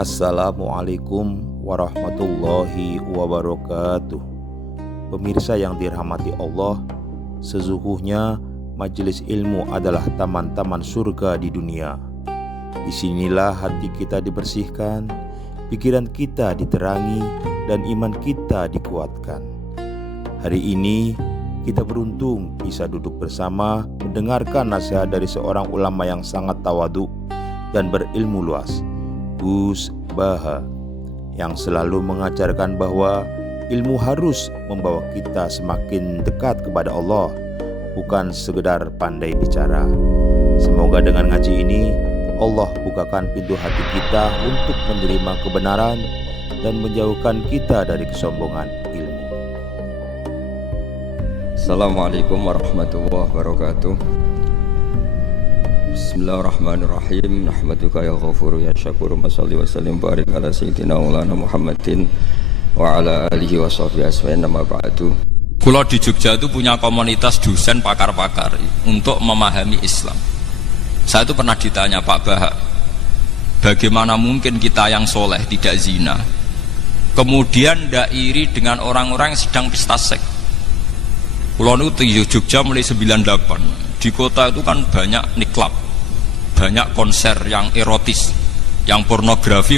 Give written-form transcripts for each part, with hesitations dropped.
Assalamualaikum warahmatullahi wabarakatuh. Pemirsa yang dirahmati Allah, sesungguhnya majelis ilmu adalah taman-taman surga di dunia. Disinilah hati kita dibersihkan, pikiran kita diterangi, dan iman kita dikuatkan. Hari ini kita beruntung bisa duduk bersama mendengarkan nasihat dari seorang ulama yang sangat tawadu dan berilmu luas, Gus Baha, yang selalu mengajarkan bahwa ilmu harus membawa kita semakin dekat kepada Allah, bukan sekedar pandai bicara. Semoga dengan ngaji ini Allah bukakan pintu hati kita untuk menerima kebenaran dan menjauhkan kita dari kesombongan ilmu. Assalamualaikum warahmatullahi wabarakatuh. Bismillahirrahmanirrahim. Nahmaduka ya ghafuru ya syakuru. Masalli wa sallim barik ala sayyidina maulana Muhammadin wa ala alihi wa sahbihi asma'in nama ba'du. Kula di Jogja itu punya komunitas dosen pakar-pakar untuk memahami Islam. Saya itu pernah ditanya, Pak Bahak, bagaimana mungkin kita yang soleh tidak zina, kemudian tidak iri dengan orang-orang yang sedang pesta seks? Kula itu di Jogja mulai 98. Di kota itu kan banyak niklab, banyak konser yang erotis, yang pornografi,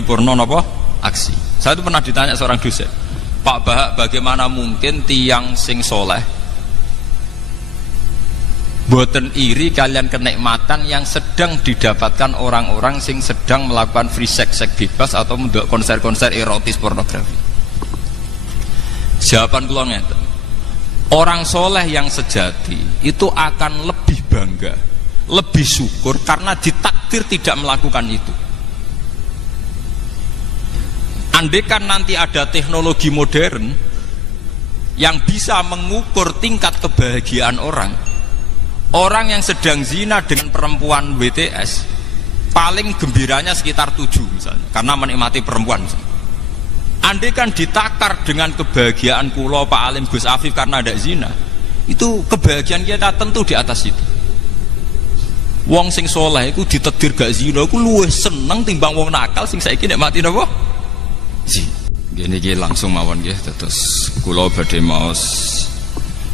aksi. Saya itu pernah ditanya seorang dosen, Pak Bahak, bagaimana mungkin tiang sing soleh boten iri kalian kenikmatan yang sedang didapatkan orang-orang sing sedang melakukan free sex, seks bebas atau mendelok konser-konser erotis pornografi? Jawaban kula ngeten, orang soleh yang sejati itu akan lebih bangga, lebih syukur karena ditakdir tidak melakukan itu. Andaikan nanti ada teknologi modern yang bisa mengukur tingkat kebahagiaan orang yang sedang zina dengan perempuan WTS paling gembiranya sekitar 7 misalnya, karena menikmati perempuan misalnya. Andaikan ditakar dengan kebahagiaan kula Pak Alim Gus Afif karena ada zina, itu kebahagiaan kita tentu di atas itu. Wong sing soleh itu ditetir gak zina, aku luwih seneng timbang wong nakal sing saiki nikmati napa? Gini langsung mawon nggih, terus kula badhe maos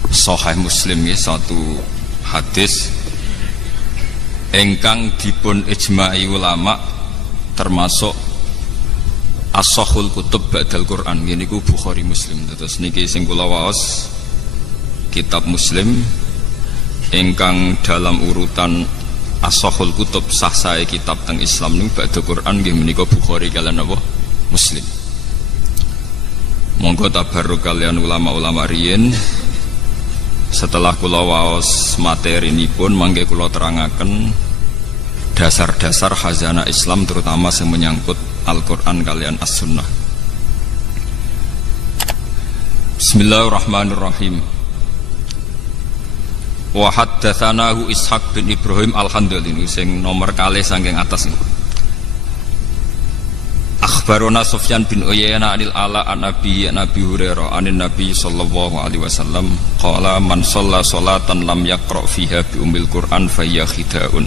Sahih Muslim nggih, satu hadis ingkang dipun ijma'i ulama termasuk as-sahhul kutub ba'dal Quran. Gini ku Bukhari Muslim. Terus niki sing kula waos kitab Muslim ingkang dalam urutan as-sahhul kutub sah sae kitab teng Islam niku ba'dal Quran nggih menika Bukhari kalian apa? Muslim. Monggo tabarruk kalian ulama-ulama riyin. Setelah kula waos materi nipun mangke kula terangaken dasar-dasar khazanah Islam terutama yang menyangkut Al-Quran kalian As-Sunnah. Bismillahirrahmanirrahim. Wa haddatsanahu Ishaq bin Ibrahim Al-Handali sing nomor kalih saking atas ini. Akhbarona Sufyan bin Uyainah anil Ala an Nabi Hurairah anin Nabi sallallahu alaihi wasallam qala man shalla sholatan lam yaqra fiha bi ummil Qur'an fa hiya khida'un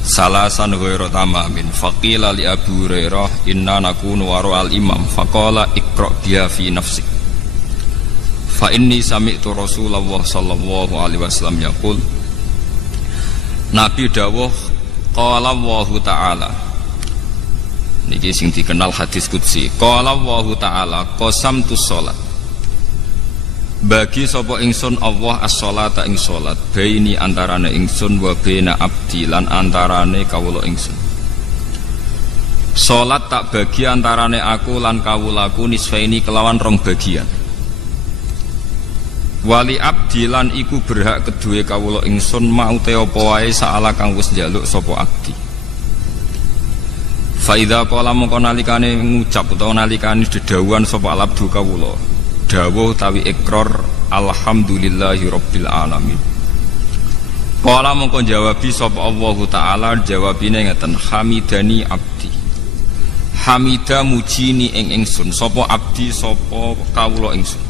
salasan ghairu tamamin faqila li Abu Hurairah inna nakunu wara al imam faqala iqra biha fi nafsik fa inni sami'tu Rasulullah sallallahu alaihi wasallam yaqul. Nabi dawuh qala Allahu ta'ala, niki sing dikenal hadis qudsi, qala Allahu ta'ala qasamtu sholat, bagi sapa ingsun Allah as-sholata ing sholat, baini antarane ingsun wa baina abdi lan antarane kawula ingsun. Sholat tak bagi antarane aku lan kawulaku nisfaini kelawan rong bagian. Wali abdi lan iku berhak kedue kawula ingsun mau te apa wae saala kang wis njaluk sapa abdi. Faidha qala mongko nalikane ngucap utawa nalikane dedawuhan sapa alabdu kawula, dawuh tawi ikrar alhamdulillahi rabbil alamin. Qala mongko jawabi sapa Allah taala, jawabine ngeten, hamidani abdi. Hamida mujini ing ingsun sapa abdi sapa kawula ingsun.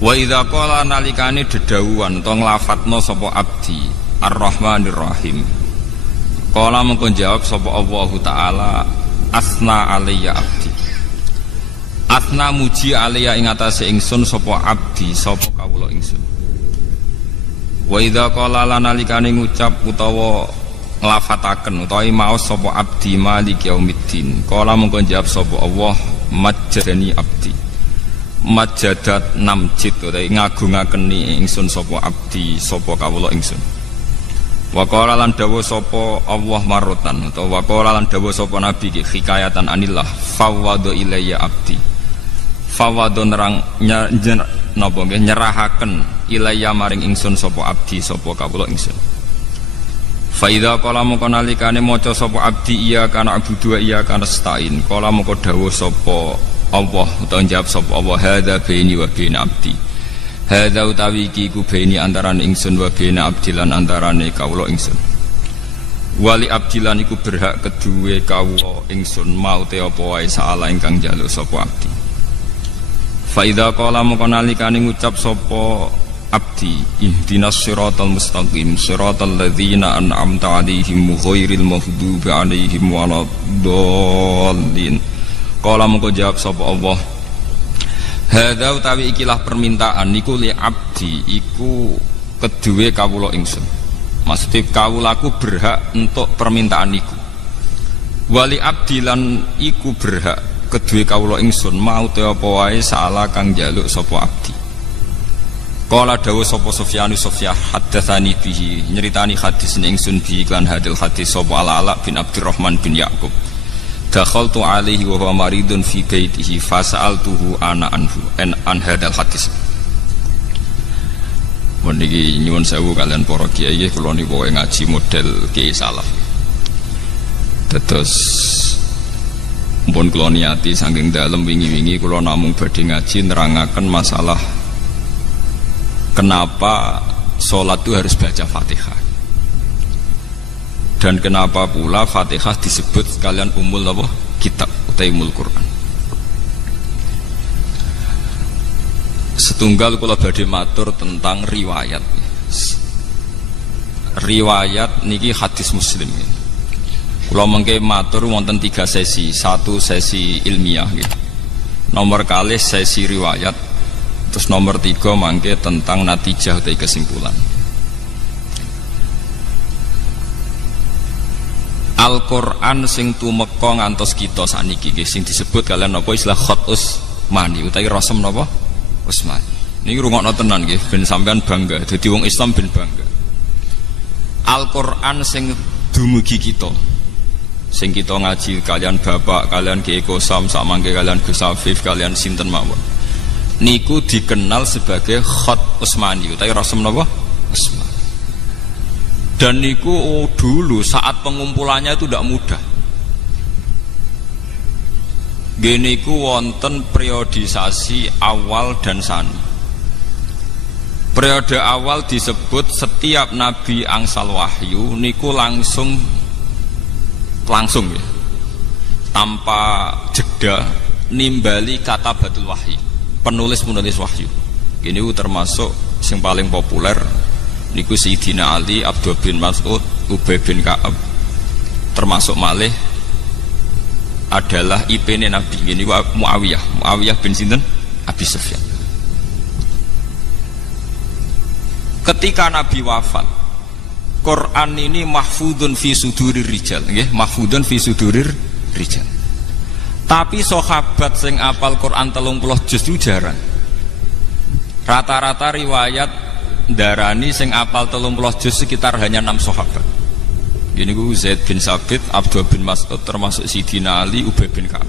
Wa idza qala nalikane dedawuhan utawa nglafatna sapa abdi Ar-Rahmanir Rahim, Kala mengko jawab sapa Allah taala asna alayya abdi. Asna muji alayya ing atase ingsun sapa abdi sapa kawula ingsun. Wa idza qala lana likane ngucap utawa nglafataken utawa maos sapa abdi maliki yaumiddin. Kala mengko jawab sapa Allah majjadani abdi. Majjadat namjid utawa ngagungakeni ingsun sapa abdi sapa kawula ingsun. Wa qala lan dawuh sapa Allah marotan utawa wa qala lan dawuh sapa nabi ki hikayatan anillah fawwadu ilayya abdi. Fawwadu nerang napa nggih nyerahaken ilayya maring ingsun sapa abdi sapa kawula ingsun. Fa idza qala mongko nalikane maca sapa abdi iya kana abudu iya kana stain. Qala mongko dawuh sapa Allah utawa jawab sapa Allah hadza baini wa baina abdi. Hadza utawi iki ku baini antarane ingsun wa baina abdi lan antarane kawula ingsun. Wali abdi lan iku berhak keduwe kawula ingsun mau te apa wae saala ingkang njaluk sapa abdi. Fa idza qala mongko nalikane ngucap sapa abdi ihdinas siratal mustaqim siratal ladzina an'amta 'alaihim ghairil maghdubi 'alaihim waladdallin. Qala mongko jawab sapa Allah hadza utawi ikilah permintaan niku li abdi iku keduwe kawula ingsun. Maksudnya kawulaku berhak untuk permintaan niku. Wali abdi lan iku berhak kedue kawula ingsun mau te apa wae saala kang njaluk sapa abdi. Qala dawuh sapa Sufyan haddatsani bihi nyeritani hadis ning ingsun bi iklan hadil hadis sapa Ala bin Abdurrahman bin Yaqub. Dakhaltu alaihi wa huwa maridun fi baitihi fasa'altuhu ana anhu an hadal hadis. Niki nyuwun sewu kalian para kiai kula niku ngaji model kiai salaf. Terus pun kula niati saking dalem wingi-wingi kula namung badhe ngaji nerangaken masalah kenapa sholat itu harus baca Fatihah dan kenapa pula Fatihah disebut sekalian umul apa? Kitab utawi umul Quran. Setunggal kula badhe matur tentang riwayat. Riwayat niki hadis Muslim. Kula mengke matur wonten 3 sesi, 1 sesi ilmiah gitu. Nomor kalih sesi riwayat, terus nomor 3 mangke tentang natijah atau kesimpulan. Al-Qur'an sing tumeka ngantos kita saniki sing disebut kalian napa istilah khat Utsmani utawi rasem napa Utsmani. Niki rungokno tenan nggih ben sampean bangga dadi wong Islam ben bangga. Al-Qur'an sing dumugi kita sing kita ngaji kalian bapak kalian Ki Eko Sam samangke kalian Gus Afif kalian sinten mawon niku dikenal sebagai khat Utsmani utawi rasem napa Utsmani. Dan niku dulu saat pengumpulannya itu tidak mudah. Geniku wonten periodisasi awal dan sani. Periode awal disebut setiap nabi angsal wahyu niku langsung ya, tanpa jeda nimbali kata batul wahyu, penulis wahyu. Ini termasuk yang paling populer niku Sayyidina Ali, Abdul bin Mas'ud, Ubay bin Ka'ab, termasuk malih adalah IP-ne Nabi. Ini Muawiyah bin sinten? Abi Sufyan. Ketika Nabi wafat, Quran ini mahfudun fi sudurir rijal, nggih, mahfudun fi sudurir rijal. Tapi sahabat sing apal Quran 30 juz itu jarang. Rata-rata riwayat darani sing apal 30 juz sekitar hanya 6 sahabat. Gini ku Zaid bin Sabit, Abdul bin Mas'ud, termasuk Sidina Ali, Ubay bin Ka'ab.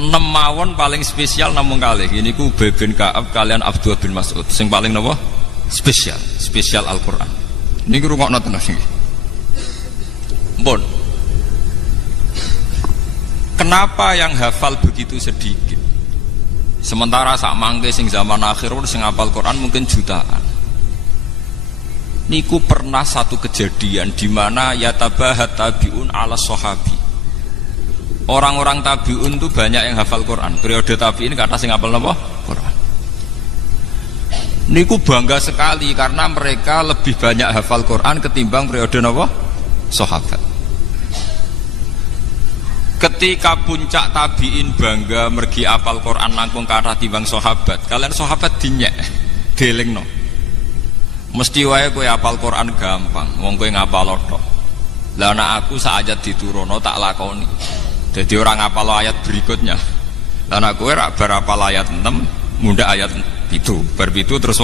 6 mawon paling spesial namun kali. Gini ku Ubay bin Ka'ab kalian Abdul bin Mas'ud. Sing paling napa? Spesial Al-Quran. Ini rungokno tenan iki. Mbon. Kenapa yang hafal begitu sedikit? Sementara sak mangke sing zaman akhir sing hafal Quran mungkin jutaan. Niku pernah satu kejadian di mana yatabahat tabiun ala sahabi. Orang-orang tabiun itu banyak yang hafal Quran. Periode tabiin kata sing hafal napa? Quran. Niku bangga sekali karena mereka lebih banyak hafal Quran ketimbang periode napa? sahabat. Ketika puncak tabiin bangga mergi apal Quran langkung kathah timbang sahabat, kalian sahabat dinyek delingno. Mesti wae kowe apal Quran gampang, wong kowe ngapal tok. Lah nek aku sak ayat diturono tak lakoni. Jadi orang ngapal ayat berikutnya. Lah nek kowe rak bar apal ayat 6, mundhak ayat 7, bar 7 terus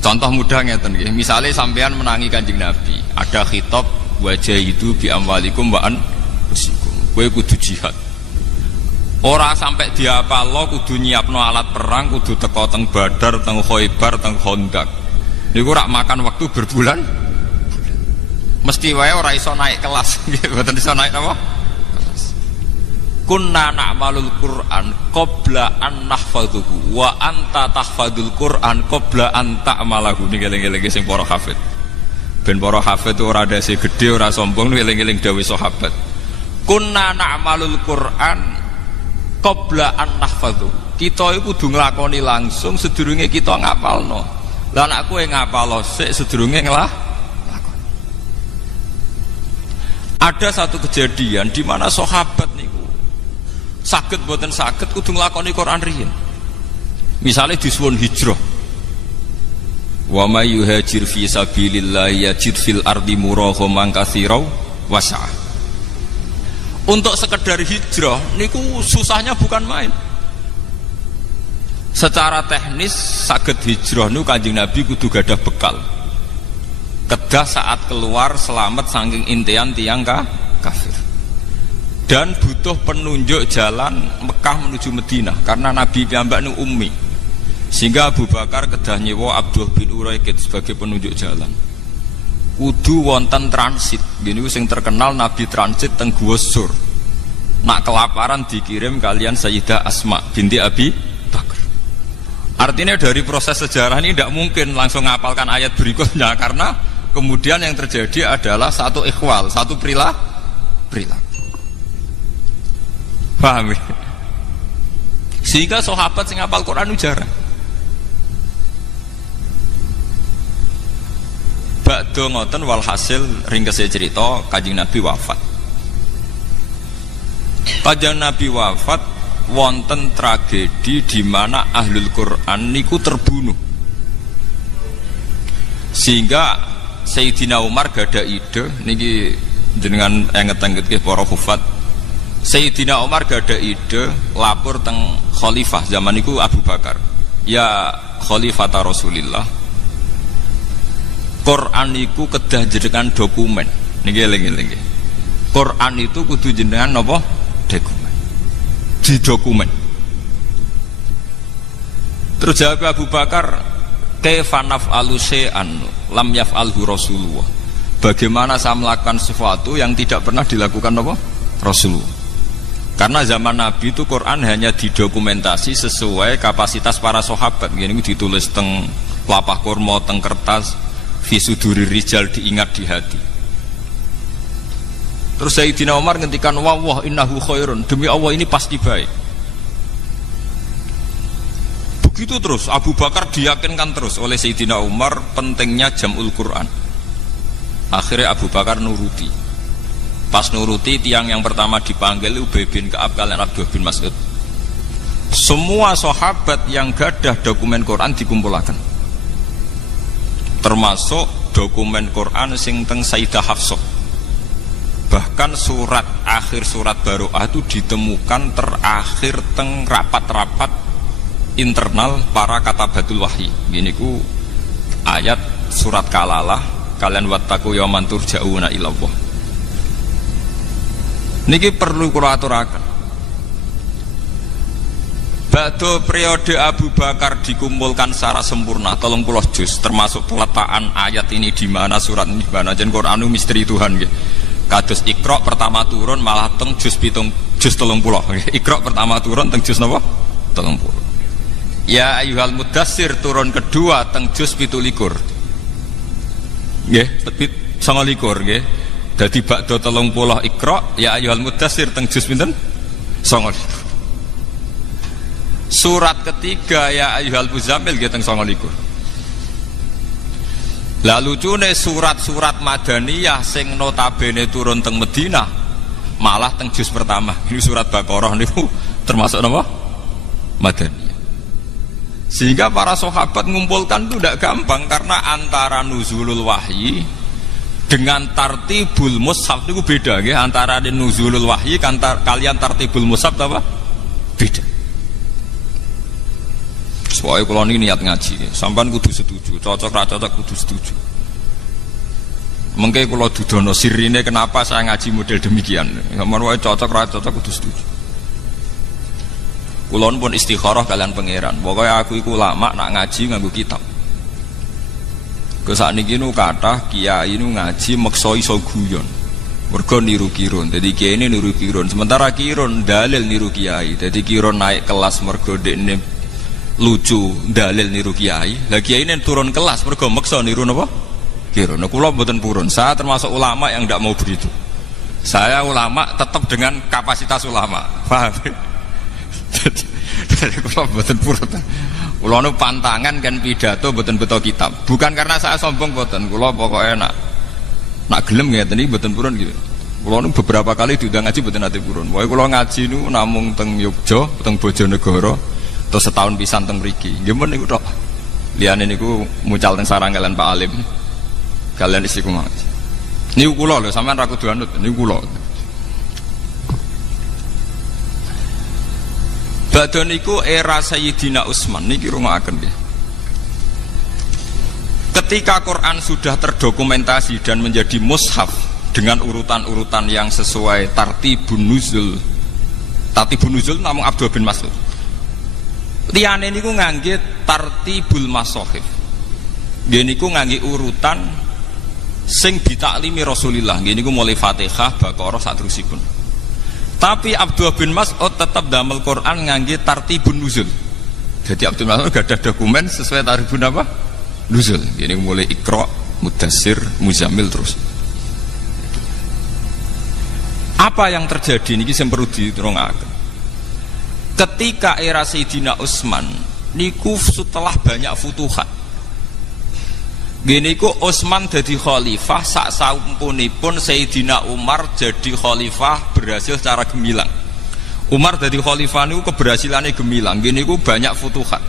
Contoh mudah ngeten nggih, misale sampean menangi Kanjeng Nabi, ada khitab wajah itu bi amwalikum wa anfusikum. Kowe kudu jihad. Ora sampai diapalo kudu nyiapno alat perang, kudu teko teng Badar, teng Khaibar, teng Khandaq. Niku rak makan waktu berbulan. Mesti wae ora iso naik kelas, nggih, mboten iso naik apa? Kelas. Kunna na'malul Qur'an qabla an nahfadhuhu wa anta tahfadzul Qur'an qabla an ta'malahu. Niki eling-eling sing para hafid. Ben para hafid ora dase gedhe ora sombong eling-eling dawuh sahabat. Kunna na'malul Qur'an qabla an nahfadhu. Kita iku kudu nglakoni langsung sedurunge kita ngapalno. Lah nek kowe ngapalo sik sedurunge lakoni. Ada satu kejadian di mana sahabat niku saged boten saged kudu nglakoni Quran riyin. Misale disuwun hijrah. Wa may yuhajir fi sabilillah yajid fil ardi muraghaman katsira wasa'. Untuk sekedar hijrah niku susahnya bukan main. Secara teknis saged hijrah niku Kanjeng Nabi kudu gadah bekal. Kedah saat keluar selamat saking intian tiang kafir. Dan butuh penunjuk jalan Mekah menuju Madinah karena Nabi piyambak niku ummi. Sehingga Abu Bakar kedah nyewa Abdul bin Uraikid sebagai penunjuk jalan. Kudu wonten transit. Gini sing terkenal Nabi transit teng Gua Sur. Nak kelaparan dikirim kalian Sayyidah Asma binti Abi Bakar. Artinya dari proses sejarah ini tidak mungkin langsung ngapalkan ayat berikutnya karena kemudian yang terjadi adalah satu ikhwal, satu perilaku. Paham ya? Sehingga sahabat sing ngapal Quran jarang. Ba'da ngoten walhasil ringkese cerita Kanjeng Nabi wafat. Kanjeng Nabi wafat wonten tragedi di mana ahlul Quran niku terbunuh. Sehingga Sayyidina Umar gada ide niki jenengan ngeteng-ngetke para hufat. Sayyidina Umar gada ide lapor teng khalifah zaman niku Abu Bakar. Ya khalifata Rasulillah. Quran niku kedah jenengan dokumen. Niki eling-eling. Quran itu kudu jenengan napa? Dokumen. Di dokumen. Terus jawab Abu Bakar, kaifa naf'alu syai'an lam yaf'alhu Rasulullah. Bagaimana saya melakukan sesuatu yang tidak pernah dilakukan apa? Rasulullah. Karena zaman Nabi itu Quran hanya didokumentasi sesuai kapasitas para sahabat. Ini ditulis teng lapah kurma, teng kertas, fi suduri rijal, diingat di hati. Terus Sayyidina Umar ngendikan wah innahu khairun, demi Allah ini pasti baik. Begitu terus Abu Bakar diyakinkan terus oleh Sayyidina Umar pentingnya jam'ul Quran. Akhirnya Abu Bakar nuruti. Pas nuruti, tiang yang pertama dipanggil Ubay bin Ka'ab kalian Abdullah bin Mas'ud. Semua sahabat yang gadah dokumen Quran dikumpulkan, termasuk dokumen Quran sing teng Sayyidah Hafsah. Bahkan surat akhir surat Baroah itu ditemukan terakhir teng rapat-rapat internal para katabatul wahyi. Gini ku ayat surat Kalalah, kalian wattaqu yauman turja'una ilallah. Niki perlu kula aturaken. Ba'da periode Abu Bakar dikumpulkan secara sempurna 30 juz, termasuk peletakan ayat ini di mana, surat ini di mana. Jen Qur'anu misteri Tuhan nggih. Kados Iqra pertama turun malah teng juz 30. Iqra pertama turun teng juz napa? 30. Ya ayyuhal mudassir turun kedua teng juz 17. Nggih, 29 nggih. Dadi ba'da 30 Iqra ya ayyuhal mudassir teng juz pinten? 29. Surat ketiga ya ayyuhal muzammil nggih teng 29. Lah lucune surat-surat Madaniyah sing notabene turun teng Madinah malah teng juz pertama. Ini surat Baqarah niku termasuk napa? Madaniyah. Sehingga para sahabat ngumpulkan itu tidak gampang karena antara nuzulul wahyi dengan tartibul mushaf itu beda nggih, antara nuzulul wahyi kalian tartibul mushaf apa? Beda. Soalnya kalau ini niat ngaji, sampean kudu setuju, cocok ra cocok kudu setuju. Mengke kalau dudono sirine kenapa saya ngaji model demikian, sampean wae cocok ra cocok kudu setuju. Kulon pun istikharah kalian pangeran, pokoknya aku iku lama nak ngaji nganggo kitab. Ke sakniki nu kathah kiai nu ngaji meksa iso guyon. Mergo niru kirun, jadi kiai ini niru kirun, sementara kirun dalil niru kiai, jadi kirun naik kelas mergo dekne lucu dalil niru kiai, lah kiai ini turun kelas mergo meksa niru napa? Kirun. Nah, kula mboten purun. Saya termasuk ulama yang tidak mau begitu. Saya ulama tetap dengan kapasitas ulama. Paham? Jadi kula mboten purun. Kula nu pantangan kan pidato mboten beto kitab. Bukan karena saya sombong mboten. Kula pokoke nak gelem ngeten iki mboten purun gitu. Kula nu beberapa kali diundang ngaji mboten ate purun. Pokoke kula ngaji nu namung teng Yogya, teng Bojonegoro. Terus setahun pisan teng mriki. Nggih men niku tok. Liyane niku mucal teng sarang kalian Pak Alim. Kalian istiqomah. Niku kula lho, sampean ra kudu anut, niku kula. Badhe niku era Sayyidina Utsman niki rungokaken nggih. Ketika Quran sudah terdokumentasi dan menjadi mushaf dengan urutan-urutan yang sesuai tartibun nuzul. Tartibun nuzul namung Abdul bin Mas'ud. Liyane niku ngangge tartibul masahif. Nggih niku ngangge urutan sing ditaklimi Rasulullah. Nggih niku mulai Fatihah, Baqarah saterusipun. Tapi Abdul bin Mas'ud tetap damel Quran ngangge tartibun nuzul. Jadi Abdul bin Mas'ud gak ada dokumen sesuai tartibun apa? Nuzul. Nggih niku mulai Iqra, Mudassir, Muzammil terus. Apa yang terjadi niki sing perlu diterungaken. Ketika era Sayyidina Utsman niku setelah banyak futuhat, gini ku Utsman jadi khalifah sak saumpunipun Sayyidina Umar jadi khalifah berhasil secara gemilang. Umar jadi khalifah niku keberhasilannya gemilang. Gini ku banyak futuhat,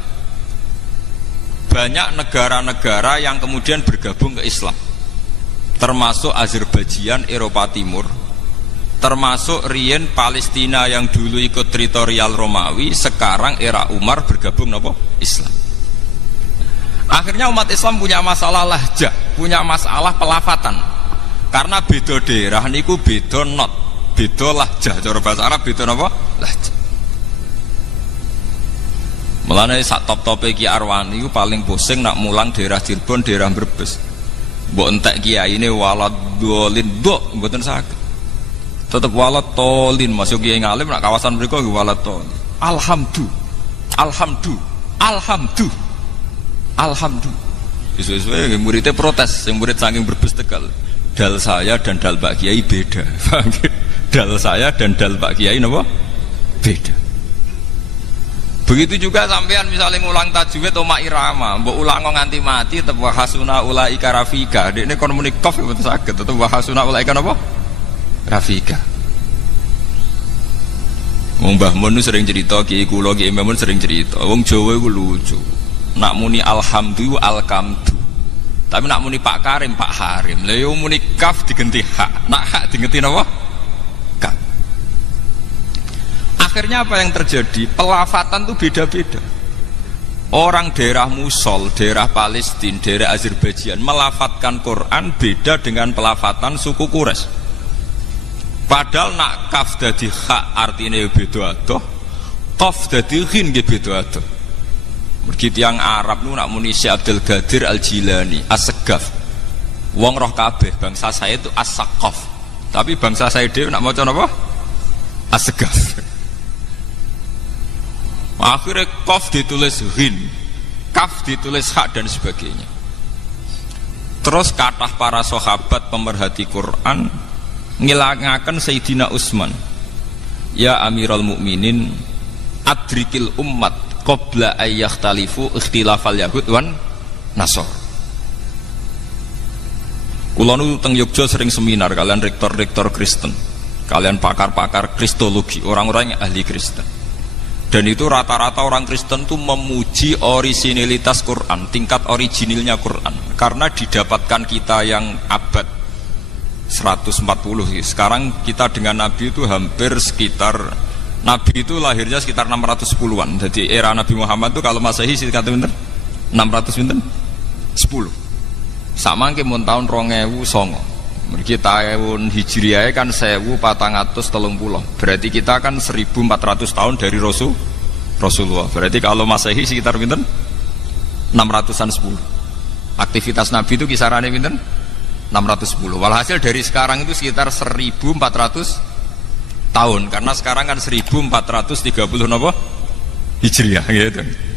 banyak negara-negara yang kemudian bergabung ke Islam, termasuk Azerbaijan, Eropa Timur, termasuk Rien Palestina yang dulu ikut teritorial Romawi, sekarang era Umar bergabung nopo Islam. Akhirnya umat Islam punya masalah lahjah, punya masalah pelafatan, karena beda daerah niku beda not, beda lahjah, cara bahasa Arab beda nopo lahjah. Mulane sak top-tope Ki Arwani iku paling pusing nak mulang daerah Cirebon, daerah Brebes. Mbok entek kiyaine waladolin nduk mboten saged. Tetap walat tolin masuk kiai ngalim nak kawasan mereka walat tolin. Alhamdulillah. Sesuai muridnya protes, yang murid saking Brebes Tegal. Dal saya dan dal Pak Kiai beda. Dal saya dan dal Pak Kiai napa? Beda. Begitu juga sampean misalnya ngulang tajwid atau irama, mbok ulang nganti mati tetap wahasuna ulaika rafika. Dekne kon muni qaf mboten saged, tetep wahasuna ulaika napa? Rafika. Wong Mbah Mun sering cerita, Ki kula Ki Imam sering cerita. Wong Jawa iku lucu. Nak muni alhamdulillah alkamdu. Tapi nak muni Pak Karim Pak Harim. Lah yo muni kaf digenti hak. Nak hak digenti napa? Kaf. Akhirnya apa yang terjadi? Pelafatan itu beda-beda. Orang daerah Musol, daerah Palestina, daerah Azerbaijan melafatkan Quran beda dengan pelafatan suku Quraisy. Padahal nak kaf dadi hak artinya beda adoh, qaf dadi ghin nggih beda adoh. Mergi tiyang Arab nu nak muni Syekh Abdul Qadir Al-Jilani, As-Segaf. Wong roh kabeh bangsa saya itu As-Saqaf. Tapi bangsa saya dhewe nak maca napa? As-Segaf. Akhirnya qaf ditulis ghin, kaf ditulis hak dan sebagainya. Terus kathah para sahabat pemerhati Quran ngilangaken Sayyidina Utsman, ya Amirul Mukminin adrikil ummat qabla ayyakhtalifu ikhtilafal yahud wan nasor. Kula nu teng Yogya sering seminar kalian rektor-rektor Kristen, kalian pakar-pakar kristologi, orang-orang yang ahli Kristen. Dan itu rata-rata orang Kristen tuh memuji orisinilitas Quran, tingkat originilnya Quran, karena didapatkan kita yang abad 140. Sekarang kita dengan Nabi itu hampir sekitar, Nabi itu lahirnya sekitar 610-an. Jadi era Nabi Muhammad itu kalau Masehi sekitar 600 10. Sama ke mun tahun 2009. Mergi tahun Hijriah kan 1430. Berarti kita kan 1400 tahun dari Rasulullah. Berarti kalau Masehi sekitar pinten? 600-an 10. Aktivitas Nabi itu kisarannya pinten? 610. Walhasil dari sekarang itu sekitar 1400 tahun. Karena sekarang kan 1430 napa? Hijriah gitu.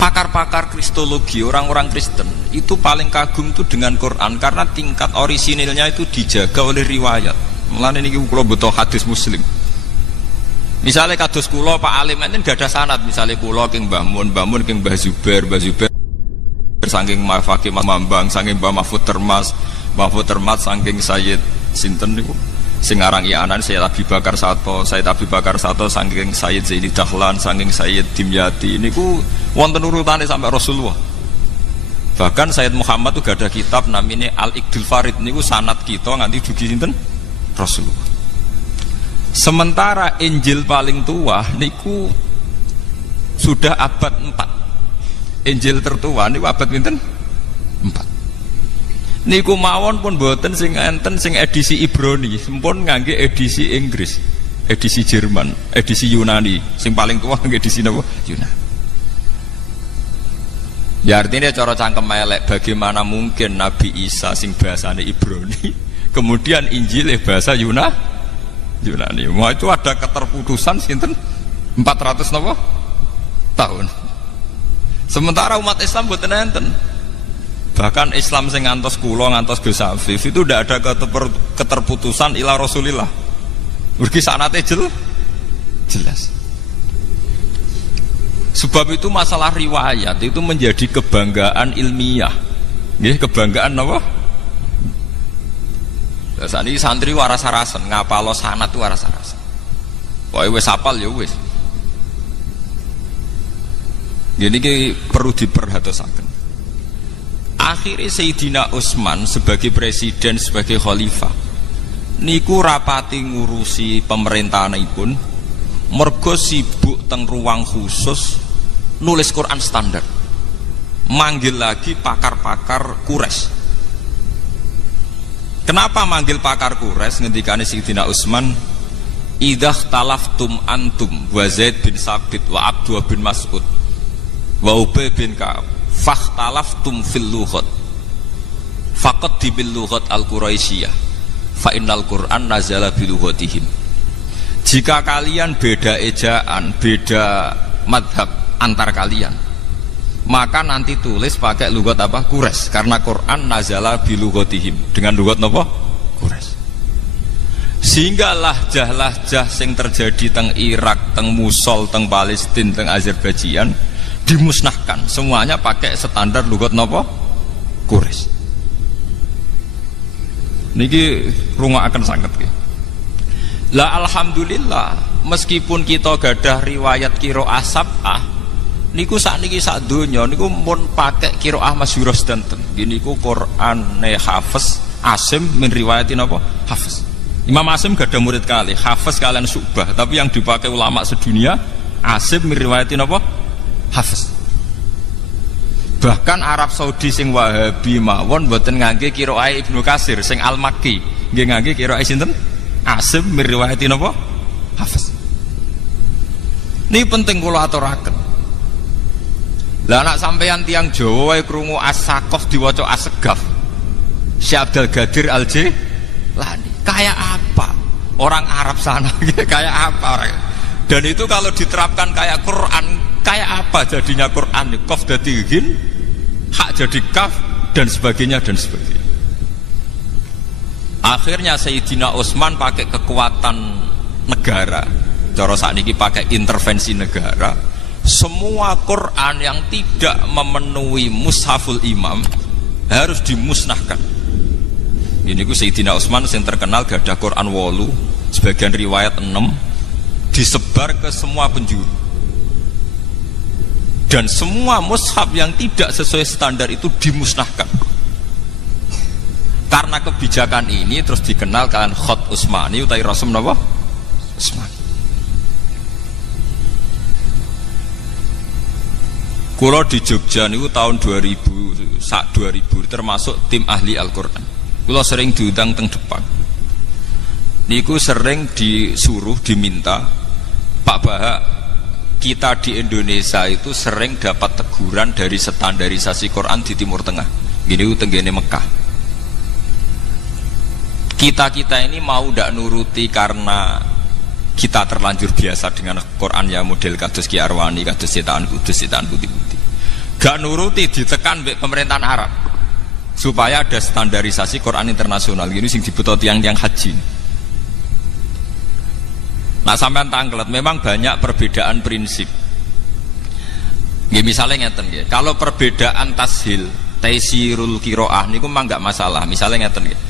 Pakar-pakar kristologi, orang-orang Kristen itu paling kagum tuh dengan Quran karena tingkat orisinilnya itu dijaga oleh riwayat. Mulane niki kula butuh hadis Muslim. Misalnya kados kula Pak Alim enten gak ada sanad, misalnya kula king Mbah Mun, Mbah Mun king Mbah Zubair saking Mafaki Mambang, saking Mbah Mahfud Termas saking Sayyid sinten niku sing aran ianan Sayyid Abi Bakar Sato saking Sayyid Zaini Dahlan, saking Sayyid Dimyati niku wonten urutane sampai Rasulullah. Bahkan Sayyid Muhammad tuh gak ada kitab namanya Al-Iqdul Farid niku sanad kita nganti dugi sinten Rasulullah. Sementara Injil paling tua niku sudah abad 4. Injil tertua niku abad pinten? 4. Niku mawon pun boten sing enten sing edisi Ibrani, sampun ngangge edisi Inggris, edisi Jerman, edisi Yunani. Sing paling tua ngangge edisi napa? Yunani. Ya artinya cara cangkem elek, bagaimana mungkin Nabi Isa sing bahasane Ibrani, kemudian Injil bahasa Yunani. Wah itu ada keterputusan sinten 400 napa? Tahun. Sementara umat Islam boten enten. Bahkan Islam sing ngantos kula ngantos Gus Afif itu tidak ada keterputusan ila Rasulillah. Mergi sanate jelas. Sebab itu masalah riwayat itu menjadi kebanggaan ilmiah. Nggih, kebanggaan apa? Saat ini santri waras-warasan, ngapalo sanad itu waras-warasan. Pokoke wis hafal ya wis. Gini ki perlu diperhatosaken. Akhirnya Sayyidina Utsman sebagai presiden, sebagai khalifah niku rapati ngurusi pemerintahanipun mergo sibuk teng ruang khusus nulis Quran standar, manggil lagi pakar-pakar Quraisy. Kenapa manggil pakar Quraisy? Ngendikane Sayyidina Utsman, idah talaftum antum wa Zaid bin Sabit wa Abdullah bin Mas'ud wa Ubay bin Ka'ab fakhtalaftum fil lughat faqaddibil lughat al-Quraisyiyah fa innal Qur'an nazala bi lughatihim. Jika kalian beda ejaan, beda madhab antar kalian, maka nanti tulis pakai lughat apa? Quraisy, karena Quran nazala bi lughatihim, dengan lughat napa? Quraisy. Sehingga lahjah-lahjah sing terjadi teng Irak, teng Mosul, teng Palestina, teng Azerbaijan dimusnahkan, semuanya pakai standar lughat napa? Quraisy. Niki rungokaken sanget nggih. Lah alhamdulillah, meskipun kita gadah riwayat qiraah sab'ah, niku sakniki sak donya niku mun pakai qiraah masyhurah sedanten. Nggih niku Qur'ane Hafiz Asim min riwayatin apa? Hafiz. Imam Asim gadah murid kali, Hafiz kalian Syu'bah, tapi yang dipakai ulama sedunia Asim min riwayatin apa? Hafiz. Bahkan Arab Saudi sing Wahabi mawon mboten ngangge qiraah Ibnu Katsir sing Al-Makki, nggih ngangge qiraah sinten? Asim min riwayatin apa? Hafiz. Ini penting kula aturaken. Lah anak sampeyan tiang Jawa wae krungu As-Saqaf diwaca As-Segaf. Syekh Abdul Qadir Al-Jilani. Kayak apa? Orang Arab sana kayak apa orang? Dan itu kalau diterapkan kayak Quran, kayak apa jadinya Quran? Qaf dadi ghin, hak jadi kaf dan sebagainya dan sebagainya. Akhirnya Sayyidina Utsman pakai kekuatan negara, cara sakniki pakai intervensi negara, semua Quran yang tidak memenuhi mushaful imam harus dimusnahkan. Ini ku Sayyidina Utsman yang terkenal gadah Quran 8, sebagian riwayat 6, disebar ke semua penjuru. Dan semua mushaf yang tidak sesuai standar itu dimusnahkan. Karena kebijakan ini terus dikenal kalian Khot Utsmani utai Rasul napa? Utsmani. Kula di Jogja niku tahun 2000 termasuk tim ahli Al-Qur'an. Kula sering diundang teng Depak. Niku sering disuruh diminta Pak Bahak, kita di Indonesia itu sering dapat teguran dari standarisasi Quran di Timur Tengah. Gini tenggene Mekah. Kita ini mau ndak nuruti karena kita terlanjur biasa dengan Quran ya model kados Ki Arwani, kados cetakan Kudus, cetakan putih-putih. Gak nuruti ditekan mbek pemerintahan Arab supaya ada standarisasi Quran internasional. Gini sing dibutuh tiang-tiang haji. Nah sampean tanglet memang banyak perbedaan prinsip. Nggih misalnya ngeten nggih. Kalau perbedaan tashil, taisirul qiraah niku mah enggak masalah. Misalnya ngeten nggih.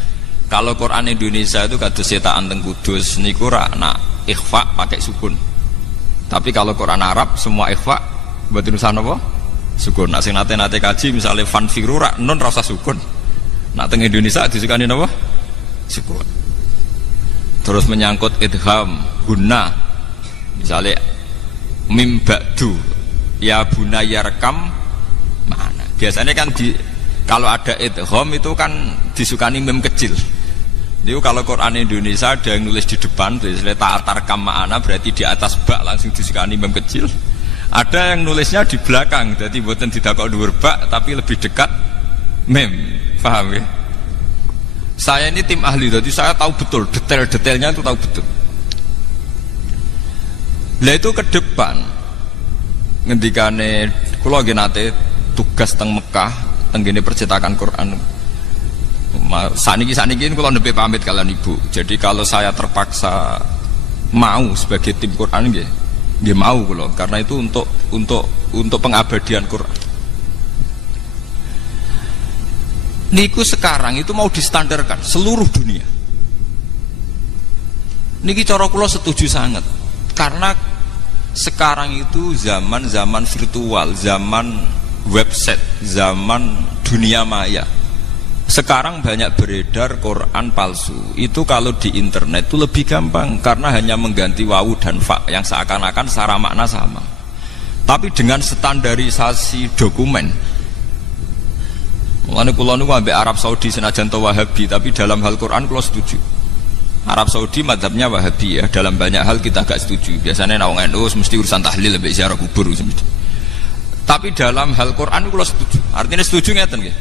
Kalau Quran Indonesia itu kados cetakan teng Kudus niku ra nak ikhfa pakai sukun. Tapi kalau Quran Arab semua ikhfa mboten usah napa? Sukun. Nak sing nate-nate kaji misalnya fanfiru ra nun rasa sukun. Nak teng Indonesia disukani napa? Sukun. Terus menyangkut idgham guna misalnya mim ba'du ya bunayya rekam mana biasanya kan kalau ada idgham itu kan disukani mim kecil. Itu kalau Quran Indonesia ada yang nulis di depan misalnya ta'atarkam ma'ana berarti di atas bak langsung disukani mim kecil. Ada yang nulisnya di belakang jadi buatan tidak kok dhuwur bak tapi lebih dekat mim. Paham ya? Saya ini tim ahli, jadi saya tahu betul detail-detailnya itu tahu betul. Lah itu ke depan, ngendikane kula nggih nate tugas teng Mekah, teng gene percetakan Quran. Saniki kula nembe pamit kalian ibu. Jadi kalau saya terpaksa mau sebagai tim Quran nggih mau kula, karena itu untuk pengabadian Quran. Niku sekarang itu mau distandarkan seluruh dunia. Niki cara kula setuju sangat. Karena sekarang itu zaman virtual, zaman website, zaman dunia maya. Sekarang banyak beredar Quran palsu. Itu kalau di internet itu lebih gampang karena hanya mengganti wawu dan fa yang seakan-akan secara makna sama. Tapi dengan standarisasi dokumen. Mulane kula niku ambek Arab Saudi senajan to Wahabi, tapi dalam hal Quran kula setuju. Arab Saudi mazhabnya Wahabi ya, dalam banyak hal kita agak setuju. Biasanya nek wong NU mesti urusan tahlil ambek ziarah kubur mesti. Tapi dalam hal Quran kula setuju. Artinya setuju ngeten nggih.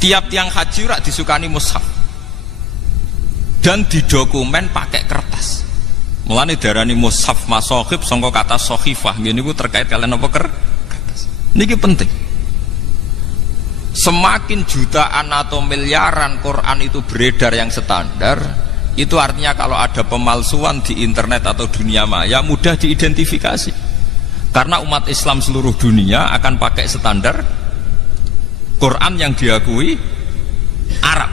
Tiap tiang haji rak disukani mushaf. Dan didokumen pakai kertas. Mulane darani mushaf masohib sangka kata sohifah. Nggih niku terkait kalian apa kertas. Niki penting. Semakin jutaan atau miliaran Quran itu beredar yang standar, itu artinya kalau ada pemalsuan di internet atau dunia maya mudah diidentifikasi. Karena umat Islam seluruh dunia akan pakai standar Quran yang diakui Arab.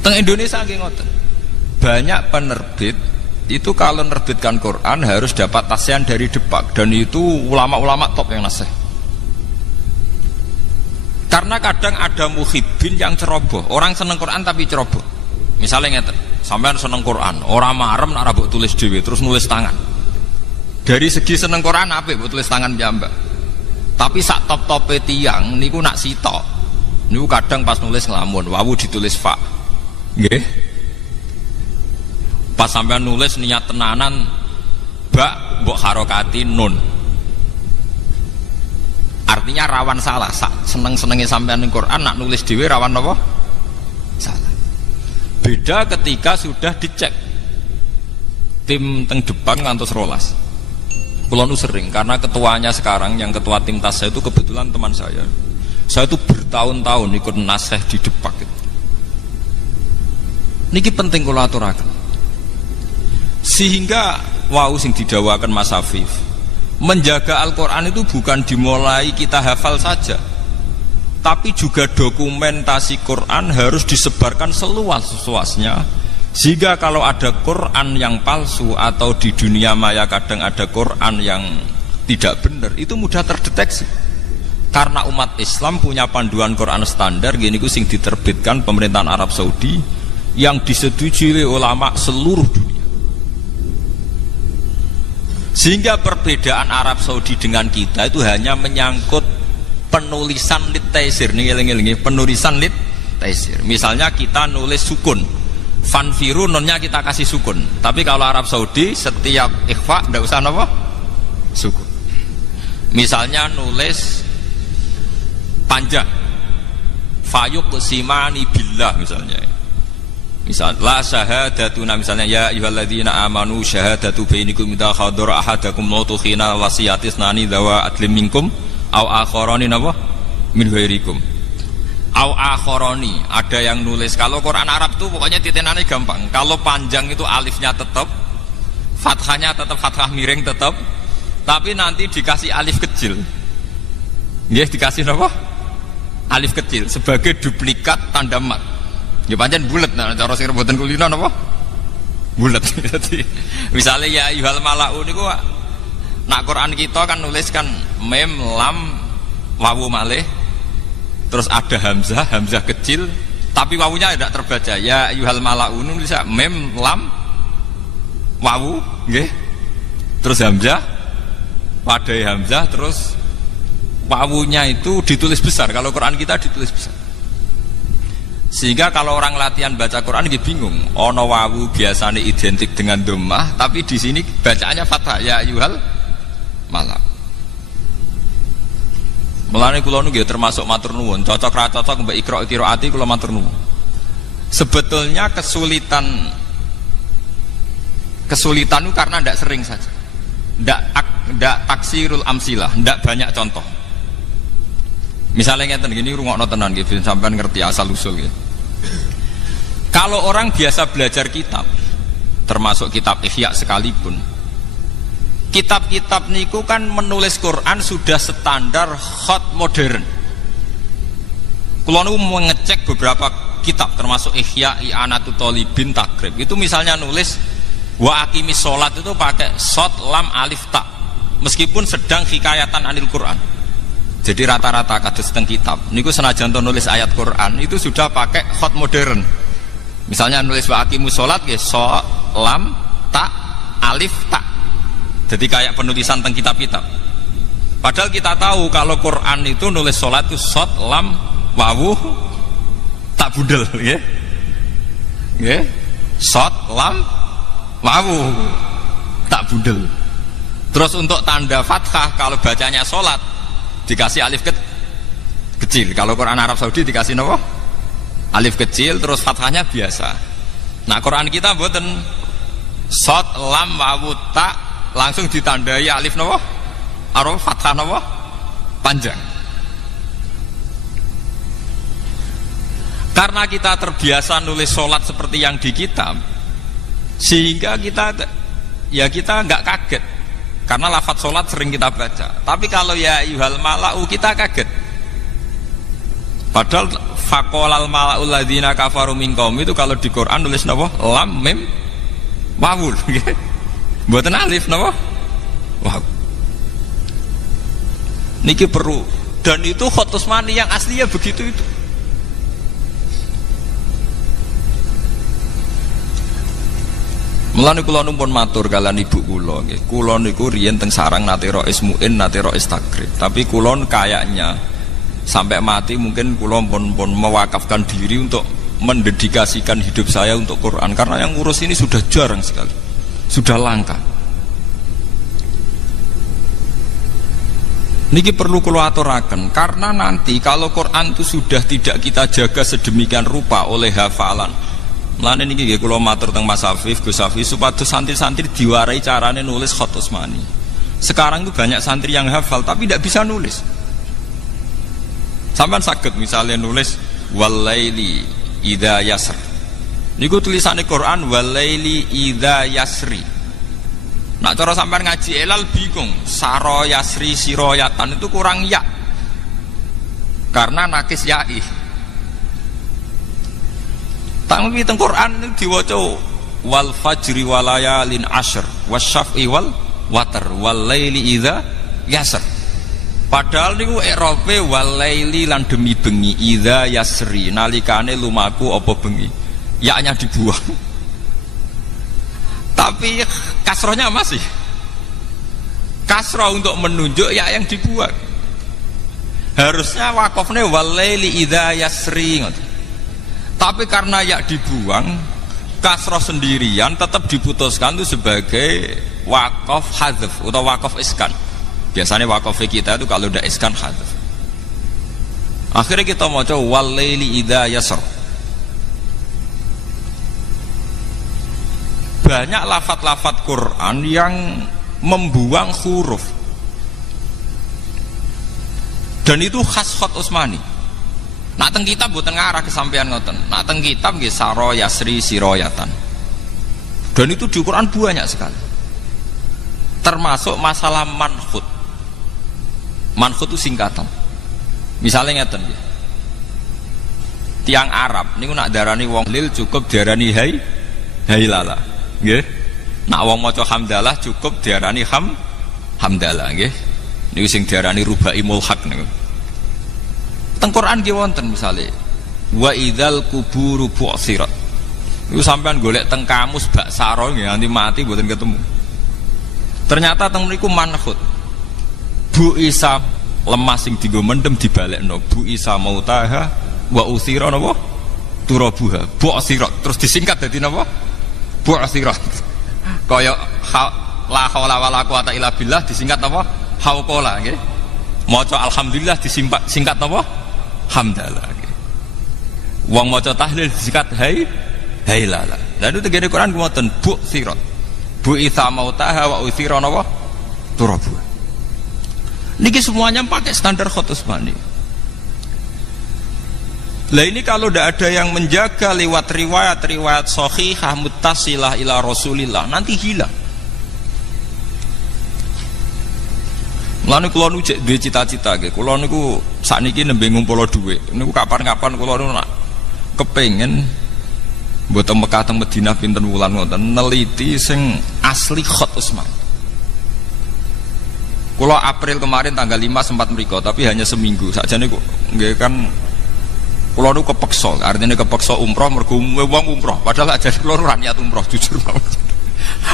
Teng Indonesia nggih ngoten. Banyak penerbit itu kalau menerbitkan Quran harus dapat tasian dari Depak, dan itu ulama-ulama top yang nasih. Karena kadang ada muhibbin yang ceroboh, orang seneng Quran tapi ceroboh. Misalnya ngeten, sampean seneng Quran, orang marem nak rabuk tulis dhewe terus nulis tangan. Dari segi seneng Quran apik mbok tulis tangan piyambak. Tapi sak top-tope tiyang niku nak sitok. Niku kadang pas nulis ngelamun, wawu ditulis fa. Nggih. Pas sampean nulis niat tenanan bak mbok harokati nun. Artinya rawan salah. Seneng-senenge sampean ning Quran nak nulis dhewe rawan apa? Salah. Beda ketika sudah dicek. Tim teng Depan ngantos rolas. Kula nu sering karena ketuanya sekarang yang ketua tim tas saya itu kebetulan teman saya. Saya itu bertahun-tahun ikut nasih di Depak. Niki penting kula aturaken. Sehingga wau sing didhawaken Mas Afif, menjaga Al-Qur'an itu bukan dimulai kita hafal saja, tapi juga dokumentasi Quran harus disebarkan seluas-luasnya, sehingga kalau ada Quran yang palsu atau di dunia maya kadang ada Quran yang tidak benar, itu mudah terdeteksi. Karena umat Islam punya panduan Quran standar gini ku sing diterbitkan pemerintahan Arab Saudi yang disetujui oleh ulama seluruh dunia. Sehingga perbedaan Arab Saudi dengan kita itu hanya menyangkut penulisan lit taisir. Nih eling-eling, penulisan lit taisir. Misalnya kita nulis sukun, fanfiru nonnya kita kasih sukun. Tapi kalau Arab Saudi setiap ikhfa tidak usah apa? Sukun. Misalnya nulis panjang, fayuq simani billah misalnya. Misal la syahadatuna, misalnya ya ayyuhalladzina amanu syahadatu bainakum idza hadara ahadakum mautu khina wasiyatis nani dawa adlim minkum au akharani napa min ghairikum au akharani. Ada yang nulis, kalau Quran Arab tuh pokoknya titenane gampang. Kalau panjang itu alifnya tetap, fathahnya tetap fathah miring tetap, tapi nanti dikasih alif kecil. Nggih, dikasih napa? Alif kecil sebagai duplikat tanda mat. Ya pancen bulet, nah cara sing rebutan kulino napa? Bulet. Jadi misalnya ya ayyuhal mala'u niku nak Quran kita kan nuliskan mem lam wawu malih, terus ada hamzah kecil, tapi wawunya tidak terbaca. Ya ayyuhal mala'u nulis mem lam wawu nggih. Terus hamzah, wadai hamzah, terus wawunya itu ditulis besar. Kalau Quran kita ditulis besar. Sehingga kalau orang latihan baca Quran dia bingung. Ono wawu biasanya identik dengan dhammah, tapi di sini bacaannya fathah. Ya ayyuhal malak. Mulane kula nu nggih termasuk matur nuwun, cocok ra cocok mbek Iqra qiraati kula matur nuwun. Sebetulnya kesulitan itu karena ndak sering saja. Ndak taksirul amsilah, ndak banyak contoh. Misalnya ngeten gini, rungokno tenan nggih sampean ngerti asal usul nggih. Kalau orang biasa belajar kitab, termasuk kitab Ihya sekalipun, kitab-kitab niku kan menulis Quran sudah standar khat modern. Kula niku mengecek beberapa kitab termasuk Ihya, I'anatut Thalibin, Takrib. Itu misalnya nulis wa aqimis sholat itu pakai shad lam alif ta. Meskipun sedang hikayatan anil Quran. Jadi rata-rata kados teng kitab niku senajan to nulis ayat Quran itu sudah pakai khat modern. Misalnya nulis wa aqimus sholat nggih shad lam ta alif ta. Jadi kayak penulisan teng kitab-kitab. Padahal kita tahu kalau Quran itu nulis sholat itu shad lam wawu tak budel nggih. Nggih. Shad lam wawu tak budel. Terus untuk tanda fathah kalau bacanya sholat dikasih alif kecil. Kalau Quran Arab Saudi dikasih apa? Alif kecil, terus fathahnya biasa. Nah Quran kita mboten shad lam wawu ta langsung ditandai alif napa? Arab fathah napa? Panjang. Karena kita terbiasa nulis sholat seperti yang di kitab, sehingga kita nggak kaget. Karena lafadz sholat sering kita baca. Tapi kalau ya ayyuhal mala'u kita kaget. Padahal faqolal mala'ul ladzina kafaru min qaum itu kalau di Quran nulis napa? Lam mim wawul. Mboten alif napa? Waw. Niki perlu, dan itu khat Utsmani yang aslinya begitu itu. Mulane kula numpun matur kalian ibu kula nggih. Kula niku riyen teng sarang nate rois muin, nate rois takrib. Tapi kula kayaknya sampai mati mungkin kula pun mewakafkan diri untuk mendedikasikan hidup saya untuk Quran, karena yang ngurus ini sudah jarang sekali. Sudah langka. Niki perlu kula aturaken karena nanti kalau Quran itu sudah tidak kita jaga sedemikian rupa oleh hafalan. Mulane niki nggih kula matur teng Mas Afif, Gus Afif supados santri-santri diwarai carane nulis khat Utsmani. Sekarang itu banyak santri yang hafal tapi tidak bisa nulis. Sampeyan saged misalnya nulis walaili idza yasr. Niku tulisannya Quran walaili idza yasri. Nak cara sampean ngaji elal bingung, saro yasri siroyatan itu kurang ya. Karena nakis ya'i. Tapi teng Quran diwaca wal fajri walayalin ashr wasyaf'i wal watar walaili idza yasr. Padahal niku i'rabe walaili lan demi bengi idza yasri nalikane lumaku apa bengi. Ya-nya dibuang. Tapi kasrohnya masih. Kasroh untuk menunjuk ya yang dibuang. Harusnya wakofnya walaili idza yasri. Tapi karena ya dibuang, kasroh sendirian tetap diputuskan itu sebagai wakof hadzf atau wakof iskan. Biasanya wakaf kita itu kalau udah iskan hadzf. Akhirnya kita mau coba walaili idza yasr. Banyak lafat-lafat Quran yang membuang huruf. Dan itu khas Khat Utsmani. Nak teng kitab boten ngarah kesampean ngoten. Nak teng kitab nggih saro yasri siroyatan. Dan itu di Quran banyak sekali. Termasuk masalah manhut. Manhut itu singkatan. Misalnya ngeten nggih. Tiang Arab niku nak darani wong lil cukup diarani hai lala. Nggih. Nak wong maca hamdalah cukup diarani hamdalah nggih. Niku sing diarani rubai mulhaq niku. Teng Quran nggih wonten misale wa idzal kuburu bu'sirat. Niku sampean golek teng kamus bak saro nggih nganti mati mboten ketemu. Ternyata teng mriku manhut. Bu Isa lemah sing dienggo mendem dibalekno. Bu Isa mautaha wa utsira napa? Turabuha. Bu'sirat terus disingkat dadi napa? Bu'sirat. Kaya la haula wala quwata illa billah disingkat apa? Hauqala nggih. Maca alhamdulillah disingkat apa? Hamdalah nggih. Wong maca tahlil disingkat hailala. Lah itu tegene Quran ngoten bu'sirat. Bu Isa mautaha wa utsira napa? Turabuha. Niki semuanya pakai standar Khat Utsmani. Lah ini kalau tidak ada yang menjaga lewat riwayat-riwayat sahihah muttasilah ila Rasulillah nanti hilang. Mulane kula nu cek duwe cita-cita nggih. Kula niku sakniki nembe ngumpul dhuwit. Niku kapan-kapan kula nu nak kepengin mboten Mekah teng Madinah pinten wulan ngoten neliti sing asli Khat Utsmani. Kula April kemarin tanggal 5 sempat mriko tapi hanya seminggu. Sakjane kok nggih kan kula nu kepeksa, artinya kepeksa umroh mergo wong umroh. Padahal aja kula ora niat umroh jujur mawon.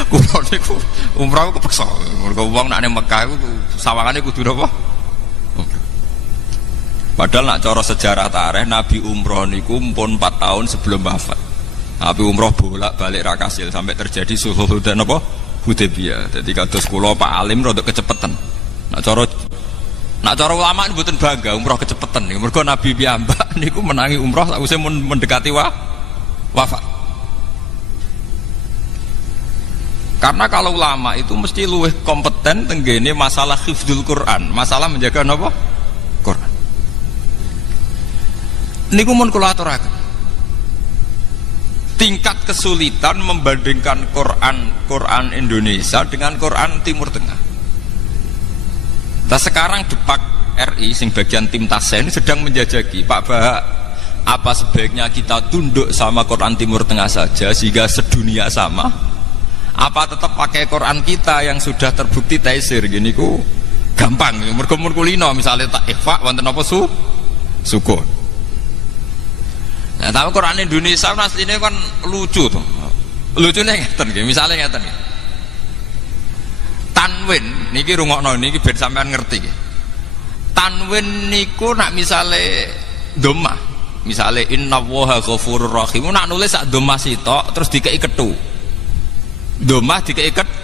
Kula niku umroh kepeksa. Mergo wong nek nang Mekah iku sawangane kudu napa? Padahal nak cara sejarah tarikh Nabi umroh niku pun 4 tahun sebelum wafat. Nabi umroh bolak-balik ra kasil sampai terjadi sulhul Hudaybiyah. Dadi kados kula Pak Alim rada kecepetan. Nak cara ulama mboten bangga umroh kecepetan niku. Mergo Nabi piyambak niku menangi umroh sakwise mendekati wafat. Karena kalau ulama itu mesti luwih kompeten tenggene masalah hifdzul Quran, masalah menjaga napa? Quran. Niku mun kula aturaken. Tingkat kesulitan membandingkan Quran Indonesia dengan Quran Timur Tengah. Nah sekarang Depak RI sing bagian tim Tasya ini sedang menjajaki Pak Bahak, apa sebaiknya kita tunduk sama Quran Timur Tengah saja sehingga sedunia sama, apa tetap pakai Quran kita yang sudah terbukti taisir gini ku gampang mergo kulino misalnya tak ikhfa wonten apa sukun. Nah tapi Quran Indonesia aslinya kan lucu tuh, lucunya ngeten nggih, misalnya ngeten nggih. Tanwin niki rungokno niki ben sampean ngerti nggih. Tanwin niku nak misale dhammah, misale innallaha ghafurur rahim nak nulis sak dhammah sitok terus dikeki kethu. Dhammah dikeki kethu.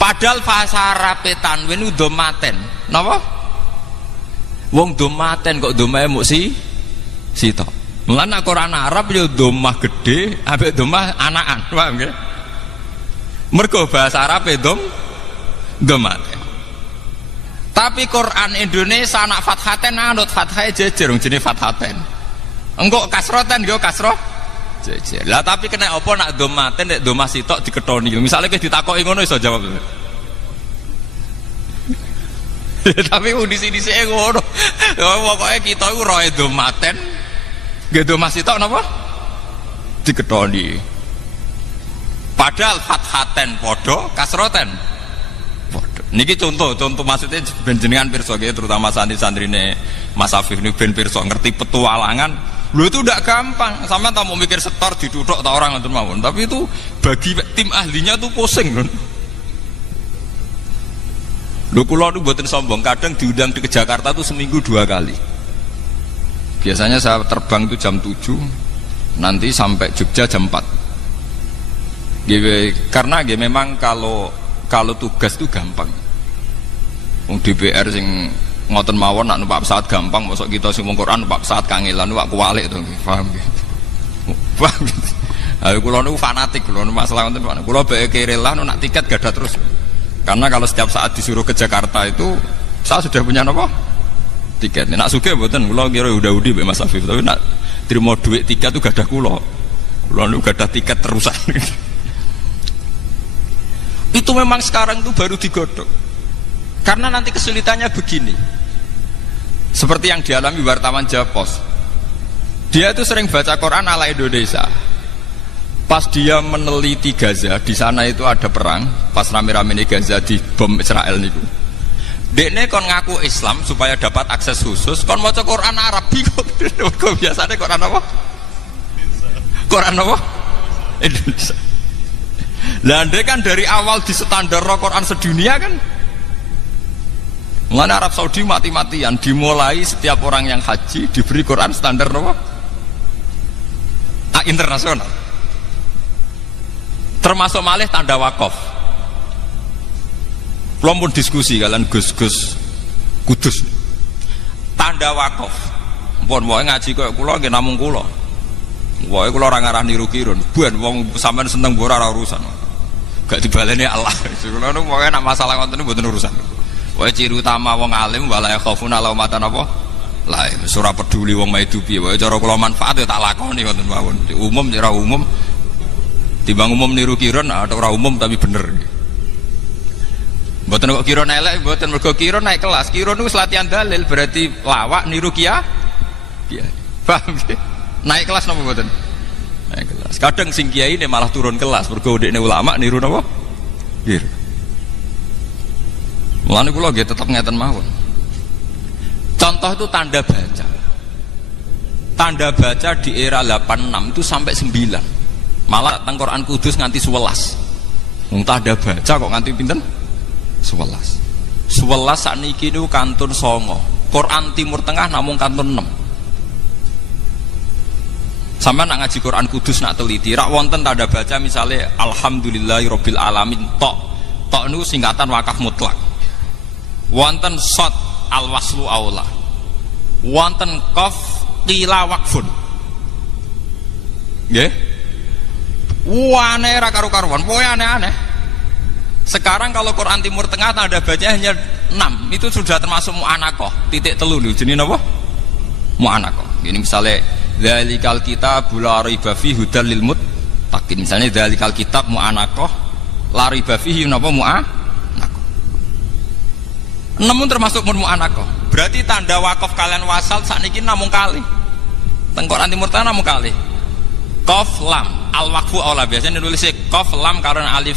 Padahal bahasa Arab tanwin ku dhammaten. Napa? Wong dhammaten kok dhamahe muk sitok. Mulane Quran Arab ya dhammah gedhe ambek dhammah anakan, paham nggih? Mergo bahasa Arab dhammaten. Tapi Quran Indonesia anak fathaten anut fathahe jejer jenenge fathaten. Engko kasroten yo kasroh jejer. Lah tapi kena apa nak domaten nek domah sitok diketoni. Misale kowe ditakoki ngono iso jawab. Tapi udisi-udisi ngono. Pokoke kita iku roe domaten. Nggih domah sitok napa? Diketoni. Padahal fathaten padha, kasroten padha. Niki contoh maksudnya ben jenengan pirsa nggih terutama santri-santrine Mas Afif niku ben pirsa ngerti petualangan. Lho itu tidak gampang. Sampeyan tak mau mikir setor dituthuk ta orang ngoten mawon. Tapi itu bagi tim ahlinya tuh pusing lho. Lho kula niku mboten sombong, kadang diundang ke Jakarta tuh seminggu 2 kali. Biasanya saya terbang itu jam 7, nanti sampai Jogja jam 4. Karena memang kalau tugas itu gampang. DPR sing ngoten mawon nak numpak pesawat gampang, mosok kita sing wong Quran numpak pesawat kangelan numpak kuwalik to, paham nggih. Paham gitu. Ayo kula niku fanatik kula masalah ngoten Pak. Kula beke rela nak tiket gadah terus. Karena kalau setiap saat disuruh ke Jakarta itu saya sudah punya apa? Tiket. Nak sugih mboten kula kira udah-udi mbek Mas Afif, tapi nak trimo duit tiket itu gadah kula. Kula niku gadah tiket terusan. Itu memang sekarang itu baru digodok. Karena nanti kesulitannya begini. Seperti yang dialami wartawan Japos. Dia itu sering baca Quran ala Indonesia. Pas dia meneliti Gaza, di sana itu ada perang, pas rame-rame di Gaza di bom Israel niku. Dekne kon ngaku Islam supaya dapat akses khusus, kon maca Quran Arab bingung. Kok biasanya Quran apa? Quran apa? Indonesia. Lah ndek kan dari awal di standar Quran sedunia kan. Mulane Arab Saudi mati-matian dimulai setiap orang yang haji diberi Quran standar apa? Internasional. Termasuk malih tanda wakaf. Belum pun diskusi kalian Gus-Gus Kudus. Tanda wakaf. Pun wae ngaji koyo kula nggih namung kula. Wae kula ora ngarah niru kirun. Ben wong sampean seneng ora urusan. Gak dibaleni Allah. Kula nu pokoke nek masalah ngoten niku mboten urusan. Wae ciri utama wong alim wala yakhafuna laumatan apa? Lah wis ora peduli wong maidu piye. Wae cara kula manfaat ya tak lakoni ngoten mawon. Umum ora umum. Timbang umum niru kirun atau ora umum tapi bener. Mboten kok kirun elek, mboten mergo kirun naik kelas. Kirun niku latihan dalil berarti lawak niru kiai. Paham nggih? Naik kelas napa mboten? Naik kelas. Kadang sing kiai ini malah turun kelas mergo dekne ulama niru napa? Nggih. Mulane kula nggih tetep ngeten mawon. Contoh itu tanda baca. Tanda baca di era 86 itu sampai 9. Malah teng Quran Kudus nganti 11. Wong tanda baca kok nganti pinten? 11. 11 sakniki niku kantun 9. Quran Timur Tengah namung kantun 6. Sampai nak ngaji Quran Kudus nak teliti, rak wonten tanda baca misalnya Alhamdulillahirabbil alamin tok. Tok niku singkatan wakaf mutlak. Wonten shot al-waslu aula. Wonten qaf qila waqfun. Nggih? Aneh ra karu-karuan, pokoke aneh-aneh. Sekarang kalau Quran Timur Tengah tanda baca hanya 6. Itu sudah termasuk mu'anaqah. Titik telu lho jenenge napa? Mu'anaqah. Ini misalnya dzalikal kitab la raiba fihi hudal lil muttaqin. Misalnya dzalikal kitab mu'anaqah la raiba fihi napa mu'anaqah. Namun termasuk mu'anaqah. Berarti tanda wakaf kalian wasal sakniki namung kali. Teng Quran Timur Tengah namung kali. Qaf lam al-waqfu aula biasanya nulis qaf lam karena alif.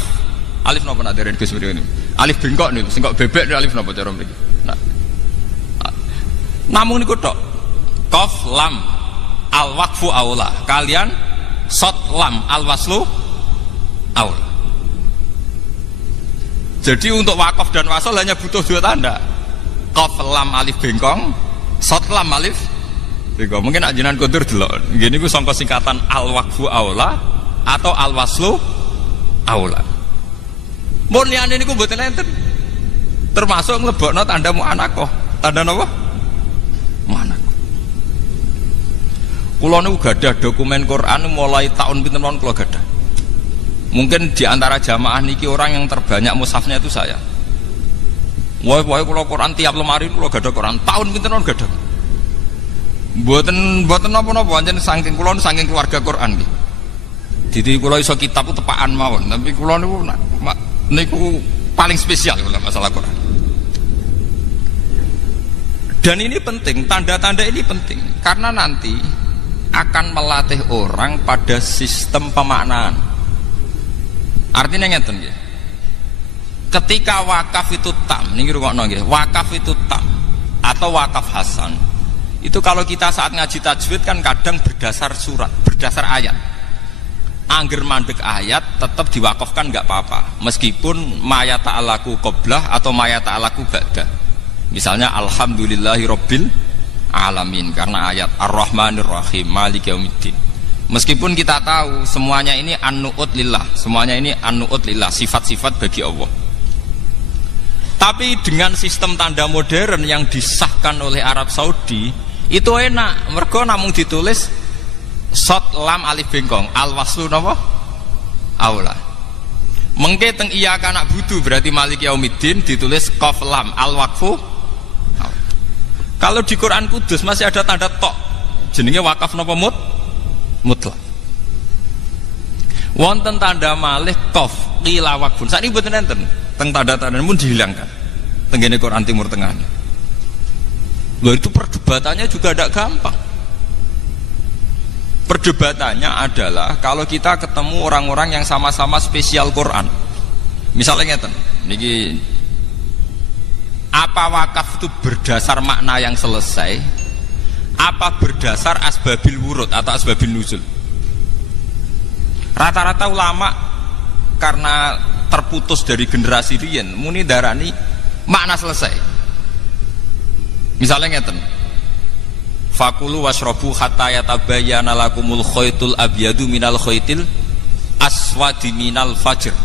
Alif napa nak deren Gus mriki. Alif bengkok niku, sing kok bebek alif napa cara mriki. Nah. Namung niku tok. Qaf lam al-waqfu aula. Kalian shot lam al-waslu aula. Jadi untuk wakaf dan wasal hanya butuh 2 tanda. Qaf lam alif bengkong, shot lam alif bengkong. Mungkin ajenan kontur delok. Ngene iku sangka singkatan al-waqfu aula atau al-waslu aula. Mun liyane niku mboten enten. Termasuk nglebokno tanda mu'anaqah. Tanda napa? Mu'anaqah. Kula niku gadah dokumen Quran mulai tahun pinten mawon kula gadah. Mungkin di antara jamaah niki orang yang terbanyak mushafnya itu saya. Wah kula Quran tiap lemari kula gadah Quran. Tahun pinten mawon gadah. Mboten napa-napa pancen saking kula saking keluarga Quran nggih. Jadi kula iso kitab tepaan mawon, tapi kula niku paling spesial kula masalah Quran. Dan ini penting, tanda-tanda ini penting karena nanti akan melatih orang pada sistem pemaknaan. Artinya ngeten nggih. Ketika wakaf itu tam, niki rungokno nggih, wakaf itu tam atau wakaf hasan. Itu kalau kita saat ngaji tajwid kan kadang berdasar surat, berdasar ayat. Angger mandek ayat tetap diwakafkan nggak apa-apa, meskipun ma yata'alaku qoblah atau ma yata'alaku ba'da. Misalnya alhamdulillahirabbil alamin karena ayat ar-rahmanir rahim maliki yaumiddin. Meskipun kita tahu semuanya ini an-nu'ut lillah, semuanya ini an-nu'ut lillah, sifat-sifat bagi Allah. Tapi dengan sistem tanda modern yang disahkan oleh Arab Saudi itu enak, mergo namung ditulis sot lam alif bengkong al waslu napa aula. Mengke teng iya kana budu berarti maliki yaumiddin ditulis qaf lam al waqfu. Kalau di Quran Kudus masih ada tanda tok, jenenge wakaf napa mutlak. Wonten tanda malih qaf qila waqfun. Sakniki mboten enten. Teng tanda-tanda pun dihilangkan. Tenggene Quran Timur Tengah. Loh itu perdebatannya juga tidak gampang. Perdebatannya adalah kalau kita ketemu orang-orang yang sama-sama spesial Quran. Misalnya ngeten, niki apa wakaf itu berdasar makna yang selesai, apa berdasar asbabil wurud atau asbabil nuzul. Rata-rata ulama karena terputus dari generasi riyen muni darani makna selesai. Misalnya ngeten, fakulu washrobu hatta yatabayyana lakumul khaytul abyadu minal khaytil aswadi minal fajr.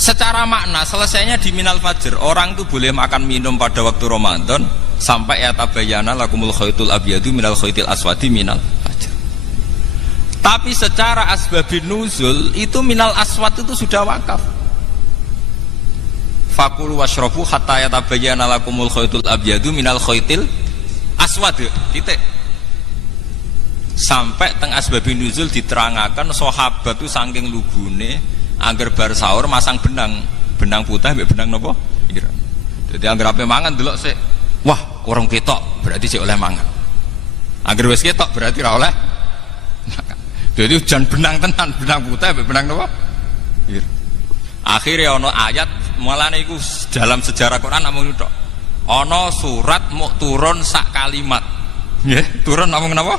Secara makna selesainya di minal fajr. Orang tuh boleh makan minum pada waktu Ramadan sampai yatabayyana lakumul khaytul abyadu minal khaytil aswadi minal fajr. Tapi secara asbabin nuzul itu minal aswad itu sudah wakaf. Fakulu washrobu hatta yatabayyana lakumul khaytul abyadu minal khaytil aswad. Titik. Sampai teng asbabin nuzul diterangkan sahabat itu saking lugune angger bar sahur masang benang putih mbek benang napa? Ireng. Dadi angger ape mangan delok sik. Wah, orang ketok berarti sik oleh mangan. Angger wis ketok berarti ora oleh makan. Jadi hujan benang tenan, benang putih mbek benang napa? Ireng. Akhirnya ana ayat mulane iku dalam sejarah Quran namung tok. Ana surat mau turun sak kalimat. Nggih, turun namung napa?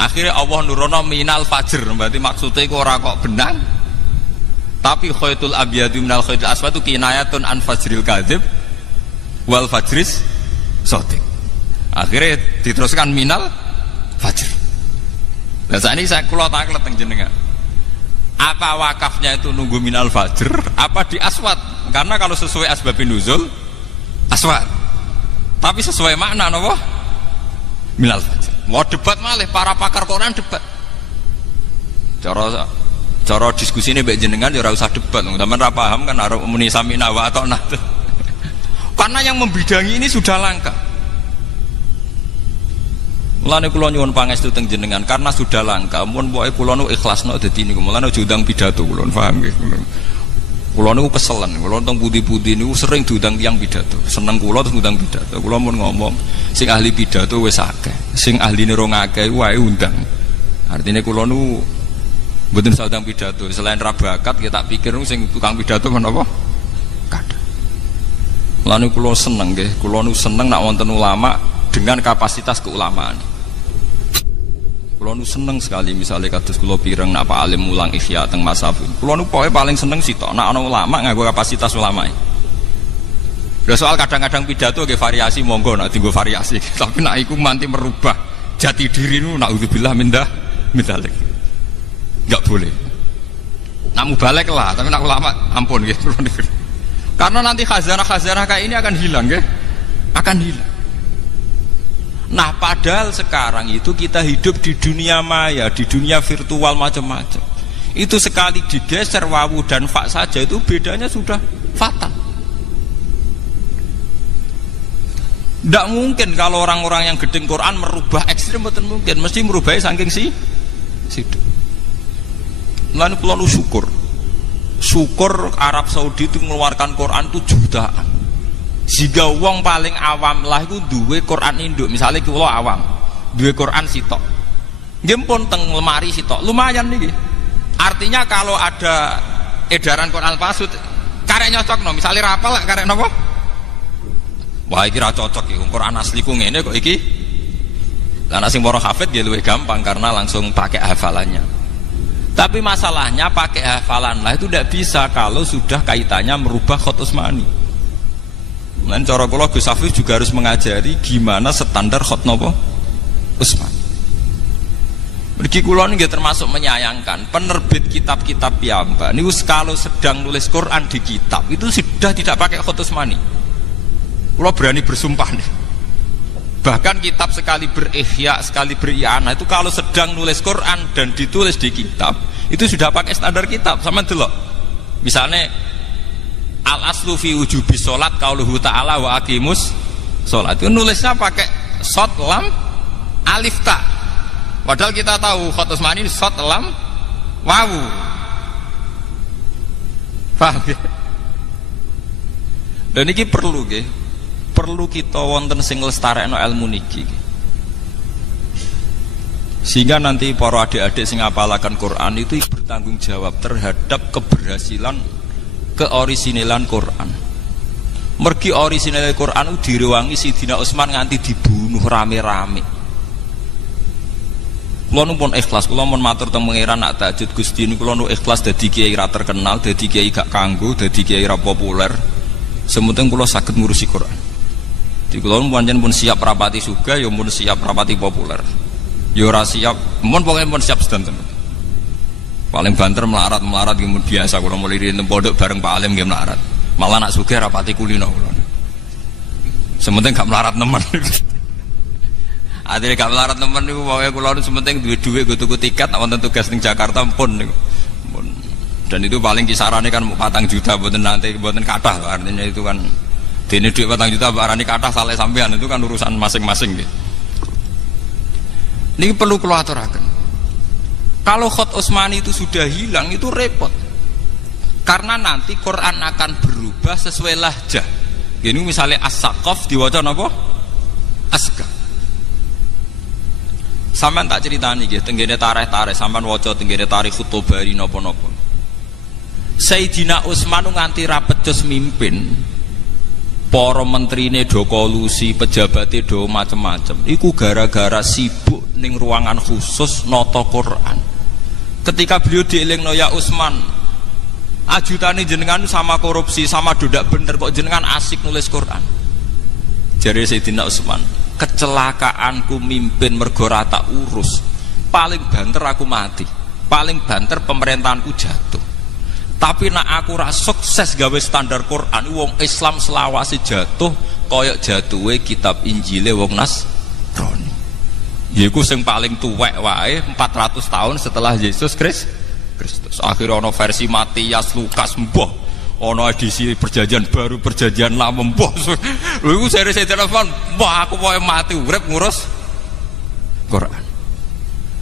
Akhirnya Allah nurono minal fajr, berarti maksudnya iku ora kok benang. Tapi khaytul abyadu minal khaytil aswad itu kinayatun an fajril kadzib wal fajris shadiq. Akhirnya diteruskan minal fajr. Nah saat ini saya kula taklet teng jenengan. Apa wakafnya itu nunggu minal fajr apa di aswad? Karena kalau sesuai asbabun nuzul aswad. Tapi sesuai makna napa? Minal fajr. Mau debat malih para pakar Quran debat. Cara diskusi ini mbek jenengan ya ora usah debat, teman ra paham kan arep muni samina wa atau nah. Karena yang membidangi ini sudah langka. Mulane kula nyuwun pangestu teng jenengan karena sudah langka, mun pokoke kula nu ikhlasno dadi niku. Mulane aja undang pidato kula, paham nggih. Kula niku keselen, kula teng pundi-pundi niku sering diundang tiyang pidato. Seneng kula terus ngundang pidato. Kula mun ngomong, sing ahli pidato wis akeh, sing ahline rong akeh wae undang. Artinya kula nu mboten saudang pidato, selain rabakat kita pikir sing tukang pidato menapa? Kadang. Lan kula seneng nggih, kula nu seneng nak wonten ulama dengan kapasitas keulamaan. Kula nu seneng sekali misalnya kados kula pireng nak Pak Alim mulang Ihya teng Masafun. Kula nu pokoke paling seneng sitok nak ana ulama nganggo kapasitas ulama. Lah soal kadang-kadang pidato nggih variasi monggo nak dienggo variasi, tapi nak iku manti merubah jati diri nu naudzubillah min dzalik. Enggak boleh. Nak mubalek lah, tapi nak ulama ampun gitu. Karena nanti khazanah-khazanah kayak ini akan hilang, ya, akan hilang. Nah, padahal sekarang itu kita hidup di dunia maya, di dunia virtual macam-macam. Itu sekali digeser wawu dan fa saja itu bedanya sudah fatal. Tidak mungkin kalau orang-orang yang gedeng Quran merubah ekstrim, betul mungkin. Mesti merubahnya saking situ. Lalu kalau syukur Arab Saudi itu mengeluarkan Quran itu jutaan. Jika wong paling awam lah itu duwe Quran induk, misalnya kalau awam duwe Quran sitok, gempon teng lemari sitok, lumayan nih. Artinya kalau ada edaran Quran palsu, karek nyocok no, misalnya rapal karek nopo? Wah iki ra cocok iki, Quran asli ku ngene kok iki. Lah nek sing para hafid ya luwih gampang karena langsung pakai hafalannya. Tapi masalahnya pakai hafalan lah itu tidak bisa kalau sudah kaitannya merubah Khat Utsmani. Dan cara kula Gus Hafiz juga harus mengajari gimana standar Khat napa Utsmani. Mergi kula niki termasuk menyayangkan penerbit kitab-kitab piyambak niku kalau sedang nulis Quran di kitab itu sudah tidak pakai Khat Utsmani. Kula berani bersumpah nih. Bahkan kitab sekali berihya, sekali beri'anah itu kalau sedang nulis Quran dan ditulis di kitab itu sudah pakai standar kitab. Sama delok. Misalnya al-aslu fi wujubi sholat qauluhu ta'ala wa aqimus sholat. Itu nulisnya pakai shad lam alif ta. Padahal kita tahu Khat Utsmani shad lam wawu. Paham ya? Dan ini perlu nggih. Perlu kita wonten sing lestarekno ilmu niki sehingga nanti para adik-adik sing ngapalaken Quran itu bertanggung jawab terhadap keberhasilan keorisinalan Quran. Mergi orisinal Quran direwangi Sidina Utsman nganti dibunuh rame-rame. Kula pun ikhlas, kula mun matur teng pangeran nak tahajud Gusti niku kula ikhlas dadi kiai ra terkenal, dadi kiai gak kanggo, dadi kiai ra populer. Sementing kula saged ngurusi Quran. Di kulon pancen pun siap rapati juga, ya pun siap rapati populer. Ya ora siap, mun pokoke pun siap sedanten. Paling banter melarat kemudian biasa kula mulai di pondok bareng Pak Alim nggih melarat. Malah nak sugih rapati kulino kula. Sementing gak melarat nemen. Adile gak melarat nemen niku pokoke kula sementing duwe dhuwit go tuku tiket wonten tugas ning Jakarta pun niku. Dan itu paling kisarannya kan 4 juta mboten nanti mboten kathah, artinya itu kan dene dhuwit 4 juta barani kathah saleh sampean itu kan urusan masing-masing gitu. Ini perlu kula aturaken. Kalau Khat Utsmani itu sudah hilang itu repot. Karena nanti Quran akan berubah sesuai lahjah. Gini misalnya As-Saqaf diwaca napa? Asqa. Sampeyan tak critani nggih tenggene tarikh-tarikh sampeyan waca tenggene tarikh Khutobari napa-napa. Sayyidina Utsman nganti ra pecus mimpin. Para menterine do kolusi, pejabatnya do macam-macam. Iku gara-gara sibuk ning ruangan khusus nata Quran. Ketika beliau dielingno ya Utsman, ajutane jenengan sama korupsi, sama dodak bener kok jenengan asik nulis Quran. Jare Sayyidina Utsman, kecelakaanku mimpin mergo ra tak urus. Paling banter aku mati. Paling banter pemerintahanku jatuh. Tapi nak aku ra sukses gawe standar Quran, wong Islam selawase jatuh koyok jatuhe kitab Injile wong Nasrani. Yaiku sing paling tuwek wae 400 tahun setelah Yesus Kristus. Akhirnya ono versi Matias, Lukas, mbah. Ono edisi perjanjian baru, perjanjian lama, mbah. Lha iku seri telepon, mbah aku pokoke mati urip ngurus Quran.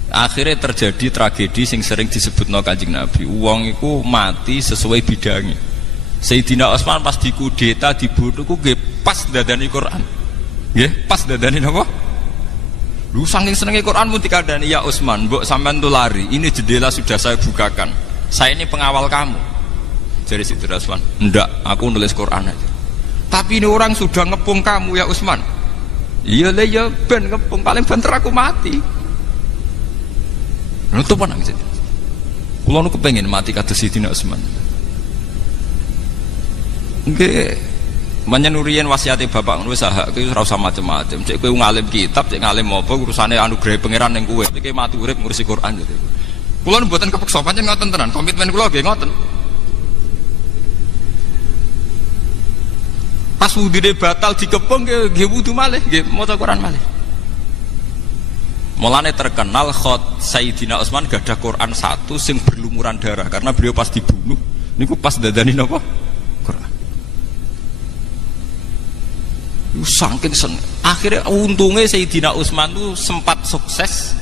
Akhirnya terjadi tragedi sing sering disebutno Kanjeng Nabi. Wong iku mati sesuai bidangi. Sayyidina Utsman pas dikudeta dibunuh ku nggih pas dadani Quran. Nggih, pas dadani napa? Lu saking senenge Quran mun dikandani ya Utsman, mbok sampean tuh lari. Ini jendela sudah saya bukakan. Saya ini pengawal kamu. Jadi Sayyidina Utsman, "Ndak, aku nulis Quran aja." Tapi ini orang sudah ngepung kamu ya Utsman. Iya le ya ben ngepung paling banter aku mati. Nutup nang sih. Kulo nu kepengin mati kados Sayyidina Utsman. Nggih, manjen uriyen wasiate bapak wis hak kowe ora usah macem-macem. Cek kowe ngalim kitab, cek ngalim apa urusane anugerah pangeran ning kowe. Iki mati urip ngurusi Quran gitu. Kulo mboten kepeksa pancen ngoten tenan. Komitmen kulo nggih ngoten. Pas wudune batal dikepung nggih wudu malih, nggih maca Quran malih. Mulane terkenal Khat Sayyidina Utsman gadah Quran 1 sing berlumuran darah karena beliau pas dibunuh niku pas dadani napa? Quran. Saking seneng. Akhirnya untungnya Sayyidina Utsman itu sempat sukses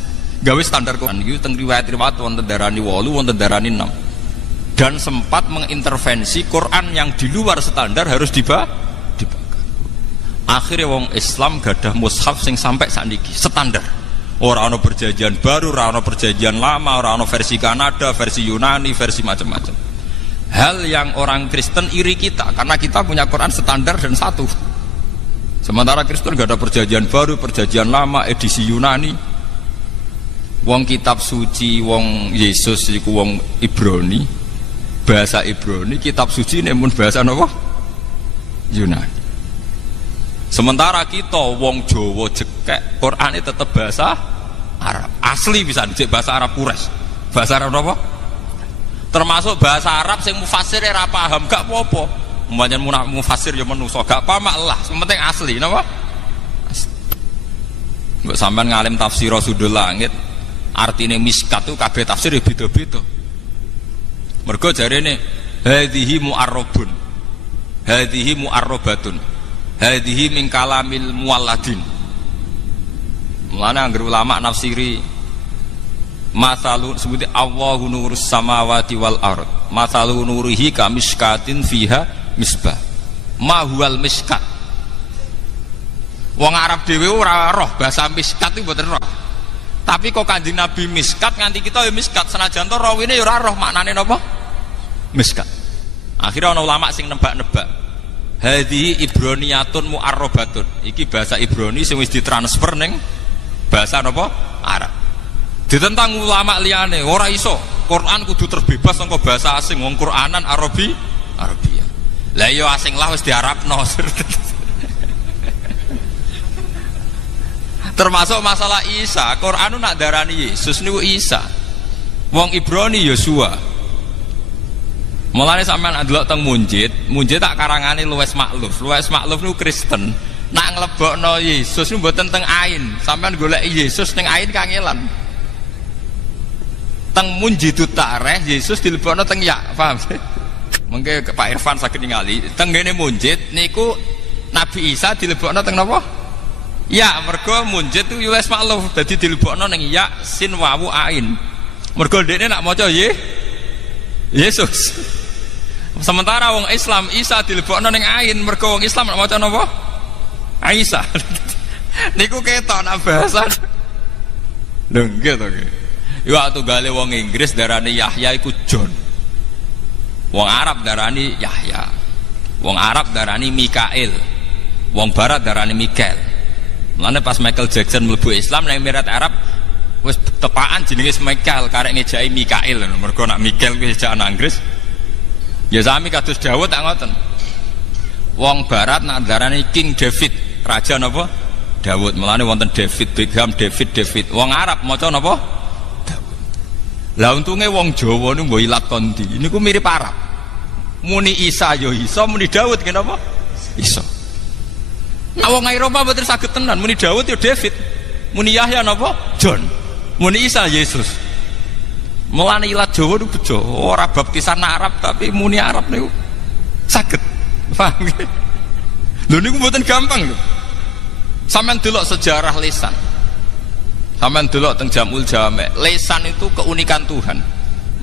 gawe standar Quran itu teng riwayat-riwayat wonten darani 8 wonten darani 6 dan sempat mengintervensi Quran yang di luar standar harus dibakar. Akhirnya wong Islam gadah mushaf sing sampai sakniki standar. Ora ana perjanjian baru, ora ana perjanjian lama, ora ana versi Kanada, versi Yunani, versi macam-macam. Hal yang orang Kristen iri kita karena kita punya Quran standar dan satu. Sementara Kristen gak ada perjanjian baru, perjanjian lama, edisi Yunani. Wong kitab suci, wong Yesus iku wong Ibrani, bahasa Ibrani, kitab suci nemun bahasa apa? Yunani. Sementara kita wong Jawa jekek, Quran itu tetap bahasa Arab. Asli bisa dicek bahasa Arab Quraisy. Bahasa Arab apa? Termasuk bahasa Arab sing mufasir ora paham, gak apa-apa. Umpamane mufasir ya manusa, gak paham lah, penting asli, napa? Mbok sampean ngalim tafsir Sudul Langit, artine miskat itu kabeh tafsir ya beda-beda. Mergo jarene hadhihi mu'arrabun. Hadhihi mu'arrabatun. Hadhihi min kalamil mualladin. Mulane anggere ulama nafsiri masalun sebuti Allahu nurus samawati wal ard. Masalun nurihi kamiskatin fiha misbah. Ma huwal miskat. Wong Arab dhewe ora roh bahasa miskat iki mboten roh. Tapi kok Kanjeng Nabi miskat nganti kita ya miskat senajan to rawine ya ora roh maknane napa? Miskat. Akhirnya ana ulama sing nebak-nebak. Hadhihi ibroniyatun mu'arrabatun. Iki bahasa Ibrani sing wis ditransfer ning bahasa napa? Arab. Ditentang ulama liyane, ora iso. Quran kudu terbebas saka bahasa asing, wong Quranan Arabia. Lah iya asing lah wis diarabno. Termasuk masalah Isa, Quran nak darani Yesus niku Isa. Wong Ibrani Yosua. Mulane sampean ndelok teng Munjid tak karangane Luwes Makluf niku Kristen. Nak nglebokno Yesus niku mboten teng Ain. Sampean golek Yesus ning Ain kangelan. Teng Munjidut Tareh Yesus dilebokno teng Ya, paham? Mengke Pak Irfan saged ningali, teng ngene Munjid niku Nabi Isa dilebokno teng napa? Ya, mergo Munjid itu Luwes Makluf dadi dilebokno ning Ya sin wawu Ain. Mergo dekne nak maca Yesus. Sementara wong Islam Isa dilebokno ning Ain, mergo wong Islam nak maca napa? Isa. Niku ketok nak bahasa. Lho nggih to nggih. Yo waktu gale wong Inggris darani Yahya iku John. Wong Arab darani Yahya. Wong Arab darani Mikail. Wong Barat darani Mikael. Mulane pas Michael Jackson mlebu Islam nang Emirat Arab wis tepaan jenenge Mikael karek ngejaki Mikail mergo nak Mikael kuwi ejaan Inggris. Ya sami kados Daud tak ngoten. Wong Barat nak darani King David, raja napa? Daud. Mulane wonten David Beckham, David. Wong Arab maca napa? Daud. Lah untunge wong Jawa niku mbok ilat kondi. Niku mirip Arab. Muni Isa ya Isa, muni Daud kenapa? Isa. Nah wong Eropa mboten saged tenan, muni Daud ya David. Muni Yahya napa? John. Muni Isa Yesus. Mulane ilat Jawa niku bejo, ora baptisan Arab tapi muni Arab niku saged. Paham nggih? Lho niku mboten gampang lho. Sampeyan delok sejarah lisan. Sampeyan delok teng Jamul Jamek. Lisan itu keunikan Tuhan.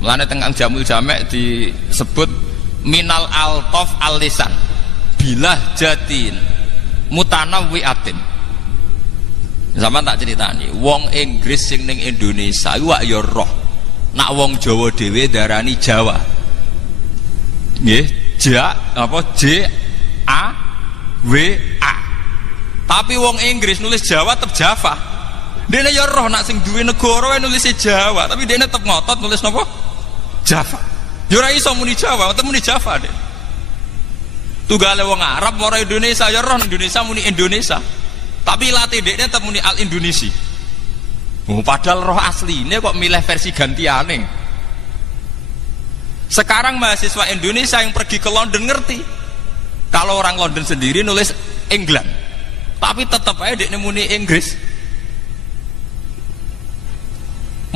Mulane teng Jamul Jamek disebut minal altaf al-lisan. Bilah jatin mutanawwiatin. Zaman tak ceritani, wong Inggris sing ning Indonesia iku ya roh. Nak wong Jawa dhewe darani Jawa. Nggih, J A W A. Tapi wong Inggris nulis Jawa tetep Java. Dene ya roh nak sing duwe negara nulis Jawa, tapi dene tetep ngotot nulis napa? Java. Ya ora iso muni Jawa, tetep muni Java deh. Tunggale wong Arab ora Indonesia ya roh Indonesia muni Indonesia. Tapi latih dekne tetep muni Al Indonesi. Oh, padahal roh asli ini kok milih versi gantiane. Sekarang mahasiswa Indonesia yang pergi ke London ngerti kalau orang London sendiri nulis England, tapi tetap aja dia muni Inggris.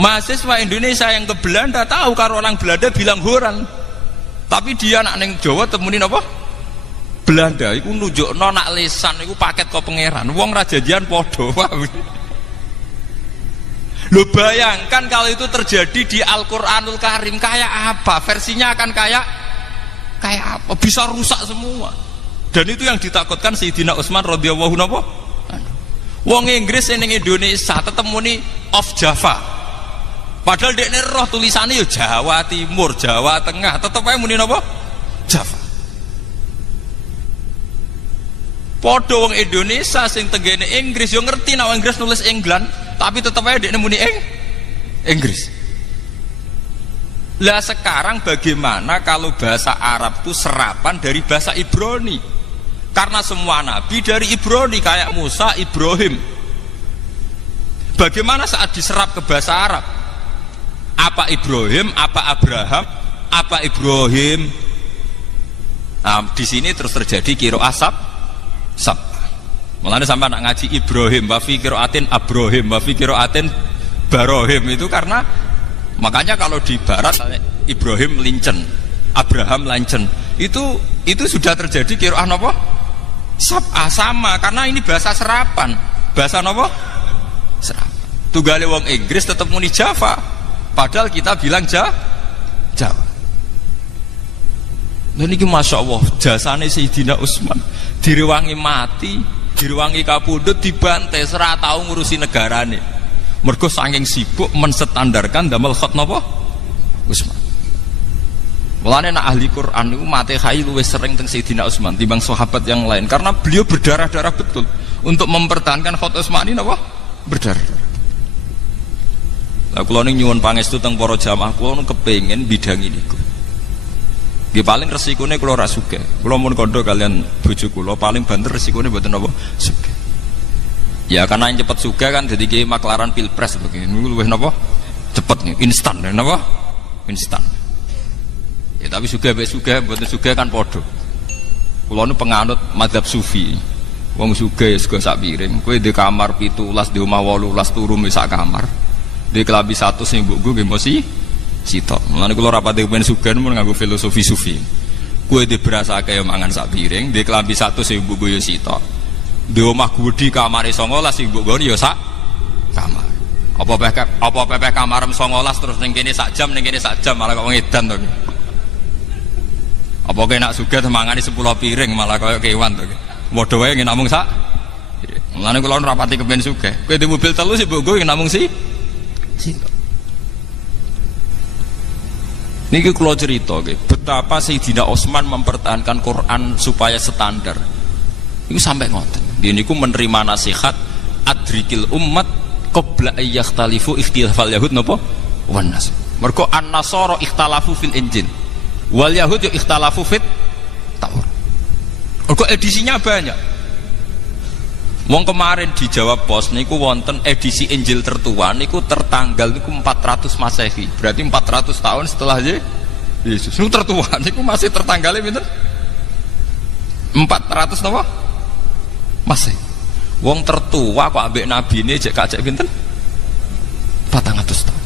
Mahasiswa Indonesia yang ke Belanda tahu kalau orang Belanda bilang Horan, tapi dia anak neng Jawa temunin apa? Belanda iku nunjukno nak lisan iku paket kok pangeran. Wong ra janjian padha. Lo bayangkan kalau itu terjadi di Al-Qur'anul Karim kayak apa? Versinya akan kayak apa? Bisa rusak semua. Dan itu yang ditakutkan Sayyidina Utsman radhiyallahu anhu. Wong Inggris ning Indonesia tetep muni of Java. Padahal dekne roh tulisannya ya Jawa Timur, Jawa Tengah, tetep ae muni napa? Java. Padha wong Indonesia sing tenggene Inggris yo ngerti nek Inggris nulis England, tapi tetep ae dekne muni Inggris. Lah sekarang bagaimana kalau bahasa Arab itu serapan dari bahasa Ibrani? Karena semua nabi dari Ibrani kayak Musa, Ibrahim. Bagaimana saat diserap ke bahasa Arab? Apa Ibrahim, apa Abraham, apa Ibrahim? Nah, di sini terus terjadi qiraah sab. Mulane sampai nak ngaji Ibrahim, wa fi qiraatin Abrahim, wa fi qiraatin Barohim itu karena makanya kalau di barat Ibrahim lincen, Abraham lancen. Itu sudah terjadi qiraah napa? Sab'a sama karena ini bahasa serapan. Bahasa napa? Serapan. Tunggale wong Inggris tetap muni Java. Padahal kita bilang Jawa. Dan ini Masya Allah jasane Sayyidina Utsman direwangi mati, direwangi kapundhut, dibantai serah tahu ngurusi negarane. Mergo saking sibuk menstandarkan damel khat napa? Utsman. Mulane nak ahli Quran niku mate khai luwih sering teng Sayyidina Utsman timbang sahabat yang lain karena beliau berdarah-darah betul untuk mempertahankan khat Utsmani napa? Berdarah. Lah kula ning nyuwun pangestu teng para jamaah kula kepengin bidang niku. Nggih paling resikone kula ra sugih. Kula mun kandha kalian bojo kula paling banter resikone mboten napa sugih. Ya karena yang cepet sugih kan dadi ki maklaran pilpres begini luwih napa? Cepet nih, instan napa? Instan. Ya tapi sugih mek sugih mboten sugih kan padha. Kula nu penganut mazhab sufi. Wong sugih ya sego sak piring. Kowe di kamar 17, di omah 18 turu sak kamar. Di kelambi 1 sing mbokku nggih mesti sitok. Mulane kula rapate kepen sugih mun nganggo filosofi sufi. Kowe di beras akeh mangan sak piring, di kelambi 1 sing mbokku ya sitok. Di omah gudi kamare 19 sing mbokku ya sak kamar. Apa pepeh kamar 19 terus ning kene sak jam, ning kene sak jam malah kok ngedan to. Apa kowe nak sugih mangani 10 piring malah kaya kewan to. Modho wae namung sak. Mulane kula rapati kepen sugih. Kowe di mobil telu sing mbokku namung niki kula cerita betapa Sayyidina Utsman mempertahankan Quran supaya standar. Iku sampai ngoten. Dia niku menerima nasihat adrikil ummat qabla ayyakhtalifu ikhtilafal yahud napa? Wan nas. Mergo an-nasara ikhtalafu fil injil. Wal yahud ikhtalafu fit Taurat. Mergo edisinya banyak. Wong kemarin di Jawa Pos niku wonten edisi Injil tertua niku tertanggal niku 400 Masehi. Berarti 400 tahun setelah Yesus. Niku tertua niku masih tertanggalnya pinten? 400 napa? Masehi. Wong tertua kok ambek nabine jek kacek pinten? 400 tahun.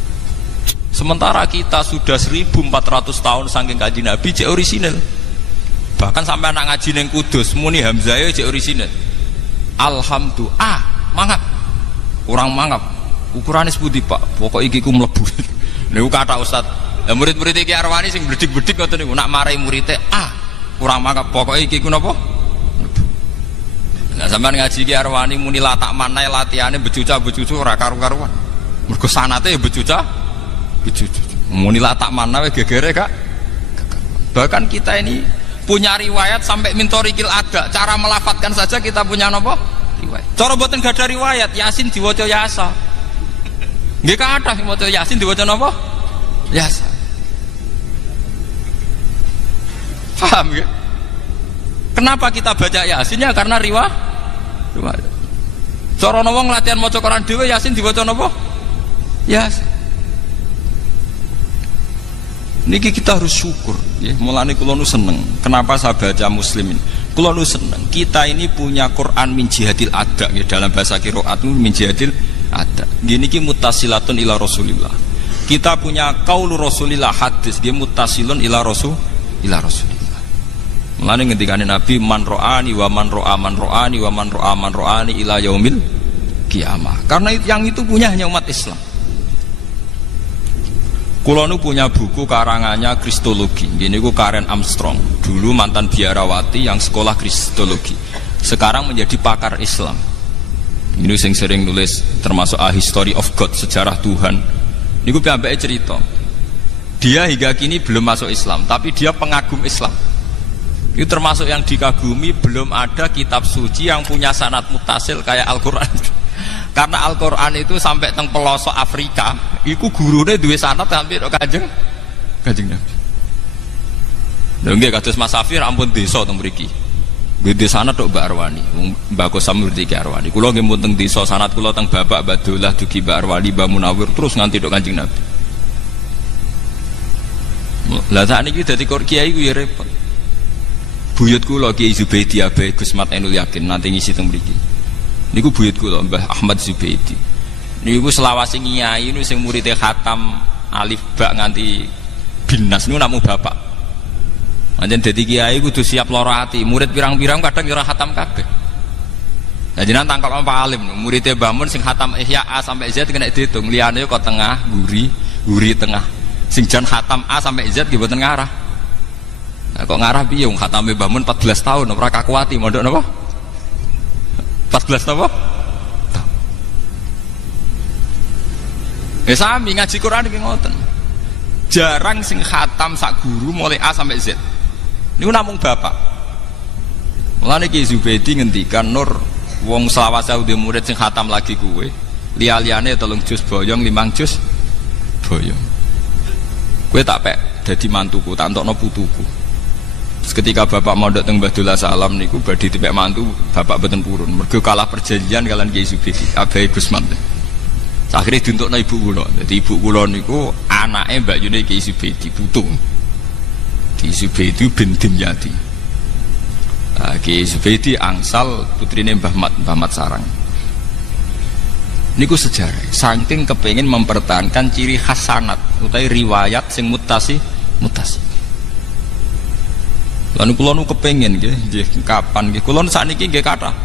Sementara kita sudah 1400 tahun saking kanjeng Nabi jek orisinal. Bahkan sampai anak ngaji ning Kudus muni Hamzah jek orisinal. Alhamdulillah, mangap, kurang mangap. Ukurannya sepundi Pak? Pokok iki ku mlebu. Niku kata Ustad. Ya murid-murid iki Arwani sing bledik-bledik ngoten niku. Nak marai muridé, kurang mangap. Pokok iki ku napa? Nah sampean ngaji iki Arwani muni latak manai latihane becuca-becucu ora karu-karuan. Mergo sanate ya becuca. Muni latak manai gegere Kak. Bahkan kita ini punya riwayat sampai mintorikil ada cara melafatkan saja kita punya nopo riwayat. Cara boten gak ada riwayat Yasin diwaca Yasa. Nggih kathah sing maca Yasin diwaca nopo? Yasa. Paham ya? Kenapa kita baca Yasinnya? Karena riwayat. Cara wong latihan maca Quran dhewe Yasin diwaca nopo? Yasa. Niki kita harus syukur ya. Mulane kula nu seneng. Kenapa saya baca Muslim ini? Kula nu seneng. Kita ini punya Quran min jihadil ada ya. Dalam bahasa qiraat min jihadil ada. Gini ki muttasilatun ila Rasulillah. Kita punya qaulu Rasulillah hadis dia muttasilun ila Rasulillah. Mulane ngendikane Nabi man ro'ani wa man ro'a man ro'ani wa man ro'a man ro'ani ila yaumil kiamah. Karena yang itu punya hanya umat Islam. Kulo nu punya buku karangannya Kristologi. Gini ku Karen Armstrong. Dulu mantan biarawati yang sekolah Kristologi. Sekarang menjadi pakar Islam. Ini sing sering nulis termasuk A History of God, sejarah Tuhan. Ini ku piyambake cerita. Dia hingga kini belum masuk Islam, tapi dia pengagum Islam. Itu termasuk yang dikagumi, belum ada kitab suci yang punya sanad mutasil kayak Al-Quran. Karena Al-Quran itu sampai teng pelosok Afrika, itu gurunya duwe sanad hampir kanjeng Nabi. Lha nggih kados Mas Safir ampun desa teng mriki. Nggih sanad tok Mbak Arwani, Mbak Kosam ngerti Mbak Arwani. Kula nggih mun teng desa sanad kula teng Bapak Abdullah dugi Mbak Arwani, Mbak Munawir terus nganti tok kanjeng Nabi. Lah sakniki dadi kiai ku ya repot. Buyut kula Kiai Zubaidi Abai Gus Mat Ainul Yakin nanti ngisi teng mriki. Niku buyut kula Mbah Ahmad Zubaidi. Niku selawase nyai niku sing muridé khatam alif ba nganti binas niku namung bapak. Anjen dadi kiai kudu siap lara ati. Murid pirang-pirang kadang ora khatam kabeh. Lah jenengan tangkal Pak Alim muridé Mbah Mun sing khatam Ihya A sampai Z kena diitung. Liyane kok tengah, guri tengah. Sing jan khatam A sampai Z ki mboten ngarah. Nah, kok ngarah piye wong khatame Mbah Mun 14 tahun ora kakuati mondok napa? 14 apa? Sami ngaji Quran iki ngoten. Jarang sing khatam sak guru mulai A sampai Z. Niku namung bapak. Mulane Ki Zubaidi ngendikan Nur wong selawase udah murid sing khatam lagi kuwe. Liya-liyane 3 juz boyong 5 juz boyong. Kowe tak pek dadi mantuku, tak entokno putuku. Ketika bapak mondok teng Badullah Salam niku badhe dipek mantu bapak boten purun mergo kalah perjanjian kalian Kiai Zubaidi Abai Gusman. Akhire dientukno ibu kula. Dadi ibu kula niku anake Mbak Yune Kiai Zubaidi putu. Di Zubaidi bin Dimyati. Kiai Zubaidi angsal putrine Mbah Mat Sarang. Niku sejarah. Saking kepengin mempertahankan ciri khas sanad utawi riwayat sing mutasi. Lalu kula nu kepengin nggih kapan nggih kula sakniki nggih kathah.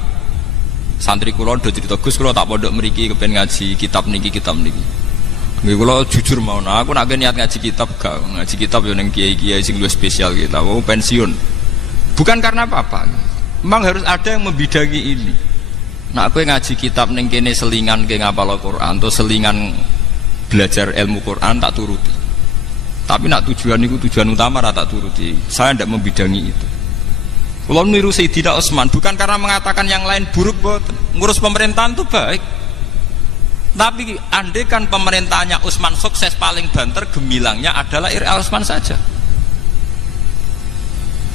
Santri kula do cerita Gus kula tak pondok mriki kepen ngaji kitab niki. Nggih kula jujur mau aku nek niat ngaji kitab gak ngaji kitab yo ning kiai-kiai sing luwih spesial kita mau pensiun. Bukan karena apa-apa. Memang harus ada yang membidangi ini. Nek kowe ngaji kitab ning kene selingan ke ngapal Al-Qur'an atau selingan belajar ilmu Quran tak turuti. Tapi nak tujuan itu tujuan utama rata turuti. Saya tidak membidangi itu. Kalau meniru Sayyidina Utsman bukan karena mengatakan yang lain buruk, ngurus pemerintahan itu baik. Tapi andai kan pemerintahnya Utsman sukses paling banter gemilangnya adalah Ir.A. Utsman saja.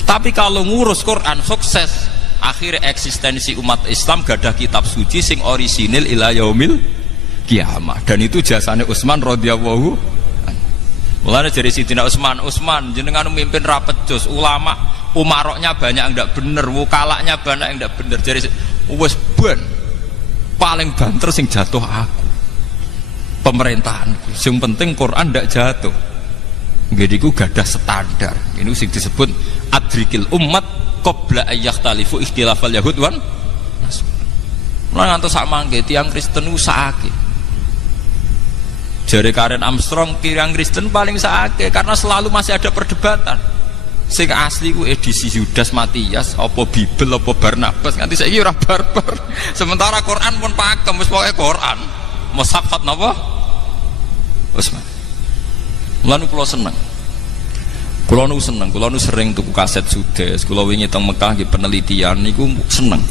Tapi kalau ngurus Quran sukses, akhirnya eksistensi umat Islam gadah kitab suci sing orisinil ila yaumil kiamah. Dan itu jasane Utsman radhiyallahu. Mulane dari Sidina Utsman jenengan memimpin rapet jos ulama umaroknya banyak yang tidak bener, wukalanya banyak yang tidak bener. Jadi wes ben paling banter sing jatuh aku pemerintahanku. Sing penting Quran tidak jatuh. Jadi ku gadah standar. Ini sing disebut adrikil umat qabla ayyakhtalifu ikhtilafal yahud wan nasr. Mulane ngantos sak mangke tiyang Kristen usahake. Jare Karen Armstrong kirang Kristen paling sakit karena selalu masih ada perdebatan. Sing asli ku edisi Yudas Matias apa Bibel apa Barnabas nganti saiki ora barbar. Sementara Quran pun pakem wis pokoke Quran. Mushaf khat napa? Utsman. Mulane kula seneng. Kula nu sering tuku kaset Sudes. Kula wingi teng Mekah nggih penelitian niku seneng.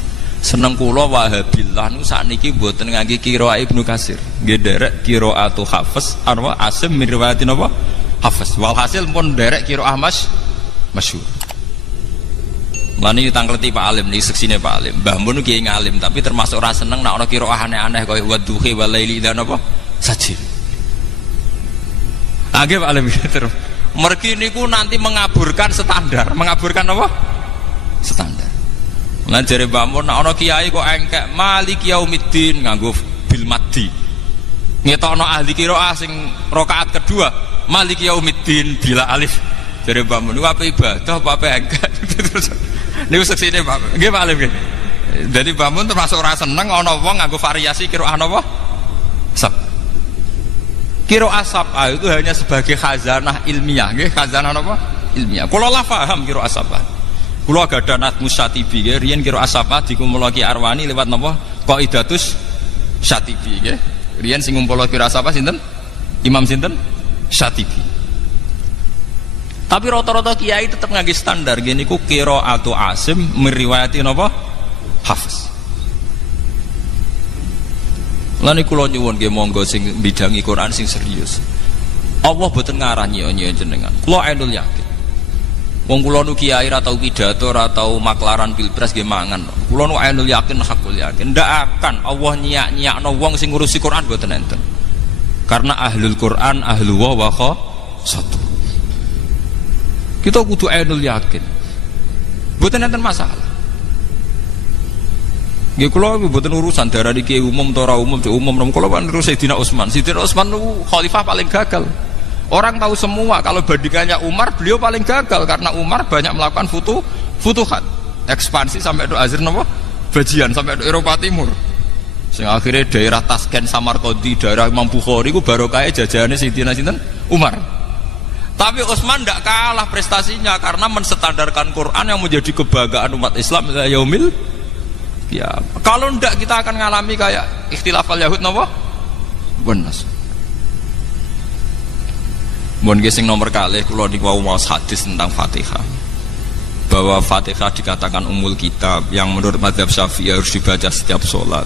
Seneng kula Wahabillah nu sakniki mboten ngangge qiraah Ibnu Katsir. Nggih derek qiraatu Hafiz arwa Asim min riwayatin apa? Hafiz. Walhasil pun derek qiraah masyhur. Lani tangkleti Pak Alim niki seksine Pak Alim. Mbah Mun kiai ngalim tapi termasuk ora seneng nek ana qiraah aneh-aneh kaya wadduhi walaili dan apa? Sajid. Nggih Pak Alim terus. Mergi niku nanti mengaburkan standar. Mengaburkan apa? Standar. Lan jare Mbah Mun nek ana kiai kok engkek Maliki Yaumiddin nganggo bil maddi. Ngetokno ahli qiraah sing rakaat kedua Maliki Yaumiddin bila alif. Jare Mbah Mun niku apa ibadah apa engkek. Niku seksine Pak. Nggih Pak Alif nggih. Jadi Mbah Mun termasuk ora seneng ana wong nganggo variasi qiraah napa? Sab. Qiraah sab itu hanya sebagai khazanah ilmiah nggih, khazanah napa? Ilmiah. Kula lah paham qiraah sab. Kula gadah Nazmus Syatibi nggih, riyen qiraah sab dikumulake Arwani lewat napa? Qaidatus Syatibi nggih. Riyen sing ngumpul qiraah sab sinten? Imam sinten? Syatibi. Tapi rata-rata kiai tetap ngangge standar gini ku qiraatu Asim meriwayati napa? Hafiz. Lan niku kula nyuwun nggih monggo sing bidangi Quran sing serius. Allah boten ngarah nyio-nyio jenengan. Kula ainul yakin. Wong kula nu kiai ra tau pidato, ra tau maklaran pilpres nggih mangan. Kula nu ainul yakin hakul yakin ndak akan Allah nyiak-nyiakno wong sing ngurusi Quran boten enten. Karena ahlul Quran ahlu wa satu. Kita kudu ainul yakin. Mboten enten masalah. Nggih kula mboten urusan darah iki umum ta ora umum, umum kula kan terus Sayyidina Utsman. Sayyidina Utsman itu khalifah paling gagal. Orang tahu semua kalau bandingannya Umar, beliau paling gagal karena Umar banyak melakukan futuhat, ekspansi sampai ke Azir napa? Bajian sampai ke Eropa Timur. Sing akhirnya daerah Tasken, Samarkandi, daerah Imam Bukhari ku barokah jajahane Sayyidina sinten? Umar. Tapi Utsman tidak kalah prestasinya karena menstandarkan Quran yang menjadi kebanggaan umat Islam ila yaumil qiyamah. Kalau tidak kita akan ngalami kayak ikhtilafal Yahud napa? Benas. Mun sing nomor kalih kula niku waos hadis tentang Fatihah. Bahwa Fatihah dikatakan umul kitab yang menurut mazhab Syafi'i harus dibaca setiap sholat.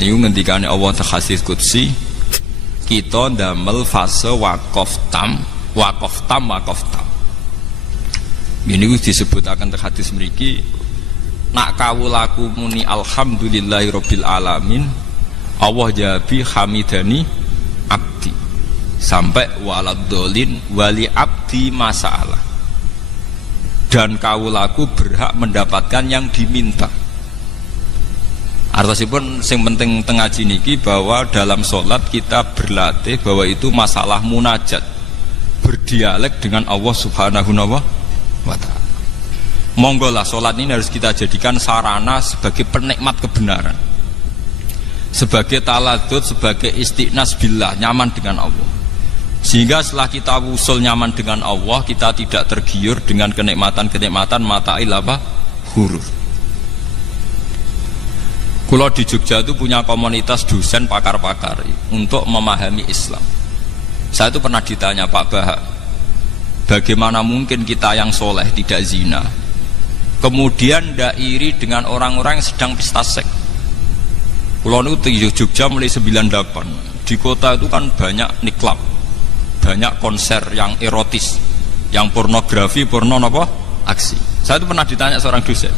Niku ngendikane Allah hadis qudsi, kita ndamel fase waqaf tam. Ini disebut akan hadis mriki nak kawulaku muni alhamdulillahirabbil alamin Allah jabi hamidani abdi sampai waladolin wali abdi masalah dan kawulaku berhak mendapatkan yang diminta. Artosipun sing penting tengah niki bahwa dalam sholat kita berlatih bahwa itu masalah munajat, berdialek dengan Allah subhanahu wa ta'ala. Monggolah sholat ini harus kita jadikan sarana sebagai penikmat kebenaran, sebagai taladud, sebagai istiqnas billah, nyaman dengan Allah. Sehingga setelah kita usul nyaman dengan Allah, kita tidak tergiur dengan kenikmatan-kenikmatan mata'il apa? Huruf. Kalau di Jogja itu punya komunitas dosen pakar-pakar untuk memahami Islam. Saya itu pernah ditanya Pak Bahak, bagaimana mungkin kita yang soleh tidak zina, kemudian tidak iri dengan orang-orang yang sedang pesta seks. Pulau itu di Jogja mulai 98, di kota itu kan banyak niklab, banyak konser yang erotis, yang pornografi, aksi. Saya itu pernah ditanya seorang dosen,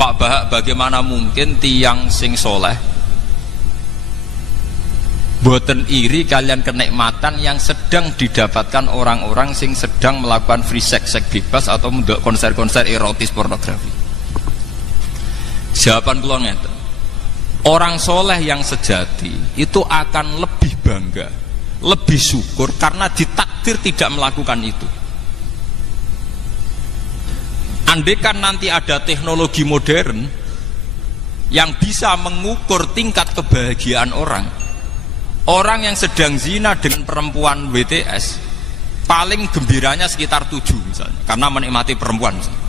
Pak Bahak, bagaimana mungkin tiang sing soleh boten iri kalian kenikmatan yang sedang didapatkan orang-orang sing sedang melakukan free sex bebas atau konser-konser erotis pornografi. Jawaban kula ngeten, orang soleh yang sejati itu akan lebih bangga, lebih syukur karena ditakdir tidak melakukan itu. Andaikan nanti ada teknologi modern yang bisa mengukur tingkat kebahagiaan orang yang sedang zina dengan perempuan WTS paling gembiranya sekitar 7 misalnya, karena menikmati perempuan misalnya.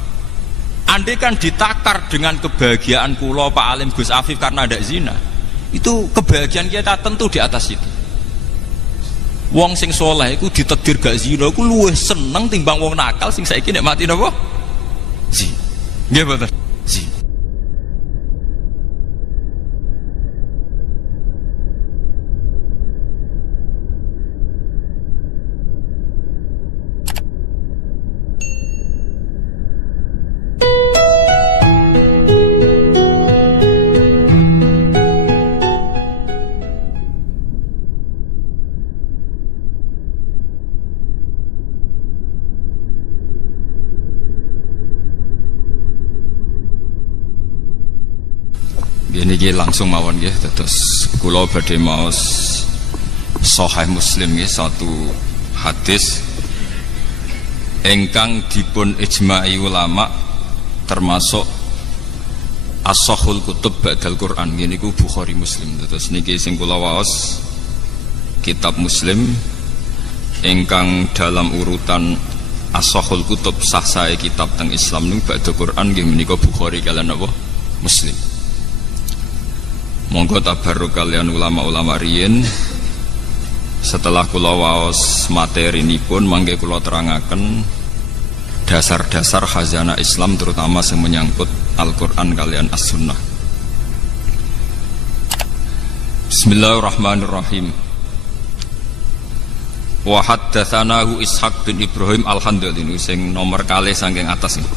Andai kan ditakar dengan kebahagiaan kula Pak Alim Gus Afif karena ada zina, itu kebahagiaan kita tentu di atas itu. Wong sing soleh itu ditakdir gak zina, aku luwih seneng timbang wong nakal sing saiki nikmati napa? Zina. Nggih betul. Zina. Ini langsung mawon nggih, terus kula badhe maos Sahih Muslim nggih, satu hadis ingkang dipun ijma'i ulama termasuk As-Sahhul Kutub Ba'dal Quran ini ku Bukhari Muslim. Terus niki sing kula waos kitab Muslim ingkang dalam urutan As-Sahhul Kutub sah sae kitab teng Islam niku Ba'dal Quran nggih menika Bukhari kaliyan apa Muslim. Monggo tabarruk kalian ulama-ulama riyin. Setelah kula waos materi nipun mangke kula terangaken dasar-dasar khazanah Islam terutama yang menyangkut Al-Quran kalian As-Sunnah. Bismillahirrahmanirrahim. Wa haddatsanahu Ishaq bin Ibrahim Al-Handali sing nomor kalih saking atas ini.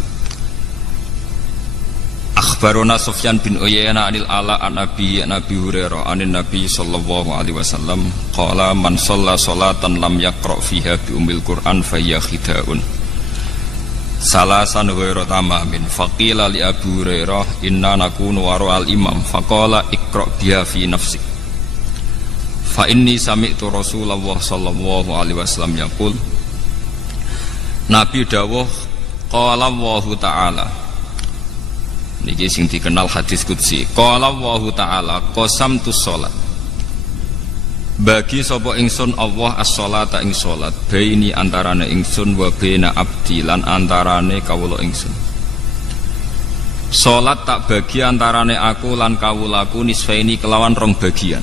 Akhbarona Sufyan bin Uyainah anil Ala an Nabi Hurairah anin Nabi sallallahu alaihi wasallam qala man shalla sholatan lam yaqra fiha bi ummil Qur'an fa hiya khida'un. Salasan ghairu tamamin faqila li Abu Hurairah inna nakunu wara al imam faqala iqra biha fi nafsik fa inni sami'tu Rasulullah sallallahu alaihi wasallam yaqul. Nabi dawuh qala Allah taala niki sing dikenal hadis qudsi. Qala Allah taala qasamtu sholat, bagi sapa ingsun Allah as-sholata ing salat baini antarane ingsun wa baina abdi lan antarane kawula ingsun. Salat tak bagi antarane aku lan kawulaku nisfaini kelawan rong bagian.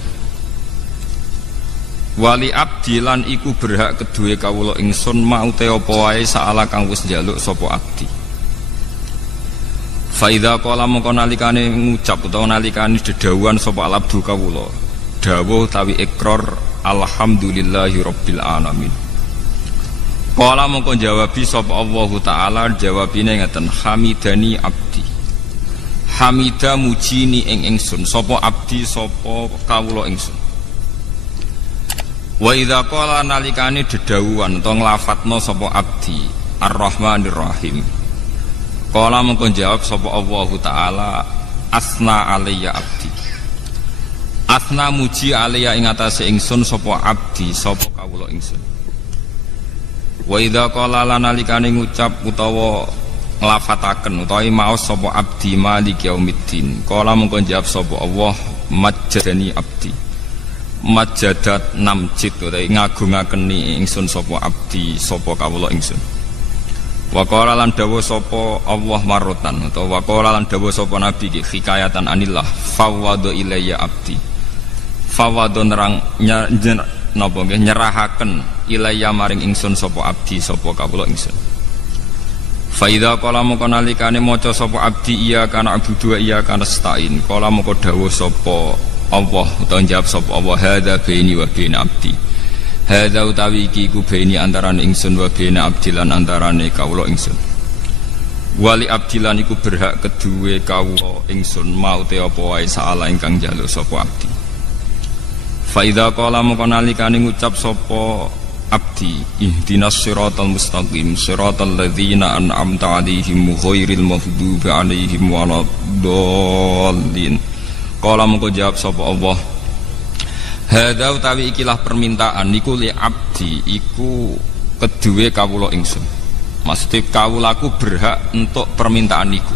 Wali abdi lan iku berhak kedue kawula ingsun mau te apa wae saala kang wis njaluk sapa abdi. Fa idza qala mongko nalikane ngucap utawa nalikane dedawuhan sapa alabdu kawula dawuh tawi ikrar alhamdulillahi rabbil alamin. Qala mongko jawabi sapa Allah taala jawabine ngeten hamidani abdi. Hamida mujini ing ingsun sapa abdi sapa kawula ingsun. Wa idza qala nalikane dedawuhan utawa nglafatna sapa abdi arrahmanir rahim. Qala mongko jawab sapa Allah taala asna alayya abdi. Asna muji alayya ing atase ingsun sapa abdi sapa kawula ingsun. Wa idza qala lanalikane ngucap utawa nglafataken utawa maos sapa abdi maliki yaumiddin. Qala mongko jawab sapa Allah majjadani abdi. Majjadat namjid utawa ngagungakeni ingsun sapa abdi sapa kawula ingsun. Wa qala lan dawuh sapa Allah marotan utawa wa qala lan dawuh sapa nabi ki hikayatan anillah fawwadu ilayya abdi. Fawwadu nerang napa nggih nyerahaken ilayya maring ingsun sapa abdi sapa kawula ingsun. Fa idza qala moko nalikane maca sapa abdi iya kana abudu iya kana stain qala moko dawuh sapa Allah utawa jawab sapa Allah hadza baini wa baina abdi. Hadza utawi iki ku baini antarane ingsun wa baina abdilan antarane kawula ingsun. Wali abdilan iku berhak kedue kawula ingsun mau te apa wae saala ingkang njaluk sapa abdi. Fa idza qala moko nalikane ngucap sapa abdi ihdinas siratal mustaqim siratal ladzina an'amta 'alaihim ghairil maghdubi 'alaihim waladdallin. Qala moko jawab sapa Allah hadza utawi ikilah permintaan niku li abdi iku kedue kawula ingsun. Maksudnya kawulaku berhak untuk permintaan niku.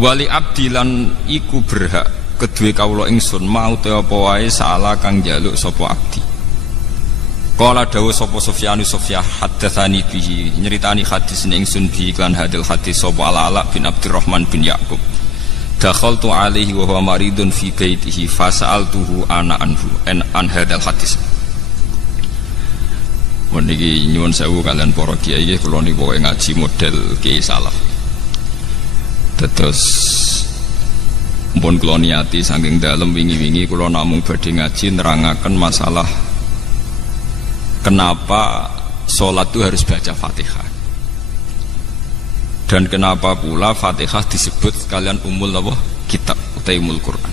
Wali abdi lan iku berhak kedue kawula ingsun mau te apa wae saala kang njaluk sapa abdi. Qala dawuh sapa Sufyan haddatsani bihi nyeritani hadis ingsun bi kan hadil hadis sapa Ala bin Abdurrahman bin Yaqub. Dakhaltu alaihi wa huwa maridun fi baitihi fasa'altuhu ana anhu an hadzal hadis. Niki nyuwun sewu kalian para kiai kula niku ngaji model kiai salaf. Terus pun kula niati saking dalem wingi-wingi kula namung badhe ngaji nerangaken masalah kenapa salat itu harus baca Fatihah. Dan kenapa pula Fatihah disebut sekalian umul apa? Kitab utawi umul Quran.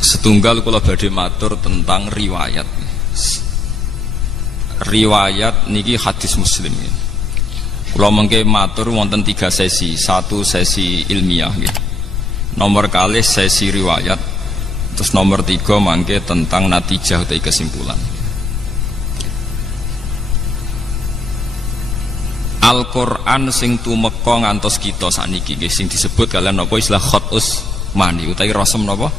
Setunggal kula badhe matur tentang riwayat. Riwayat niki hadis Muslim. Kula mengke matur wonten 3 sesi. 1 sesi ilmiah nggih. Nomor kalih sesi riwayat. Terus nomor 3 mangke tentang natijah utawi kesimpulan. Al-Qur'an sing tumeka ngantos kita sakniki nggih sing disebut kalian napa istilah khat Utsmani utawi rasem napa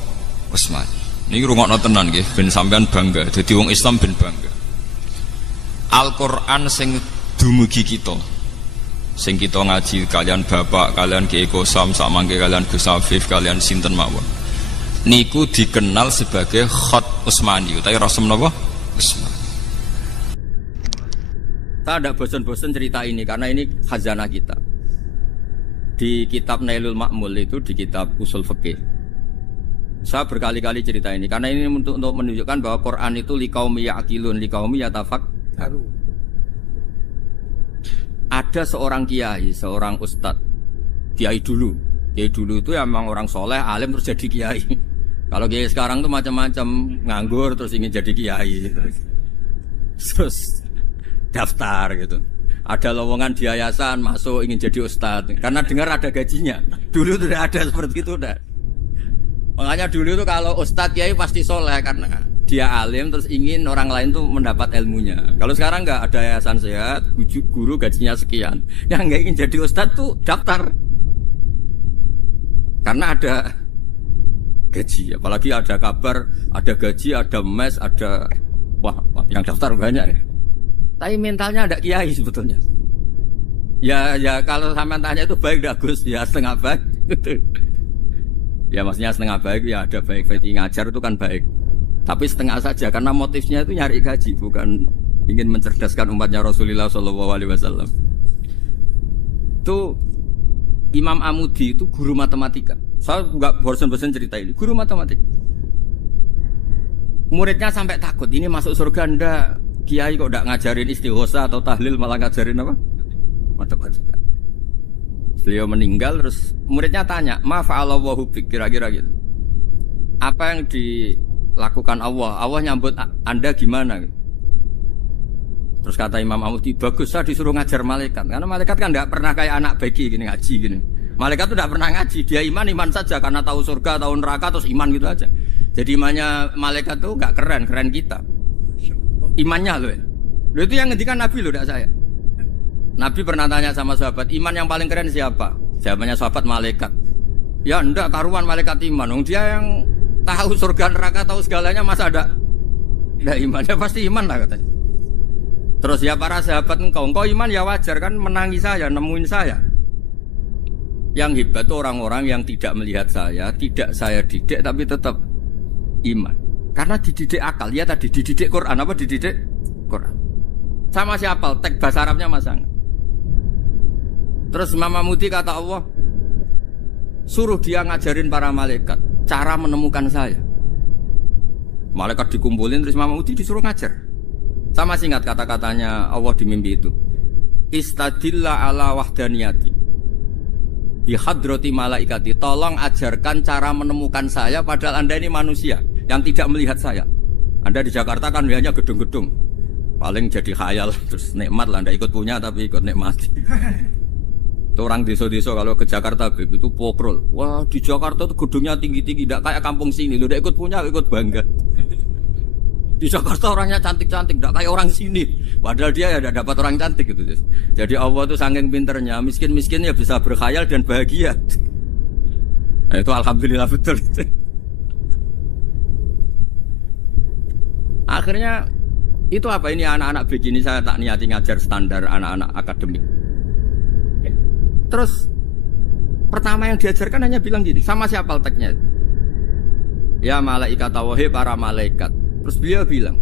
Utsmani. Niki rungokno tenan nggih ben sampean bangga dadi wong Islam ben bangga. Al-Qur'an sing dumugi kita sing kita ngaji kalian bapak kalian Kiai Kosam samangke kalian Gus Afif kalian sinten mawon niku dikenal sebagai khat Utsmani utawi rasem napa Utsmani. Saya tidak bosan-bosan cerita ini karena ini khazanah kita. Di kitab Nailul Ma'mul itu di kitab Usul Fiqih. Saya berkali-kali cerita ini karena ini untuk menunjukkan bahwa Quran itu liqaumi ya'qilun, liqaumi yatafakkarun. Ada seorang kiai, seorang ustadz, kiai dulu itu ya memang orang soleh, alim terus jadi kiai. Kalau kiai sekarang tuh macam-macam, nganggur terus ingin jadi kiai, terus daftar gitu. Ada lowongan di yayasan masuk ingin jadi ustadz karena dengar ada gajinya. Dulu tidak ada seperti itu udah. Makanya dulu itu kalau ustadz kiai pasti soleh karena dia alim terus ingin orang lain tuh mendapat ilmunya. Kalau sekarang nggak ada yayasan sehat, guru gajinya sekian. Yang nggak ingin jadi ustadz tuh daftar karena ada gaji. Apalagi ada kabar, ada gaji, ada mes, ada wah yang daftar banyak ya. Tapi mentalnya ada kiai sebetulnya. Ya kalau sampean tanya itu baik dah Gus, ya setengah baik. Ya maksudnya setengah baik ya ada baik ngajar itu kan baik. Tapi setengah saja karena motifnya itu nyari gaji bukan ingin mencerdaskan umatnya Rasulullah SAW. Itu Imam Amudi itu guru matematika. Saya nggak bosan-bosan cerita ini. Guru matematika. Muridnya sampai takut ini masuk surga ndak. Kiai kok tidak ngajarin istighosa atau tahlil malah ngajarin apa? Matematika. Beliau meninggal terus muridnya tanya, "Ma fa'alallahu bik?" Kira-kira gitu. Apa yang dilakukan Allah? Allah nyambut Anda gimana? Terus kata Imam Amudi, "Bagus saya disuruh ngajar malaikat." Karena malaikat kan tidak pernah kayak anak beki gini ngaji gini. Malaikat itu tidak pernah ngaji, dia iman saja karena tahu surga, tahu neraka terus iman gitu aja. Jadi imannya malaikat tuh nggak keren kita. Imannya loh. Loh itu yang ngendikan Nabi loh, tidak saya. Nabi pernah tanya sama sahabat, iman yang paling keren siapa? Jawabannya sahabat malaikat. Ya enggak karuan malaikat iman. Dia yang tahu surga neraka, tahu segalanya masa ada imannya pasti iman lah katanya. Terus ya para sahabat engkau iman ya wajar kan menangi saya, nemuin saya. Yang hebat itu orang-orang yang tidak melihat saya, tidak saya didik tapi tetap iman. Karena dididik akal, ya tadi dididik Quran, apa dididik Quran. Sama siapa? Teks bahasa Arabnya masang. Terus Imam Amudi kata Allah, suruh dia ngajarin para malaikat cara menemukan saya. Malaikat dikumpulin terus Imam Amudi disuruh ngajar. Sama singkat kata-katanya Allah di mimpi itu. Istadilla ala wahdaniyati bi hadrati malaikati. Tolong ajarkan cara menemukan saya padahal Anda ini manusia yang tidak melihat saya. Anda di Jakarta kan hanya gedung-gedung. Paling jadi khayal terus nikmat lah Anda ikut punya tapi ikut nikmati. Itu orang desa-desa kalau ke Jakarta itu pokrol. Wah, di Jakarta tuh gedungnya tinggi-tinggi tidak kayak kampung sini. Lu udah ikut punya ikut bangga. Di Jakarta orangnya cantik-cantik, tidak kayak orang sini. Padahal dia ya tidak dapat orang cantik gitu. Jadi Allah tuh saking pinternya, miskin-miskin ya bisa berkhayal dan bahagia. Nah, itu alhamdulillah betul. Akhirnya itu apa ini anak-anak begini saya tak niati ngajar standar anak-anak akademik. Terus pertama yang diajarkan hanya bilang gini, sama siapa teknya? Ya malaikat wahai para malaikat. Terus beliau bilang,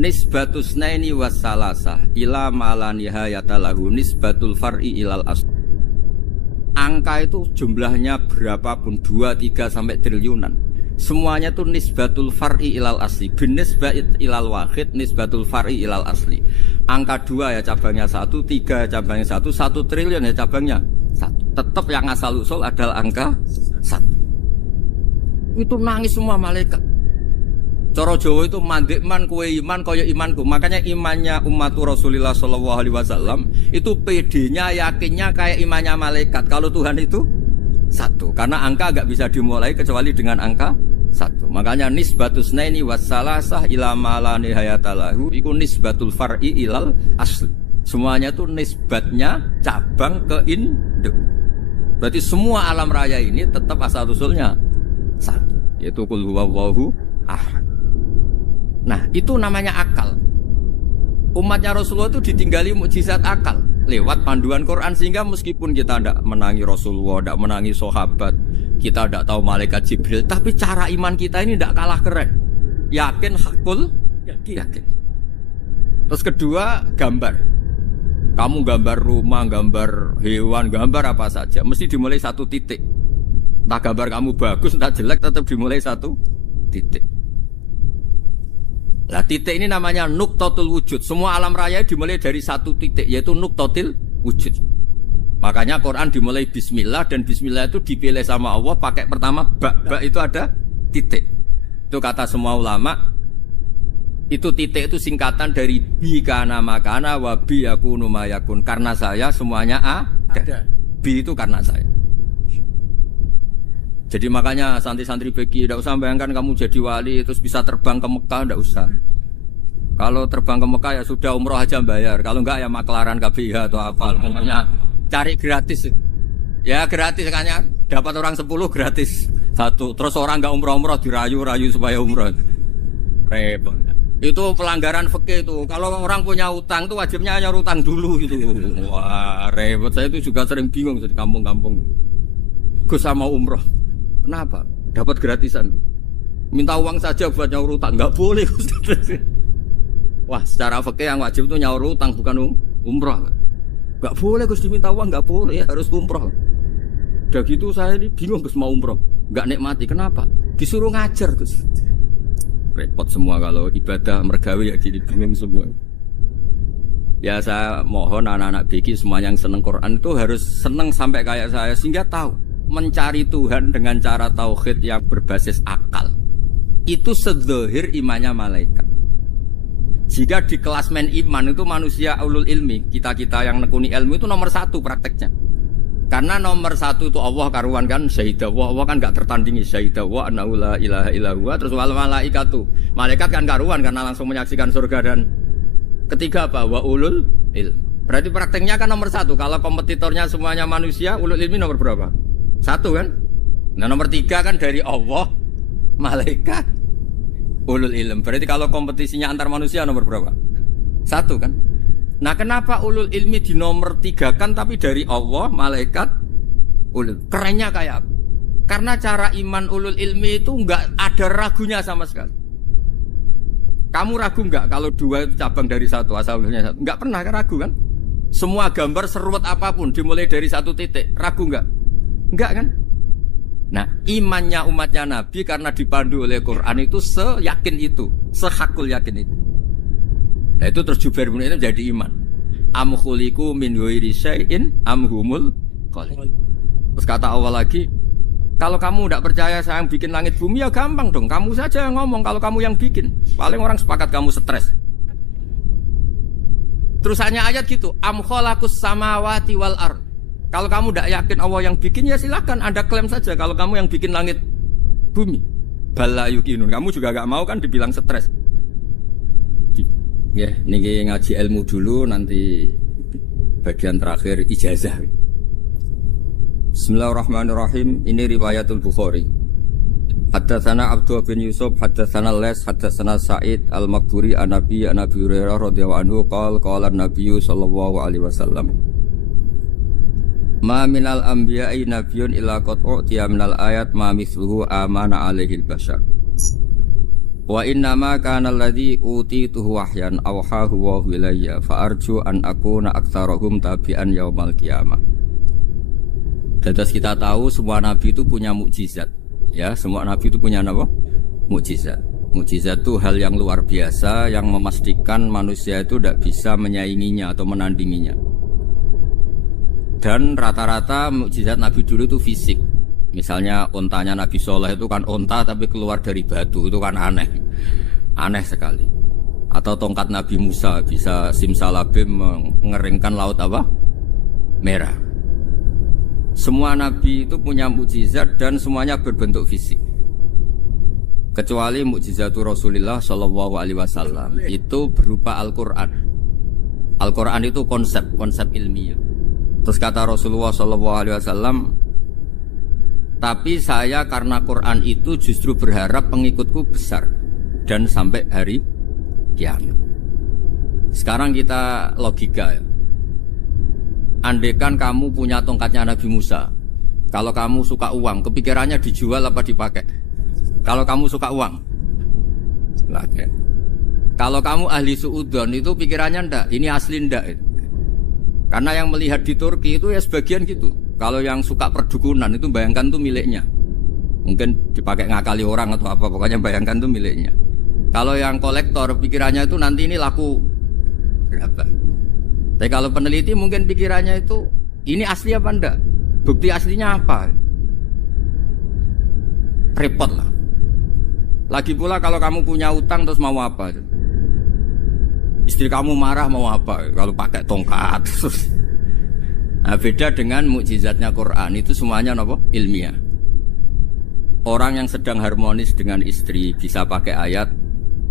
nisbatus naini wassalasah ila mala nihayata lahu nisbatul far'i ilal asl. Angka itu jumlahnya berapapun 2, 3 sampai triliunan. Semuanya itu nisbatul far'i ilal asli. Bin nisbat ilal wahid nisbatul far'i ilal asli. Angka 2 ya cabangnya 1, 3 cabangnya 1, 1 triliun ya cabangnya 1. Tetap yang asal usul adalah angka 1. Itu nangis semua malaikat. Cara Jawa itu mandekman kue iman kaya imanku. Makanya imannya umat Rasulullah SAW itu PD-nya yakinnya kayak imannya malaikat. Kalau Tuhan itu 1. Karena angka agak bisa dimulai kecuali dengan angka 1. Makanya nisbatus naini wassalasah ila ma la nihayata lahu iku nisbatul far'i ilal asl. Semuanya itu nisbatnya cabang ke induk. Berarti semua alam raya ini tetap asal usulnya satu, yaitu qul huwallahu ahad. Nah, itu namanya akal. Umatnya Rasulullah itu ditinggali mukjizat akal lewat panduan Quran, sehingga meskipun kita tidak menangi Rasulullah, tidak menangi sahabat, kita tidak tahu malaikat Jibril, tapi cara iman kita ini tidak kalah keren. Yakin, hakul, yakin. Terus kedua, gambar. Kamu gambar rumah, gambar hewan, gambar apa saja, mesti dimulai satu titik. Entah gambar kamu bagus, entah jelek, tetap dimulai satu titik. Nah, titik ini namanya nuqtatul wujud. Semua alam raya dimulai dari satu titik, yaitu nuqtatil wujud. Makanya Quran dimulai bismillah, dan bismillah itu dipilih sama Allah pakai pertama ba itu ada titik. Itu kata semua ulama. Itu titik itu singkatan dari bi kana makana wa bi yakunu mayakun. Karena saya semuanya ada. Bi itu karena saya. Jadi makanya santri-santri beki tidak usah bayangkan kamu jadi wali terus bisa terbang ke Mekah, tidak usah. Kalau terbang ke Mekah ya sudah umroh aja bayar. Kalau enggak ya maklaran KBH atau apa. Pokoknya cari gratis. Ya gratis kan ya. Dapat orang 10 gratis satu. Terus orang enggak umroh-umroh dirayu-rayu supaya umroh. Repot. Itu pelanggaran fikih itu. Kalau orang punya utang itu wajibnya nyaur utang dulu gitu. Wah, repot. Saya itu juga sering bingung di kampung-kampung. Gus sama umroh. Kenapa? Dapat gratisan. Minta uang saja buat nyaur utang, enggak boleh. Wah, secara fikih yang wajib itu nyaur utang bukan umroh. Enggak boleh Gus diminta uang, enggak boleh, harus umroh. Udah gitu saya ini bingung Gus mau umroh. Enggak nikmati. Kenapa? Disuruh ngajar Gus. Repot semua kalau ibadah mergawe ya gini, bingung semua. Ya saya mohon anak-anak BK semuanya yang seneng Quran itu harus seneng sampai kayak saya, sehingga tahu mencari Tuhan dengan cara tauhid yang berbasis akal itu sedzahir imannya malaikat. Jika di klasmen iman itu manusia ulul ilmi, kita-kita yang nekuni ilmu itu nomor 1 prakteknya. Karena nomor 1 itu Allah karuan kan, syahidah Allah kan gak tertandingi, syahidah wa annahu la ilaha illallah. Terus wal malaikatu, malaikat kan karuan karena langsung menyaksikan surga. Dan ketiga apa? Wa ulul ilm. Berarti prakteknya kan nomor 1. Kalau kompetitornya semuanya manusia, ulul ilmi nomor berapa? 1 kan? Nah nomor 3 kan dari Allah, malaikat, ulul ilm. Berarti kalau kompetisinya antar manusia nomor berapa? 1 kan? Nah kenapa ulul ilmi di nomor 3 kan tapi dari Allah, malaikat, ulul. Kerennya kayak apa? Karena cara iman ulul ilmi itu enggak ada ragunya sama sekali. Kamu ragu enggak kalau 2 itu cabang dari 1, asalnya 1? Enggak pernah kan ragu kan? Semua gambar seruat apapun dimulai dari 1 titik, ragu enggak? Enggak kan? Nah imannya umatnya Nabi karena dipandu oleh Quran itu seyakin itu, sehakul yakin itu. Nah itu terus Jubair bin itu jadi iman. Am khuliqu min ghairi syai'in am humul khaliq. Terus kata Allah lagi, kalau kamu tidak percaya saya yang bikin langit bumi ya gampang dong, kamu saja yang ngomong kalau kamu yang bikin. Paling orang sepakat kamu stres. Terusannya ayat gitu, am khalaqus samawati wal ard. Kalau kamu tidak yakin Allah yang bikin ya silakan Anda klaim saja kalau kamu yang bikin langit bumi. Bala yuqinun. Kamu juga gak mau kan dibilang stres. Ya, niki ngaji ilmu dulu, nanti bagian terakhir ijazah. Bismillahirrahmanirrahim. Ini riwayatul Bukhari. Haddatsana Abdullah bin Yusuf, haddatsana Les, haddatsana Sa'id al-Maqburi an Nabi Hurairah radhiyallahu anhu qala an-nabiy sallallahu alaihi wasallam. Ma minal anbiya'i nabiyyun illa qad u'tiya minal ayat ma mithluhu amana alaihi al-bashar. Wa innama kana alladhi utituhu wahyan awhahu wa ilayya fa arju an akuna aktsarahum tabi'an yaumal qiyamah. Dados kita tahu semua nabi itu punya mukjizat. Ya, semua nabi itu punya apa? Mukjizat. Mukjizat itu hal yang luar biasa yang memastikan manusia itu tidak bisa menyainginya atau menandinginya. Dan rata-rata mukjizat nabi dulu itu fisik. Misalnya ontanya Nabi Soleh itu kan onta tapi keluar dari batu, itu kan aneh. Aneh sekali. Atau tongkat Nabi Musa bisa simsalabim mengeringkan laut apa? Merah. Semua Nabi itu punya mukjizat dan semuanya berbentuk fisik. Kecuali mukjizatul Rasulullah Shallallahu Alaihi Wasallam itu berupa Al-Quran. Al-Quran itu konsep ilmiah. Terus kata Rasulullah SAW, tapi saya karena Quran itu justru berharap pengikutku besar dan sampai hari kiamat. Sekarang kita logika ya. Andekan kamu punya tongkatnya Nabi Musa, kalau kamu suka uang, kepikirannya dijual apa dipakai? Kalau kamu suka uang, dipakai. Kalau kamu ahli suudon itu pikirannya ndak, ini asli ndak. Karena yang melihat di Turki itu ya sebagian gitu. Kalau yang suka perdukunan itu bayangkan tuh miliknya. Mungkin dipakai ngakali orang atau apa, pokoknya bayangkan tuh miliknya. Kalau yang kolektor pikirannya itu nanti ini laku berapa. Tapi kalau peneliti mungkin pikirannya itu ini asli apa enggak? Bukti aslinya apa? Repot lah. Lagi pula kalau kamu punya utang terus mau apa? Istri kamu marah mau apa? Kalau pakai tongkat. Nah, beda dengan mukjizatnya Quran itu semuanya apa? Ilmiah. Orang yang sedang harmonis dengan istri bisa pakai ayat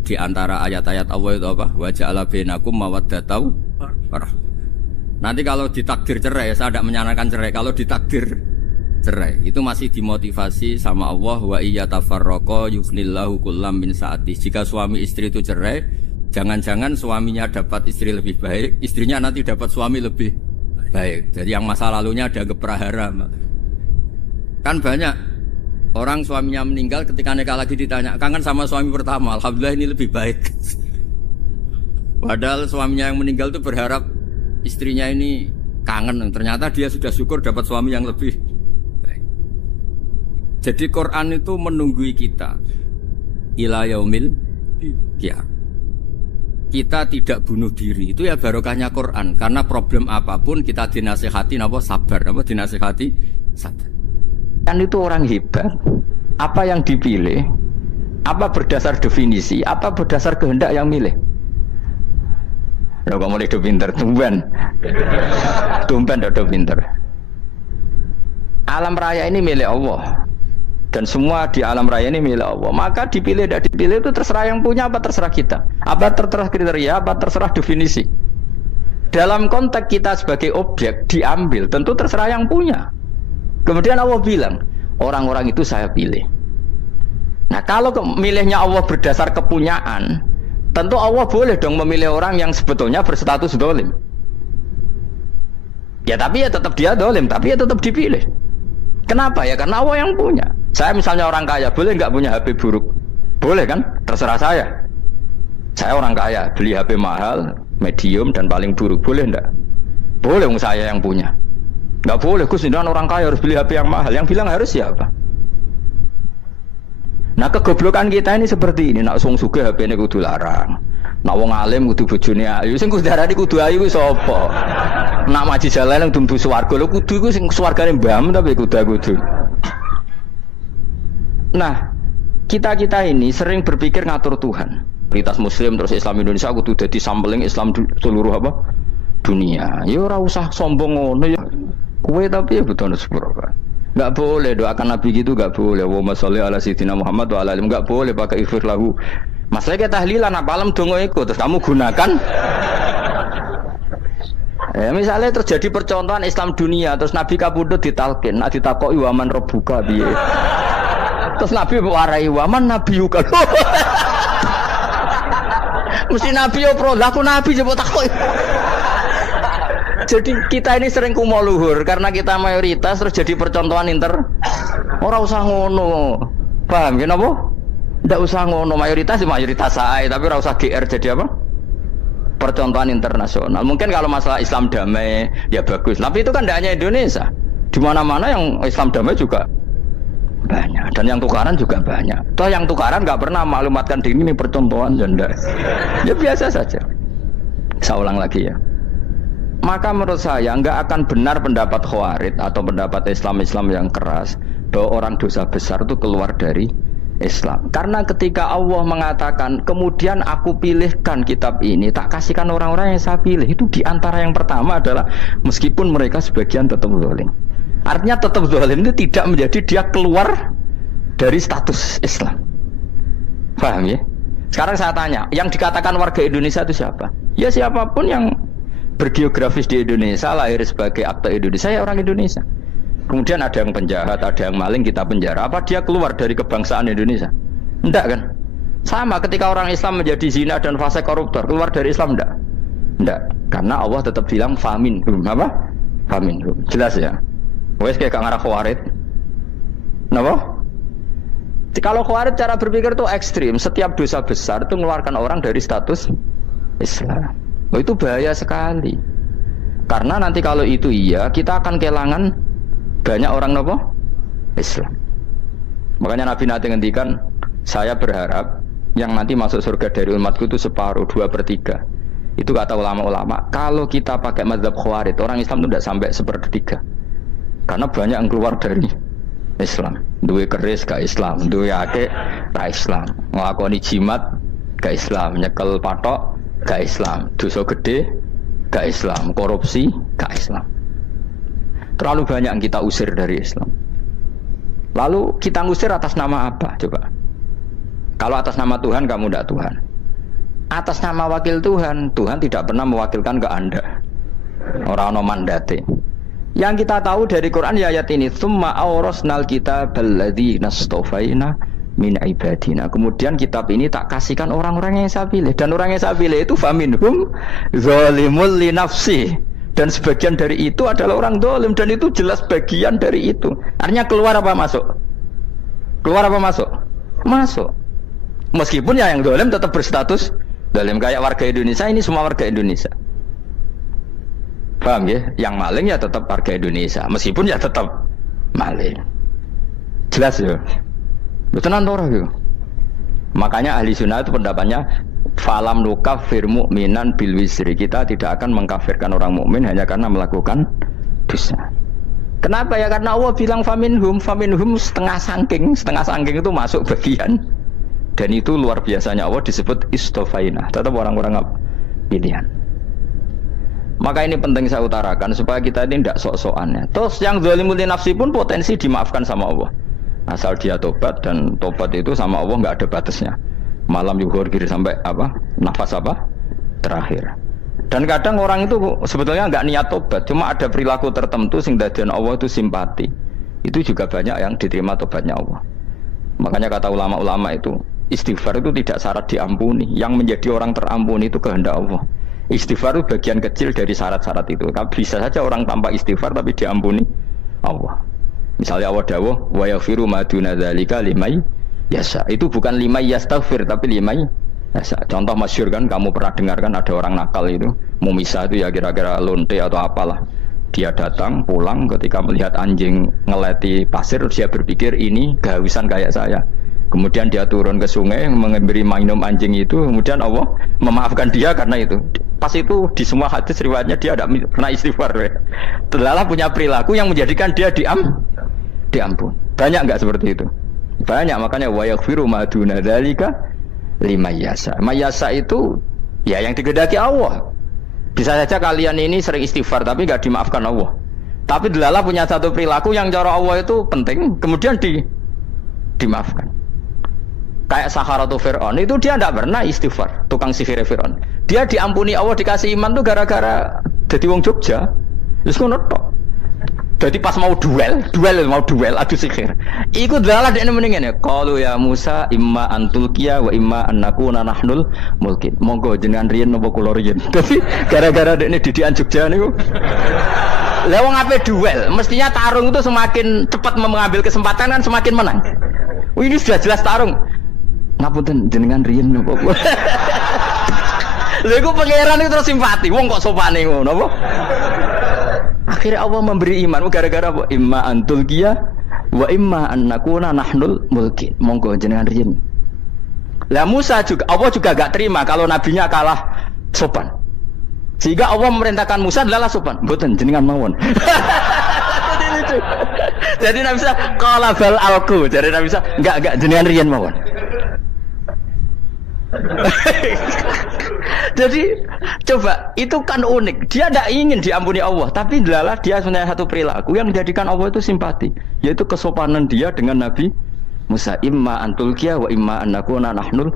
di antara ayat-ayat Allah itu apa? Wa ja'ala bainakum mawaddatan warahmah. Nanti kalau ditakdir cerai, saya tidak menyarankan cerai. Kalau ditakdir cerai, itu masih dimotivasi sama Allah. Wa iyyatafarraqa yughnillahu kullam min sa'ati. Jika suami istri itu cerai, jangan-jangan suaminya dapat istri lebih baik, istrinya nanti dapat suami lebih baik. Jadi yang masa lalunya dianggap prahara. Kan banyak orang suaminya meninggal ketika nikah lagi ditanya, kangen sama suami pertama, alhamdulillah ini lebih baik. Padahal suaminya yang meninggal itu berharap istrinya ini kangen, ternyata dia sudah syukur dapat suami yang lebih baik. Jadi Quran itu menunggui kita ila yaumil qiyamah. Kita tidak bunuh diri, itu ya barokahnya Quran. Karena problem apapun kita dinasihati apa sabar, apa dinasihati sabar. Kan itu orang hebat. Apa yang dipilih? Apa berdasar definisi? Apa berdasar kehendak yang milih? Lo kamu udah pinter, tumben udah pinter. Alam raya ini milik Allah. Dan semua di alam raya ini milik Allah. Maka dipilih tidak dipilih itu terserah yang punya apa terserah kita. Apa terserah kriteria, apa terserah definisi. Dalam konteks kita sebagai objek diambil, tentu terserah yang punya. Kemudian Allah bilang, orang-orang itu saya pilih. Nah kalau milihnya Allah berdasar kepunyaan, tentu Allah boleh dong memilih orang yang sebetulnya berstatus dolim. Ya tapi ya tetap dia dolim, tapi ya tetap dipilih. Kenapa ya? Karena Allah yang punya. Saya misalnya orang kaya, boleh nggak punya HP buruk? Boleh kan? Terserah saya. Saya orang kaya, beli HP mahal, medium dan paling buruk. Boleh nggak? Boleh, saya yang punya. Nggak boleh, Gus, dengan orang kaya harus beli HP yang mahal. Yang bilang harus siapa? Nah kegoblokan kita ini seperti ini. Nak wong sugih HP ini kudu larang. Nak wong alim kudu bojone ayu. Sing kudu darani kudu ayu kuwi sapa? Nak maji jalan yang dumbu swarga lho kudu iku sing swargane mbam tapi kudu. Nah, kita ini sering berpikir ngatur Tuhan. Prioritas Muslim terus Islam Indonesia kudu dadi sampling Islam seluruh apa? Dunia. Ya ora usah sombong ngono ya. Kowe tapi ya butuh sepuro kan. Enggak boleh doakan Nabi gitu, enggak boleh. Allahumma sholli ala sayyidina Muhammad wa ala alihi. Enggak boleh pakai ighfir lahu. Masalah kita tahlilan apa alam donga iku terus kamu gunakan. Misalnya terjadi percontohan Islam dunia terus Nabi kapundhut ditalkin, nak ditakoki waman rabbuka piye. Terus Nabi warai waman nabiyuka. Mesti Nabi yo pro, lah aku Nabi coba takut. Jadi kita ini sering kumo luhur karena kita mayoritas terus jadi percontohan ora usah ngono. Paham ya napa? Ndak usah ngono, mayoritas saya, tapi ora usah GR jadi apa? Percontohan internasional. Mungkin kalau masalah Islam damai ya bagus. Tapi itu kan tidak hanya Indonesia. Di mana-mana yang Islam damai juga banyak dan yang tukaran juga banyak. Toh yang tukaran nggak pernah maklumatkan diri ini percontohan janda. Ya biasa saja. Saya ulang lagi ya. Maka menurut saya nggak akan benar pendapat Khawarij atau pendapat Islam yang keras bahwa orang dosa besar itu keluar dari Islam. Karena ketika Allah mengatakan kemudian aku pilihkan kitab ini tak kasihkan orang-orang yang saya pilih, itu diantara yang pertama adalah meskipun mereka sebagian tetap zalim. Artinya tetap zalim itu tidak menjadi dia keluar dari status Islam. Paham ya? Sekarang saya tanya, yang dikatakan warga Indonesia itu siapa? Ya siapapun yang bergeografis di Indonesia, lahir sebagai akte Indonesia, saya orang Indonesia. Kemudian ada yang penjahat, ada yang maling, kita penjara. Apa dia keluar dari kebangsaan Indonesia? Enggak kan? Sama ketika orang Islam menjadi zina dan fasik koruptor, keluar dari Islam enggak? Enggak. Karena Allah tetap bilang faminhum. Apa? Faminhum. Jelas ya? Wes kayak ngarah Khawarij. Kenapa? Kalau Khawarij cara berpikir itu ekstrim. Setiap dosa besar itu mengeluarkan orang dari status Islam. Oh, itu bahaya sekali. Karena nanti kalau itu iya, kita akan kehilangan banyak orang nopo Islam. Makanya Nabi nanti ngendikan, saya berharap yang nanti masuk surga dari umatku itu separuh, 2/3. Itu kata ulama-ulama. Kalau kita pakai mazhab Khawarij, orang Islam itu tidak sampai 1/3. Karena banyak yang keluar dari Islam. Duwe keris gak Islam, duwe akeh gak Islam, nglakoni jimat gak Islam, nyekel patok gak Islam, dosa gede gak Islam, korupsi gak Islam. Terlalu banyak yang kita usir dari Islam. Lalu kita ngusir atas nama apa? Coba. Kalau atas nama Tuhan, kamu tidak Tuhan. Atas nama wakil Tuhan, Tuhan tidak pernah mewakilkan ke Anda. Orang-orang mandate. Yang kita tahu dari Quran ya ayat ini, tsumma awrasnal kitabal ladzina astafaina min ibadina. Kemudian kitab ini tak kasihkan orang-orang yang saya pilih, dan orang yang saya pilih itu faminhum zalimul li nafsi. Dan sebagian dari itu adalah orang zalim, dan itu jelas bagian dari itu. Artinya keluar apa masuk? Keluar apa masuk? Masuk. Meskipun ya yang zalim tetap berstatus zalim, kayak warga Indonesia, ini semua warga Indonesia. Paham ya? Yang maling ya tetap warga Indonesia, meskipun ya tetap maling. Jelas ya? Betul antara ya? Makanya ahli sunnah itu pendapatnya falam nukafir mu'minan bil wisri. Kita tidak akan mengkafirkan orang mukmin hanya karena melakukan dosa. Kenapa ya? Karena Allah bilang faminhum setengah sangking itu masuk bagian. Dan itu luar biasanya Allah disebut istofaina. Tetap orang-orang pilihan. Maka ini penting saya utarakan supaya kita ini tidak sok-sokan ya. Terus yang zalimul li nafsi pun potensi dimaafkan sama Allah. Asal dia tobat, dan tobat itu sama Allah nggak ada batasnya. Malam yuhur kiri sampai apa? Nafas apa? Terakhir. Dan kadang orang itu sebetulnya nggak niat tobat, cuma ada perilaku tertentu sehingga Allah itu simpati. Itu juga banyak yang diterima tobatnya Allah. Makanya kata ulama-ulama itu, istighfar itu tidak syarat diampuni. Yang menjadi orang terampuni itu kehendak Allah. Istighfar itu bagian kecil dari syarat-syarat itu. Bisa saja orang tanpa istighfar tapi diampuni Allah. Misalnya Allah dawuh, wa yaghfiru ma duna dzalika limay yasha. Itu bukan limay yastaghfir tapi limay yasha. Contoh masyhur kan, kamu pernah dengar kan, ada orang nakal itu, Mumisa itu ya kira-kira lonte atau apalah. Dia datang pulang ketika melihat anjing ngeleti pasir, dia berpikir ini kehausan kayak saya. Kemudian dia turun ke sungai memberi minum anjing itu, kemudian Allah memaafkan dia karena itu. Pas itu di semua hadis riwayatnya dia tidak pernah istighfar. Terlalu punya perilaku yang menjadikan dia diampun. Banyak enggak seperti itu? Banyak, makanya wa yaghfiru ma duna dzalika liman yasha. Mayasa itu ya yang digedaki Allah. Bisa saja kalian ini sering istighfar tapi enggak dimaafkan Allah. Tapi delala punya satu perilaku yang cara Allah itu penting, kemudian dimaafkan. Kayak Saharatu Fir'aun itu dia tidak pernah istighfar, tukang sihir Fir'aun. Dia diampuni Allah, dikasih iman tuh gara-gara jadi wong Jogja. Terus ngono tok. Jadi pas mau duel adu sihir. Iku dalah dekne mendingan ya. Qalu ya Musa imma antulqiya wa imma annakuna nahnul mulkin. Monggo jenengan riyen napa kula riyen. Dadi gara-gara dekne didikan Jogja niku. Lah wong ape duel, mestinya tarung itu semakin cepat mengambil kesempatan kan semakin menang. Ini sudah jelas tarung. Ngapunten jenengan riyen napa kula. Lha iku pangeran itu terus simpati. Wong kok sopane ngono apa? Akhirnya Allah memberi iman gara-gara apa? Imma antulqiya wa imma annakuna nahnul mulkin. Monggo jenengan riyen. Lah Musa juga, Allah juga gak terima kalau nabinya kalah sopan. Sehingga Allah memerintahkan Musa adalah sopan. Mboten jenengan mawon. Jadi Nabi Musa qala bal alqu. Jadi Nabi Musa enggak jenengan riyen mawon. Jadi coba, itu kan unik. Dia tidak ingin diampuni Allah, tapi adalah dia sebenarnya satu perilaku yang menjadikan Allah itu simpati, yaitu kesopanan dia dengan Nabi Musa. Imma antulqiya wa imma annakuna nahnul.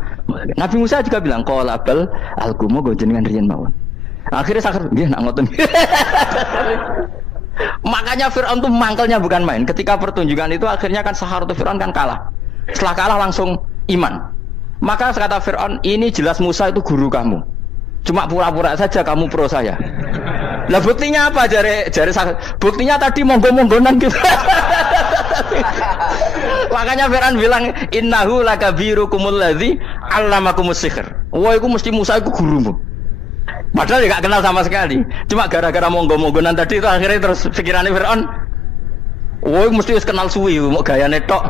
Nabi Musa juga bilang qala bal alqumu jenengan riyen mawon. Akhirnya Sakar, dia nak ngoten. Makanya Fir'aun tuh mangkelnya bukan main. Ketika pertunjukan itu akhirnya kan Saharatu Fir'aun kan kalah. Setelah kalah langsung iman. Maka kata Fir'aun, ini jelas Musa itu guru kamu. Cuma pura-pura saja kamu pro saya. Lah buktinya apa jare Sakar? Buktinya tadi monggo-monggonan gitu. Makanya Fir'aun bilang innahu lakabirukumul ladzi 'allamakumus sihr. Wah, iku mesti Musa iku gurumu. Padahal dia gak kenal sama sekali. Cuma gara-gara monggo-monggonan tadi itu akhirnya terus pikirannya Fir'aun. Wah, mesti wis kenal suwi mau gayane tok.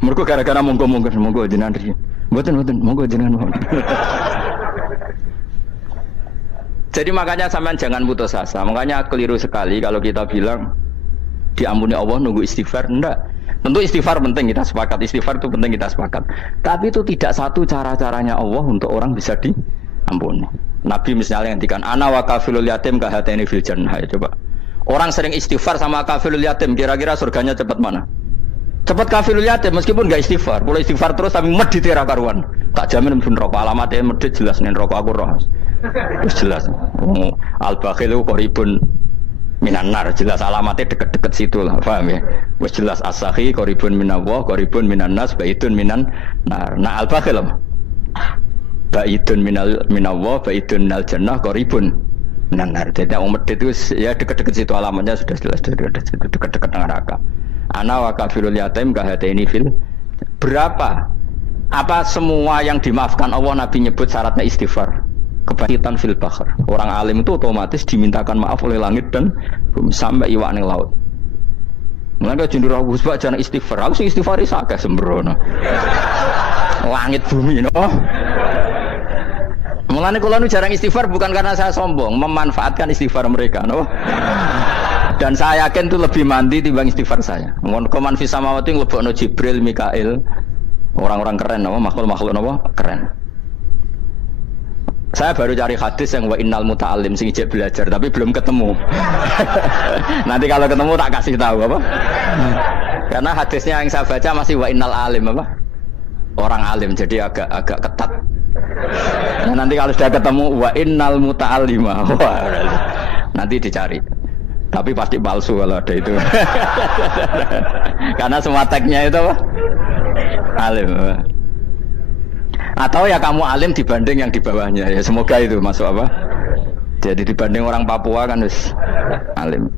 Mergo gara-gara monggo-monggon monggo jenengan iki. Mboten monggo jenengan. Jadi makanya sampean jangan putus asa. Makanya keliru sekali kalau kita bilang diampuni Allah nunggu istighfar. Enggak. Tentu istighfar penting, kita sepakat. Istighfar itu penting, kita sepakat. Tapi itu tidak satu cara-caranya Allah untuk orang bisa diampuni. Nabi misalnya ngendikan ana wa kafilul yatim kahateni fil jannah. Coba. Orang sering istighfar sama kafilul yatim, kira-kira surganya cepat mana? Cepat kafilul yatim meskipun enggak istighfar. Boleh istighfar terus tapi medit ra karuan. Tak jamin pun rokok alamatnya medit jelas nih rokok aku roh. Terus jelas. Al-bakhilu qaribun minan nar, jelas alamatnya deket-deket situ lah, paham ya? Wes jelas as-sakhi qaribun minallah, qaribun minan nas, baitun minan nar. Nah al-bakhil baitun minallah, baitun minal jannah, qaribun minan nar. Jadi yang medit itu ya deket-deket situ alamatnya sudah jelas deket-deket neraka. Ana wa kafirul yatim kahateni fil. Berapa? Apa semua yang dimaafkan Allah Nabi nyebut syaratnya istighfar? Kebahitan fil bahr. Orang alim itu otomatis dimintakan maaf oleh langit dan bumi sampai iwak ning laut. Mulane jendur aku sebab jangan istighfar. Aku sing istighfar iki akeh sembrono. Langit bumi no. Mulane kula nu jarang istighfar bukan karena saya sombong, memanfaatkan istighfar mereka no. Dan saya yakin itu lebih mandi timbang istighfar saya. Ngon koman fi samawati nglebokno Jibril, Mikail. Orang-orang keren no, makhluk-makhluk no, keren. Saya baru cari hadis yang wa innal muta'allim sing ijek belajar tapi belum ketemu. Nanti kalau ketemu tak kasih tahu apa? Karena hadisnya yang saya baca masih wa innal alim apa? Orang alim jadi agak ketat. Nah, nanti kalau sudah ketemu wa innal muta'allima. Wah, nanti dicari. Tapi pasti palsu kalau ada itu. Karena semua tagnya itu apa? Alim. Atau ya kamu alim dibanding yang di bawahnya ya semoga itu masuk apa jadi dibanding orang Papua kan harus alim.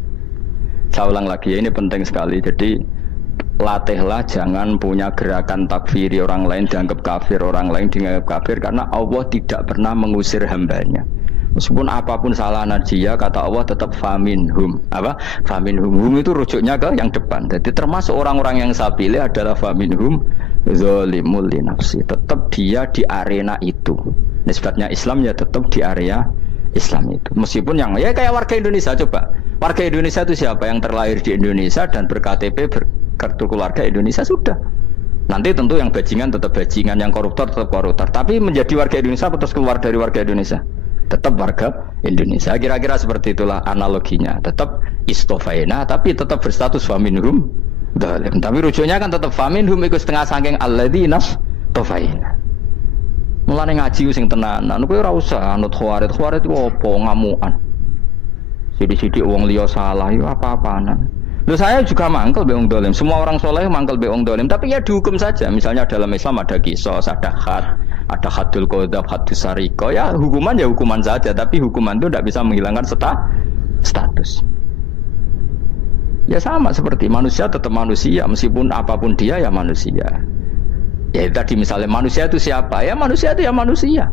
Saya ulang lagi ya, ini penting sekali. Jadi latihlah jangan punya gerakan takfiri orang lain dianggap kafir, orang lain dianggap kafir karena Allah tidak pernah mengusir hambanya meskipun apapun salah najiyah kata Allah tetap faminhum apa faminhum hum itu rujuknya ke yang depan. Jadi termasuk orang-orang yang saya pilih adalah faminhum zalimul li nafsi, tetap dia di arena itu. Nisbatnya Islam ya tetap di area Islam itu. Meskipun yang ya kayak warga Indonesia coba. Warga Indonesia itu siapa yang terlahir di Indonesia dan ber-KTP berkartu keluarga Indonesia sudah. Nanti tentu yang bajingan tetap bajingan, yang koruptor tetap koruptor. Tapi menjadi warga Indonesia atau terus keluar dari warga Indonesia? Tetap warga Indonesia. Kira-kira seperti itulah analoginya. Tetap istofaina tapi tetap berstatus faminhum dalim. Tapi rujuknya kan tetap faminhum iku setengah saking alladzinas tofaina. Mulane ngaji sing tenanan kowe ora usah anut khawarit itu apa ngamukan. Sidik-sidik wong liya salah yo apa-apaanan. Lho saya juga mangkel be wong dolim. Semua orang soleh mangkel be wong dolim, tapi ya dihukum saja. Misalnya dalam Islam ada qisas, ada hadul qadzaf, hadus sarika. Ya hukuman ya hukuman saja, tapi hukuman itu tidak bisa menghilangkan status. Ya sama seperti manusia tetap manusia meskipun apapun dia ya manusia. Ya tadi misalnya manusia itu siapa? Ya manusia itu ya manusia.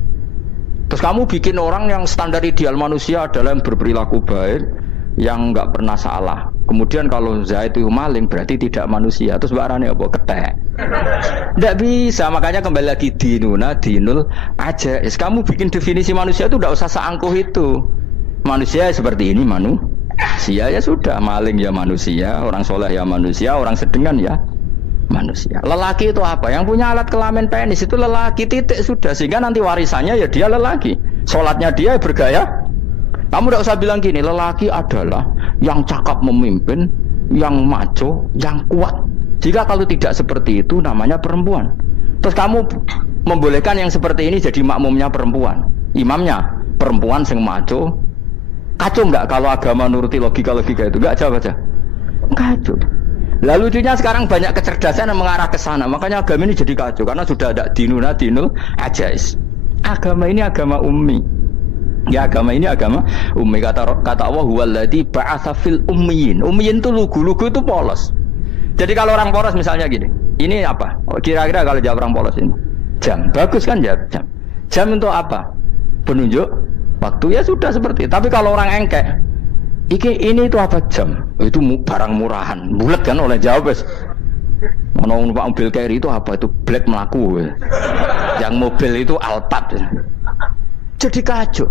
Terus kamu bikin orang yang standar ideal manusia adalah yang berperilaku baik, yang enggak pernah salah. Kemudian kalau Zaid itu maling berarti tidak manusia. Terus barangnya apa? Ketek. Tidak bisa, makanya kembali lagi dinul aja. Kamu bikin definisi manusia itu tidak usah seangkuh itu. Manusia seperti ini manusia ya sudah, maling ya manusia, orang soleh ya manusia, orang sedengan ya manusia. Lelaki itu apa? Yang punya alat kelamin penis itu lelaki, titik sudah. Sehingga nanti warisannya ya dia lelaki. Sholatnya dia bergaya. Kamu tidak usah bilang gini, lelaki adalah yang cakap memimpin, yang maco, yang kuat. Jika kalau tidak seperti itu namanya perempuan. Terus kamu membolehkan yang seperti ini jadi makmumnya perempuan, imamnya perempuan sing maco. Kacau enggak kalau agama nuruti logika-logika itu? Enggak, jawab aja. Kacau. Lalu lucunya sekarang banyak kecerdasan yang mengarah ke sana. Makanya agama ini jadi kacau karena sudah ada dinul ajais. Agama ini agama ummi. Ya agama ini agama ummi, kata Allah huwallazi ba'atsa fil ummiyin. Ummiyin itu lugu itu polos. Jadi kalau orang polos misalnya gini, ini apa? Kira-kira kalau jawab orang polos ini, jam. Bagus kan jawab jam. Jam untuk apa? Penunjuk waktu, ya sudah seperti itu. Tapi kalau orang engkek, ini itu apa jam? Itu barang murahan, bulat kan oleh jawab. Mau numpak mobil carry itu apa? Itu black melaku. Yang mobil itu Alphard. Jadi kacau.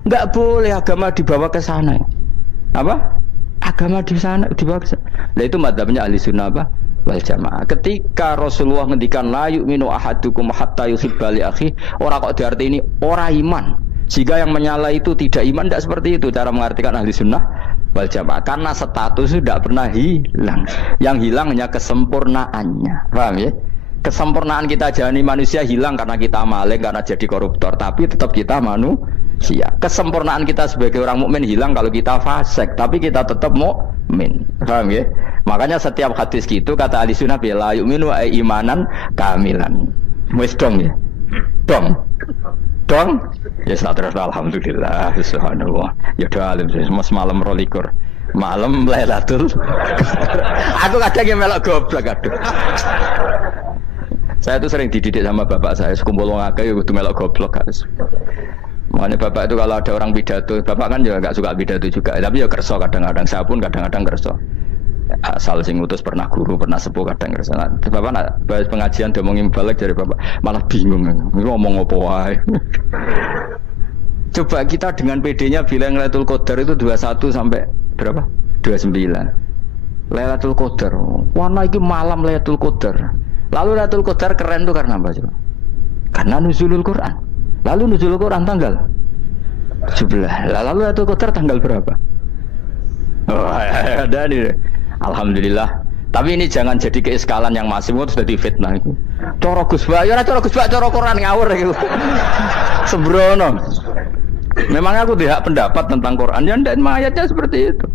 Enggak boleh agama dibawa ke sana. Apa? Agama di sana dibawa ke sana. Nah itu madzhabnya ahli sunnah apa? Wal jamaah. Ketika Rasulullah ngendikan la yu'minu ahadukum hatta yuhibba li akhi, ora kok diarti ini ora iman. Jika yang menyala itu tidak iman, tidak seperti itu cara mengartikan ahli sunnah wal jamaah. Karena status itu tidak pernah hilang. Yang hilang hanya kesempurnaannya. Paham ya? Kesempurnaan kita jadi manusia hilang karena kita maling, karena jadi koruptor, tapi tetap kita manusia. Kesempurnaan kita sebagai orang mukmin hilang kalau kita fasik, tapi kita tetap mukmin. Paham ya? Makanya setiap hadis gitu kata ahli sunnah la yu'minu imanan kamilan. Wis dong ya. Dong. Ya terus alhamdulillah subhanallah. Ya doa alim semalam 22. Malam Lailatul. Aku kadang yang melok goblok aduh. Saya itu sering dididik sama bapak saya, sekumpul wong akeh ya kudu melok goblok harus. Makanya bapak itu kalau ada orang pidato, bapak kan juga enggak suka pidato juga, tapi ya kerso kadang-kadang, saya pun kadang-kadang kerso. Asal sing ngutus pernah guru, pernah sepuh kadang kerso. Nah, bapak nak bahas pengajian ngomongin balik dari bapak, malah bingung. Ngomong apa wae. Coba kita dengan PD-nya bilang Lailatul Qadar itu 21 sampai berapa? 29. Lailatul Qadar. Warna iki malam Lailatul Qadar. Lalu Lailatul Qadar keren tuh karena apa coba? Karena nuzulul Quran. Lalu nuzulul Quran tanggal 17. Lalu Lailatul Qadar tanggal berapa? Oh, ada nih. Alhamdulillah. Tapi ini jangan jadi keiskalan yang masif, itu sudah difitnah itu. Coro Gus Bak, ya coro Gus Bak, coro Quran ngawur gitu. Sembrono. Memang aku tidak pendapat tentang Quran, ya ndak ayatnya seperti itu.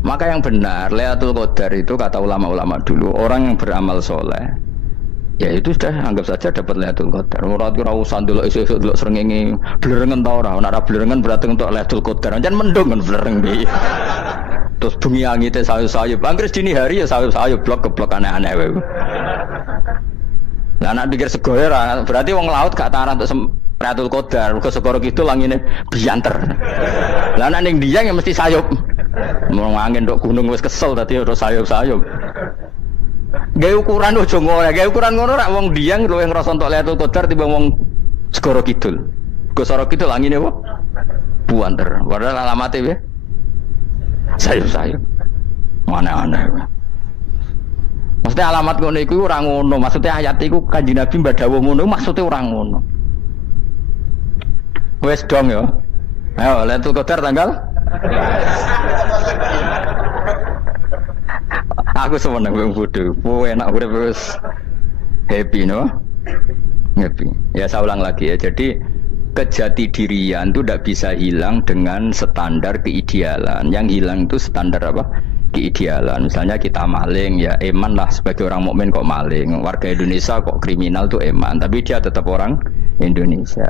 Maka yang benar, Lailatul Qadar itu kata ulama-ulama dulu, orang yang beramal soleh, ya itu sudah anggap saja dapat Lailatul Qadar. Ora usah ndelok esuk-esuk ndelok srengenge blerengen ta ora. Nek ora blerengen berarti untuk Lailatul Qadar. Jan mendung kan blereng iki. Terus bengi angite sayup-sayup. Anggere dini hari ya sayup-sayup blok-blok aneh-aneh wae. Lah nek pikir sego ora, berarti wong laut gak tarah untuk Lailatul Qadar. Mergo segoro kidul langine bianter. Lah nek ning Dieng ya mesti sayup. Mau angin dok gunung wis kesel tadi udah sayup-sayup. Gaya ukuran ojo ngono, gaya ukuran ngono rak wong Dieng lho yang ngrasa entuk Lailatul Qadar timbang wong Segoro Kidul. Segoro Kidul angine apa? Buanter. Padahal alamate piye? Sayup-sayup. Mana-mana. Maksudnya alamat ngono iku ora ngono, maksudnya ayat iku Kanjeng Nabi mbadhawuh ngono, maksudnya ora ngono. Wes dong ya. Ayo Lailatul Qadar tanggal aku seneng wong bodho. Enak urip wis happy no? Happy. Ya saya ulang lagi ya. Jadi kejati dirian itu tidak bisa hilang dengan standar keidealan. Yang hilang itu standar apa? Keidealan. Misalnya kita maling ya eman lah sebagai orang mukmin kok maling. Warga Indonesia kok kriminal tuh eman, tapi dia tetap orang Indonesia.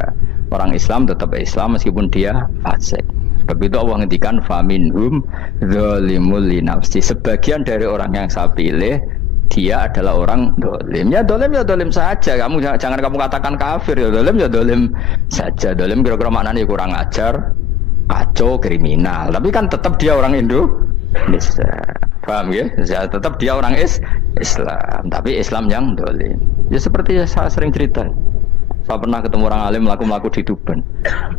Orang Islam tetap Islam meskipun dia fasik. Sebab itu Allah ngendikan faminhum zalimul linafsi. Sebagian dari orang yang saya pilih dia adalah orang dolim. Ya dolim saja. Kamu jangan kamu katakan kafir ya dolim saja. Dolim kira-kira maknanya kurang ajar, kacau, kriminal. Tapi kan tetap dia orang Indonesia. Paham ya? Ya tetap dia orang Islam. Tapi Islam yang dolim. Ya seperti saya sering cerita. Saya pernah ketemu orang alim melaku di Tuban.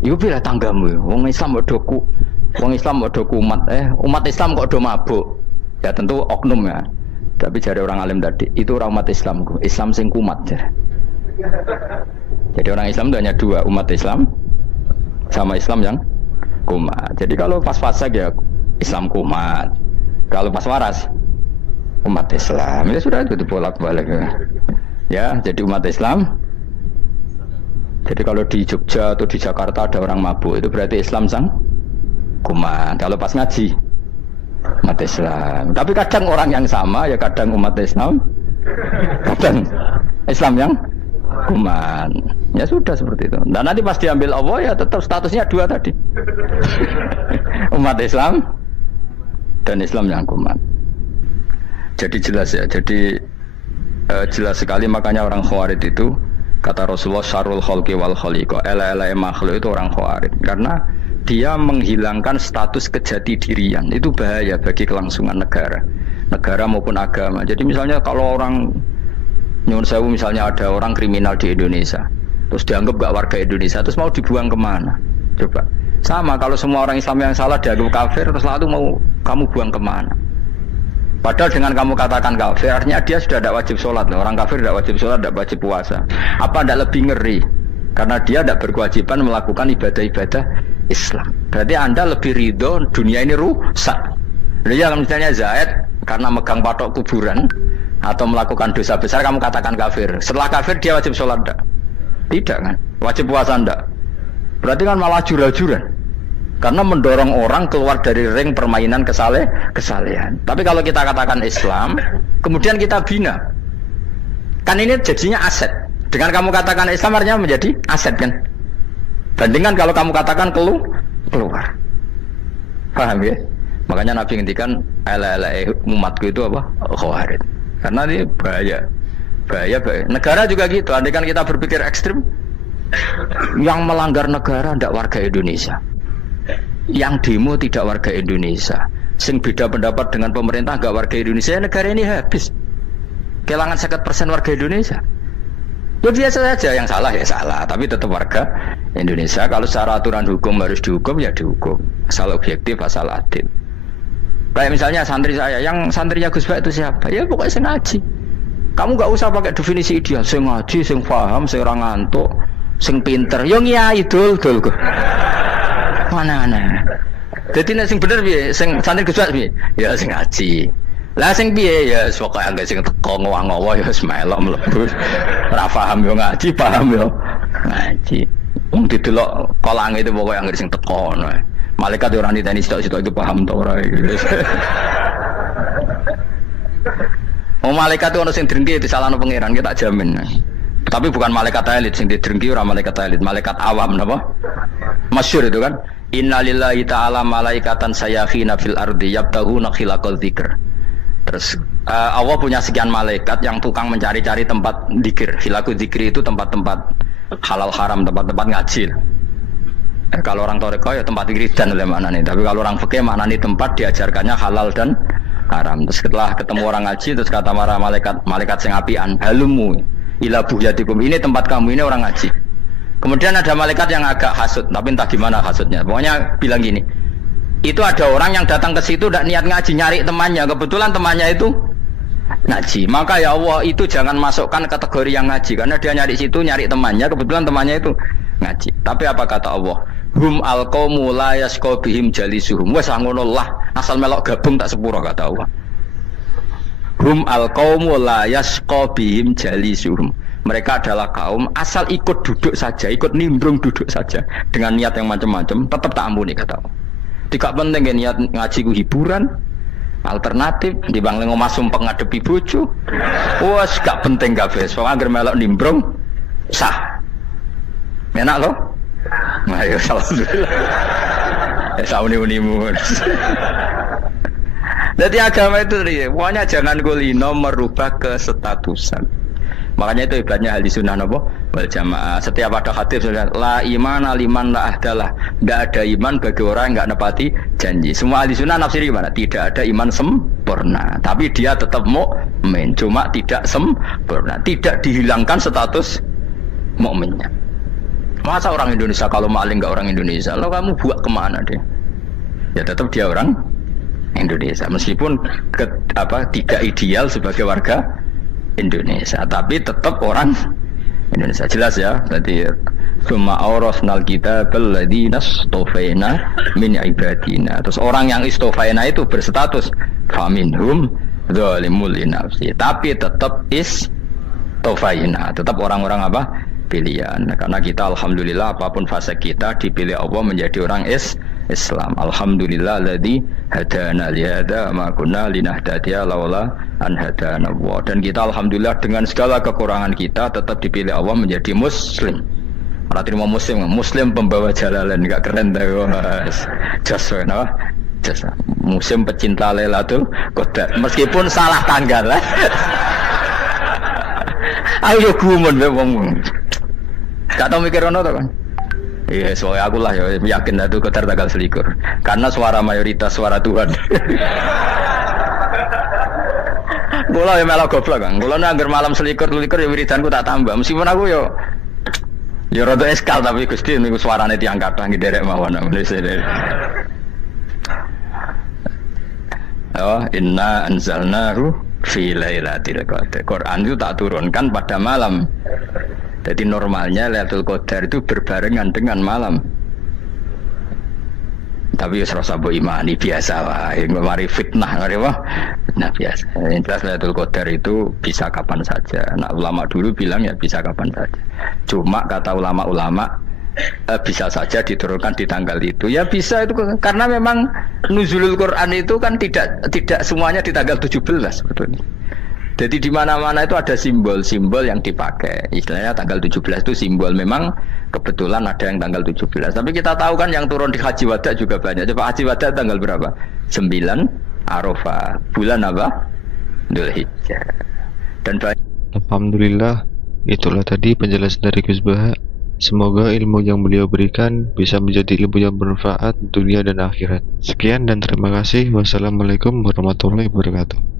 Iku pilih tanggamu, wong Islam kok doku, wong Islam kok doku umat Islam kok do mabuk. Ya tentu oknum ya. Tapi jare orang alim tadi, itu orang umat Islam, Islam sing kumat jare. Jadi orang Islam itu hanya dua, umat Islam sama Islam yang kumat. Jadi kalau pas fasik ya Islam kumat. Kalau pas waras umat Islam. Ya sudah itu bolak-balik ya. Ya, jadi umat Islam Jadi kalau di Jogja atau di Jakarta ada orang mabuk, itu berarti Islam sang kuman. Kalau pas ngaji, umat Islam. Tapi kadang orang yang sama, ya kadang umat Islam, kadang Islam yang kuman. Ya sudah seperti itu. Dan nanti pas diambil Allah ya tetap statusnya dua tadi. Umat Islam dan Islam yang kuman. Jadi jelas ya. Jadi jelas sekali, makanya orang Khawarij itu kata Rasulullah syarrul khalqi wal khaliqa, ela-ela makhluk itu orang Khawarij, karena dia menghilangkan status kejati dirian. Itu bahaya bagi kelangsungan negara maupun agama. Jadi misalnya kalau orang nyuwun sewu, misalnya ada orang kriminal di Indonesia terus dianggap gak warga Indonesia, terus mau dibuang kemana? Coba sama kalau semua orang Islam yang salah dianggap kafir, terus lalu mau kamu buang kemana? Padahal dengan kamu katakan kafir, artinya dia sudah tidak wajib sholat. Orang kafir tidak wajib sholat, tidak wajib puasa. Apa tidak lebih ngeri? Karena dia tidak berkewajiban melakukan ibadah-ibadah Islam. Berarti Anda lebih ridho dunia ini rusak. Ya misalnya Zaid karena megang patok kuburan atau melakukan dosa besar, kamu katakan kafir. Setelah kafir dia wajib sholat tidak? Tidak kan? Wajib puasa tidak? Berarti kan malah jurah-jurah. Karena mendorong orang keluar dari ring permainan kesalehan. Tapi kalau kita katakan Islam, kemudian kita bina, kan ini jadinya aset. Dengan kamu katakan Islam artinya menjadi aset kan? Bandingkan kalau kamu katakan keluar. Paham ya? Makanya Nabi ngendikan ala-ala umatku itu apa? Khawarij. Karena ini bahaya. Negara juga gitu. Andai kan kita berpikir ekstrim, yang melanggar negara tidak warga Indonesia, yang demo tidak warga Indonesia, sing beda pendapat dengan pemerintah gak warga Indonesia, negara ini habis. Kehilangan 50% warga Indonesia. Ya biasa saja, yang salah ya salah, tapi tetap warga Indonesia. Kalau secara aturan hukum harus dihukum ya dihukum, asal objektif, asal adil. Kayak misalnya santri saya, yang santrinya Gus Bak itu siapa? Ya pokoknya sing ngaji. Kamu gak usah pakai definisi ideal, sing ngaji, sing paham, sing ora ngantuk, sing pinter. Yo ngiyai dul kok. Mana-mana. Jadi nek sing bener piye? Sing santri Gus Bak piye? Ya sing ngaji. Lah sing piye ya pokoke anggere sing teko ngowo ya wis melok mlebu. Ora paham yo ngaji, paham yo ngaji. Wong didelok kolang itu pokoke anggere sing teko ngono. Malaikat ora niteni sitok-sitok itu paham ta ora iki. Oh malaikat itu ono sing drengki disalahno pangeran, kita jamin. Tapi bukan malaikat elit sing didrengki, ora malaikat elit, malaikat awam napa? Masyhur itu kan. Innalillahi ta'ala malaikatan sayakhina fil ardi yabtaghuna khilaqal dzikr. Terus Allah punya sekian malaikat yang tukang mencari-cari tempat dzikir. Khilaqul dzikri itu tempat-tempat halal haram, tempat-tempat ngaji. Kalau orang toreko ya tempat wiridan oleh mana nih. Tapi kalau orang fikih mana nih tempat diajarkannya halal dan haram. Terus setelah ketemu orang ngaji, terus kata para malaikat sing apian, halumu ila buhyatikum, ini tempat kamu, ini orang ngaji. Kemudian ada malaikat yang agak hasud, tapi entah gimana hasudnya. Pokoknya bilang gini, itu ada orang yang datang ke situ tidak niat ngaji, nyari temannya. Kebetulan temannya itu ngaji. Maka ya Allah, itu jangan masukkan kategori yang ngaji, karena dia nyari situ, nyari temannya. Kebetulan temannya itu ngaji. Tapi apa kata Allah? Hum alqaumu la yasqa bihim jalisuhum. Wes ngono lah, asal melok gabung tak sepuro kata Allah. Hum alqaumu la yasqa bihim jalisuhum. Mereka adalah kaum asal ikut duduk saja, ikut nimbrung duduk saja dengan niat yang macam-macam, tetap tak ampuni kata Allah. Tidak penting ya niat ngaji ku hiburan, alternatif di bang lengo masum pengadepi bojo. Wes gak penting kabeh. Soale anggere melok nimbrung sah. Enak loh. Nah, ya alhamdulillah. Sauni-unimu. Jadi agama itu pokoknya jangan kulino merubah kesestatusan. Makanya itu hebatnya ahli sunnah napa wal jamaah. Setiap ada hadis la iman liman la ahdalah. Tidak ada iman bagi orang yang enggak nepati janji. Semua ahli sunnah nafsiri gimana? Tidak ada iman sempurna, tapi dia tetap mukmin, cuma tidak sempurna, tidak dihilangkan status mukminnya. Masa orang Indonesia kalau maling enggak orang Indonesia? Lalu kamu buat kemana dia? Ya tetap dia orang Indonesia, meskipun tidak ideal sebagai warga Indonesia, tapi tetap orang Indonesia. Jelas ya. Berarti summa awrasnal kitabal ladzina istofaina min ibadina. Terus orang yang istofaina itu berstatus faminhum zalimul li nafsi, tapi tetap istofaina, tetap orang-orang apa? pilihan. Karena kita alhamdulillah apapun fase kita dipilih Allah menjadi orang Islam. Alhamdulillah alladzi hadana li hadza ma kunna linahtadiya laula an hadana Allah. Dan kita alhamdulillah dengan segala kekurangan kita tetap dipilih Allah menjadi muslim. Ora terima muslim pembawa jalalan, enggak keren ta Mas. Jas no. Jas musim pecinta Lailatul Qadar meskipun salah tanggal. Ayo gumun be wong. Gak tau mikir ono to kan. Iya, soalnya aku lah ya yakin itu Qadar tanggal 21. Karena suara mayoritas suara Tuhan. Kula ya melok goblok kan. Kula nek anggar malam 21 ya wiridanku tak tambah. Meskipun aku ya rada eskal tapi Gusti niku suarane tiyang kathah nderek mawon. Oh, inna anzalnahu fi lailatul qadar. Quran itu tak turunkan pada malam. Jadi normalnya Lailatul Qadar itu berbarengan dengan malam. Tapi ya serasa mbok imani biasa wae, mari fitnah ngare wah. Nah biasa. Yang jelas Lailatul Qadar itu bisa kapan saja. Nah ulama dulu bilang ya bisa kapan saja. Cuma kata ulama-ulama bisa saja diturunkan di tanggal itu. Ya bisa itu karena memang nuzulul Quran itu kan tidak semuanya di tanggal 17 sebetulnya. Jadi di mana-mana itu ada simbol-simbol yang dipakai. Istilahnya tanggal 17 itu simbol memang kebetulan ada yang tanggal 17. Tapi kita tahu kan yang turun di Haji Wada juga banyak. Coba Haji Wada tanggal berapa? 9 Arafah. Bulan apa? Dzulhijjah. Dan Alhamdulillah, itulah tadi penjelasan dari Gus Baha. Semoga ilmu yang beliau berikan bisa menjadi ilmu yang bermanfaat dunia dan akhirat. Sekian dan terima kasih. Wassalamualaikum warahmatullahi wabarakatuh.